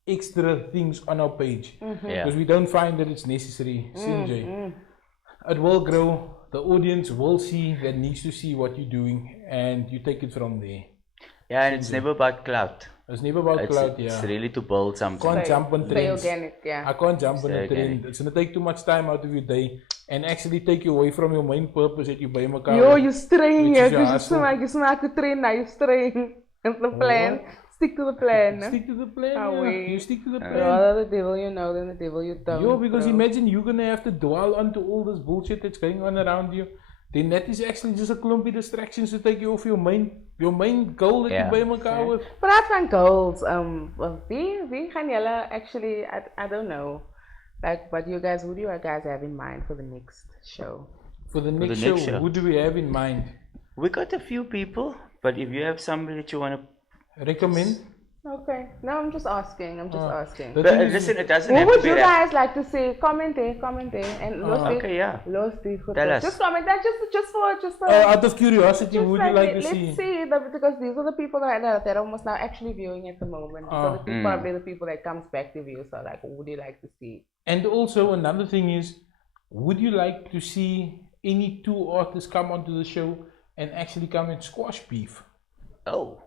extra things on our page because we don't find that it's necessary. Sinjay, it will grow. The audience will see that needs to see what you're doing, and you take it from there. Yeah, and it's never about clout. It's never about cloud. It's really to build something. Can't jump on trends. Organic, yeah. I can't jump on a trend. It's gonna take too much time out of your day and actually take you away from your main purpose that you buy mekaar. Yo, you straying here. You smaak the train now. You straying. It's the plan. Stick to the plan. Stick to the plan. You stick to the plan. Rather the devil you know than the devil you don't. Yo, because imagine you're gonna have to dwell onto all this bullshit that's going on around you. Then that is actually just a clumpy distractions to take you off your main goal that you buy mekaar with. But that's my goals. Well, we can actually, I don't know. Like, but who do you guys have in mind for the next show? For the next show, who do we have in mind? We got a few people, but if you have somebody that you want to recommend. Okay. No, I'm just asking. But listen, it doesn't have to be. What would you guys like to say? Comment there, and Tell us. Just comment that, just for. Out of curiosity, who would you like to see? Let's see, because these are the people that are almost now actually viewing at the moment. So probably the people that comes back to view. So like, who would you like to see? And also another thing is, would you like to see any two artists come onto the show and actually come and squash beef? Oh.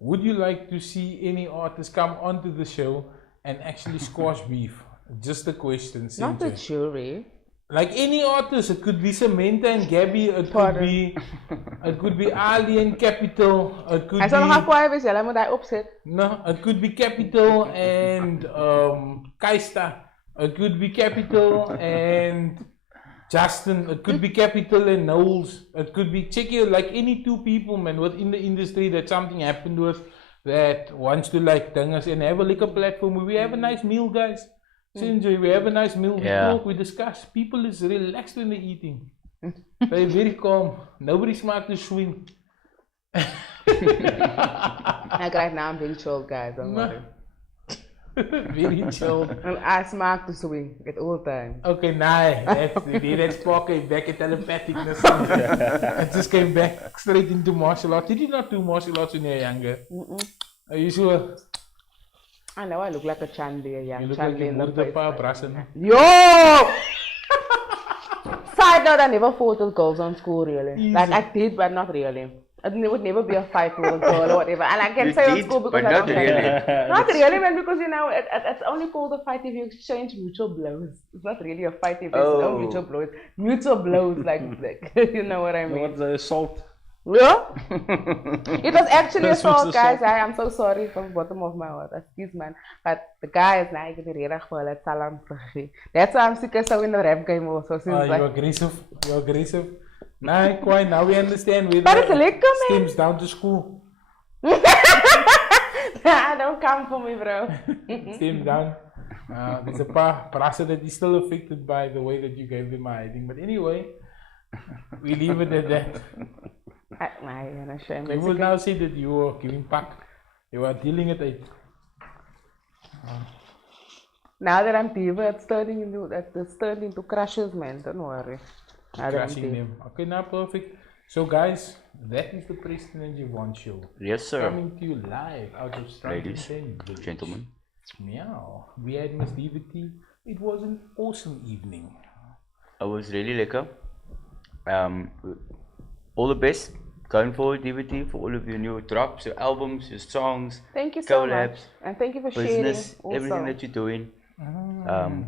Would you like to see any artists come onto the show and actually squash beef? Just a question. Not the jury. Like any artist, it could be Samantha and Gabby. It could be Ali and Capital. It could it could be Capital and Kaista. It could be Capital and Justin. It could be Capital and Knowles. It could be like any two people, man, within the industry that something happened with that wants to like dang us and have a liquor platform where we have a nice meal, guys. Sinjay, we have a nice meal. We talk, we discuss. People is relaxed when they're eating. They're very calm. Nobody smart to swing. Like right now, I'm being chilled, guys. Don't worry. Very chilled. And I smaak to swing at all times. Okay, that's Parker back at telepathicness. I just came back straight into martial arts. Did you not do martial arts when you were younger? Are you sure? I know I look like a Chandi, young you look Chandi like in the face. Yo! Side note, I never fought with girls on school, really. Easy. Like I did, but not really. It would never be a fight with a girl or whatever. And I can say on school because I don't really. Not really, man, because you know, it's only called a fight if you exchange mutual blows. It's not really a fight if there's no mutual blows. Mutual blows, like you know what I mean. What's the assault? Yeah? It was actually assault, guys. I'm so sorry from the bottom of my heart. Excuse, man. But the guy is not getting ready for that salam. That's why I'm sick of so in the rap game also. You're aggressive. You're aggressive. Nah, quite. Now we understand. But it's lekker, man. Steams down to school. Don't come for me, bro. Steams down. There's a Prasa that is still affected by the way that you gave them my hiding. But anyway, we leave it at that. You will now say that you are giving back. You are dealing it out. Now that I'm deeper, it's turned into crushes, man. Don't worry. Now that I'm Crushing deep. them. Okay, now perfect. So guys, that is the Preston and JovanShow. Yes, sir. Coming to you live out of Ladies, Strand. gentlemen. Meow. We had Miss DVT. It was an awesome evening. It was really lekker. All the best going forward, DVT, for all of your new drops, your albums, your songs, Thank you so much. collabs, And thank you for business, sharing. everything Also. that you're doing.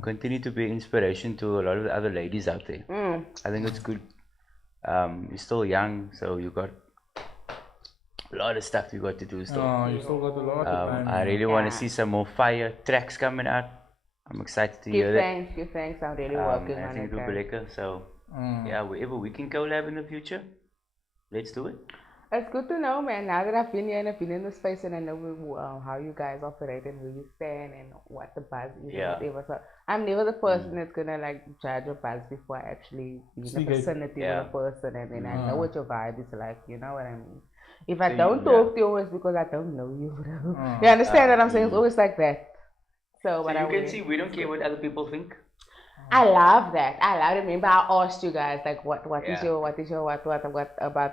Continue to be inspiration to a lot of the other ladies out there. I think it's good. You're still young, so you got a lot of stuff you got to do still. Oh, you still got a lot of time. I really want to see some more fire tracks coming out. I'm excited to hear that. Give thanks. I'm really working I on think it. it'll be Guys. lekker. So yeah, wherever we can collab in the future, let's do it. It's good to know, man. Now that I've been here and I've been in the space and I know how you guys operate and where you stand and what the buzz is Yeah. and whatever. So I'm never the person that's gonna like judge a buzz before I actually be in the vicinity of a person and then I know what your vibe is like. You know what I mean? If I don't talk to you, it's because I don't know you, bro. You understand what I'm saying? It's always like that. So what you can see we don't care what other people think. I love that. Remember I asked you guys like what about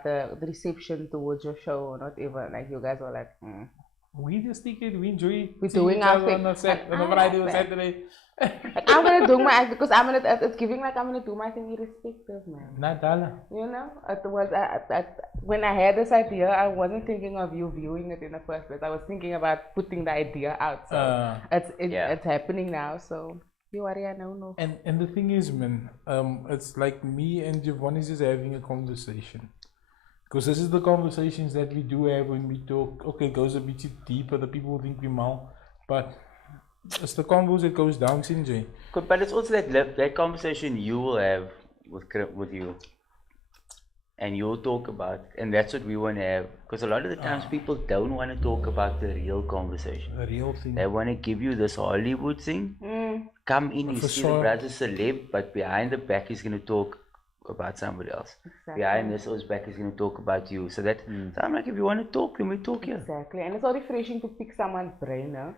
the reception towards your show or whatever. Like you guys were like, We just think it, we enjoy it. We're seeing doing each our other thing. on a Friday or Saturday. like, I'm gonna do my because it's giving like I'm gonna do my thing irrespective, man. Nadala. You know, it was when I had this idea, I wasn't thinking of you viewing it in the first place. I was thinking about putting the idea out. So it's happening now. So you worry, I know no. And the thing is, man, it's like me and Jovan is just having a conversation. Because this is the conversations that we do have when we talk. Okay, it goes a bit deeper. The people think we mal, but it's the convos that goes down, Sinjay. But it's also that conversation you will have with you, and you'll talk about, and that's what we want to have. Because a lot of the times people don't want to talk about the real conversation. The real thing. They want to give you this Hollywood thing. Come in, you see the brother celeb, but behind the back he's going to talk about somebody else. Exactly. Behind this back he's going to talk about you. So that, so I'm like, if you want to talk, then we talk here. Exactly, and it's all refreshing to pick someone's brain, no?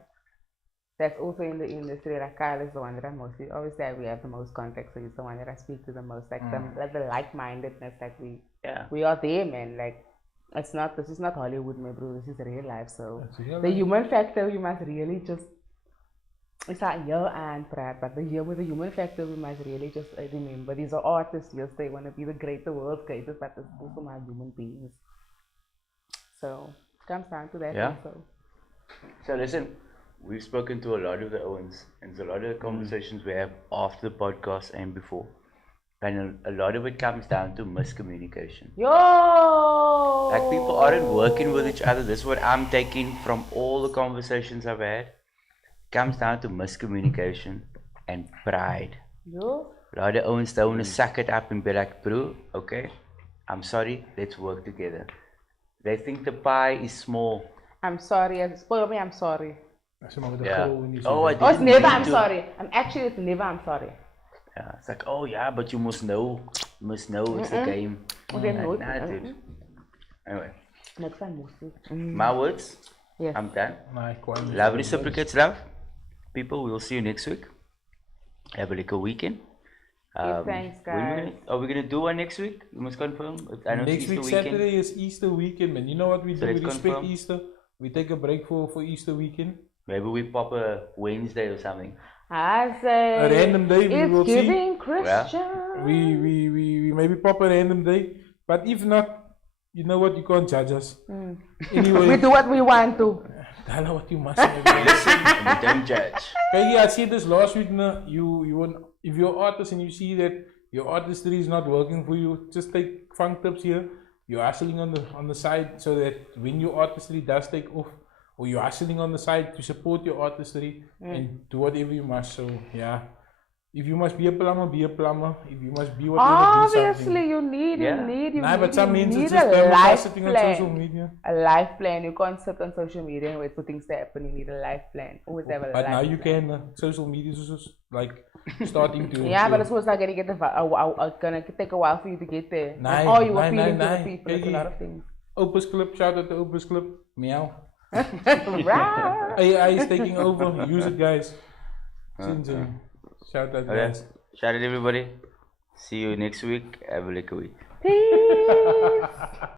That's also in the industry. Like Kyle is the one that I mostly, obviously we have the most contact, so he's the one that I speak to the most. Like the like-mindedness, like we are there, man. Like this is not Hollywood, my bro. This is real life. So the human factor, you must really just. It's like and Pratt, but with the human factor, we must really just remember these are artists. Yes, they want to be the world's greatest, but it's also my human beings. So it comes down to that. Yeah. Also. So listen, we've spoken to a lot of the Owens, and a lot of the conversations we have after the podcast and before. And a lot of it comes down to miscommunication. Yo! Like people aren't working with each other. This is what I'm taking from all the conversations I've had. Comes down to miscommunication and pride. Yo? A lot of Owens don't want to suck it up and be like, bro, okay, I'm sorry, let's work together. They think the pie is small. I'm sorry. For me, I'm sorry. Yeah. It's never I'm sorry. It's never I'm sorry. Yeah, it's like, oh yeah, but you must know. You must know it's the game. Like, nah, dude. Anyway. Next time, My words. Yes. I'm done. My Love reciprocates love. People, we'll see you next week. Have a little weekend. Thanks, guys. Are we gonna do one next week? We must confirm. I know Next week, Saturday is Easter weekend, man. You know what we do? We respect confirm. Easter. We take a break for Easter weekend. Maybe we pop a Wednesday or something. I say A random day we will it's see. giving Christian. We maybe pop a random day, but if not, you know what? You can't judge us. Anyway, We do what we want to. tell her what you must. Listen and we don't judge. Okay, I said this last week. Now, you want, if you're an artist and you see that your artistry is not working for you, just take fun tips here. You're hustling on the side so that when your artistry does take off, or you're hustling on the side to support your artistry and do whatever you must. So yeah, if you must be a plumber, be a plumber. If you must be whatever, be something. Obviously, you need But some means it's need just a them life sitting on plan. social media. A life plan. You can't sit on social media and wait for things to happen. You need a life plan. Always have a life But now plan. you can. Social media is just like starting to. Yeah, but it's always like gonna get gonna take a while for you to get there. Nine, And you were nine, feeling nine, to the nine. people. It's a lot of things. Opus Club, shout out to Opus Club. Meow. Right. AI is taking over. Use it, guys. Soon. Shout out, Okay. guys. Shout out everybody. See you next week. Have a good week. Peace.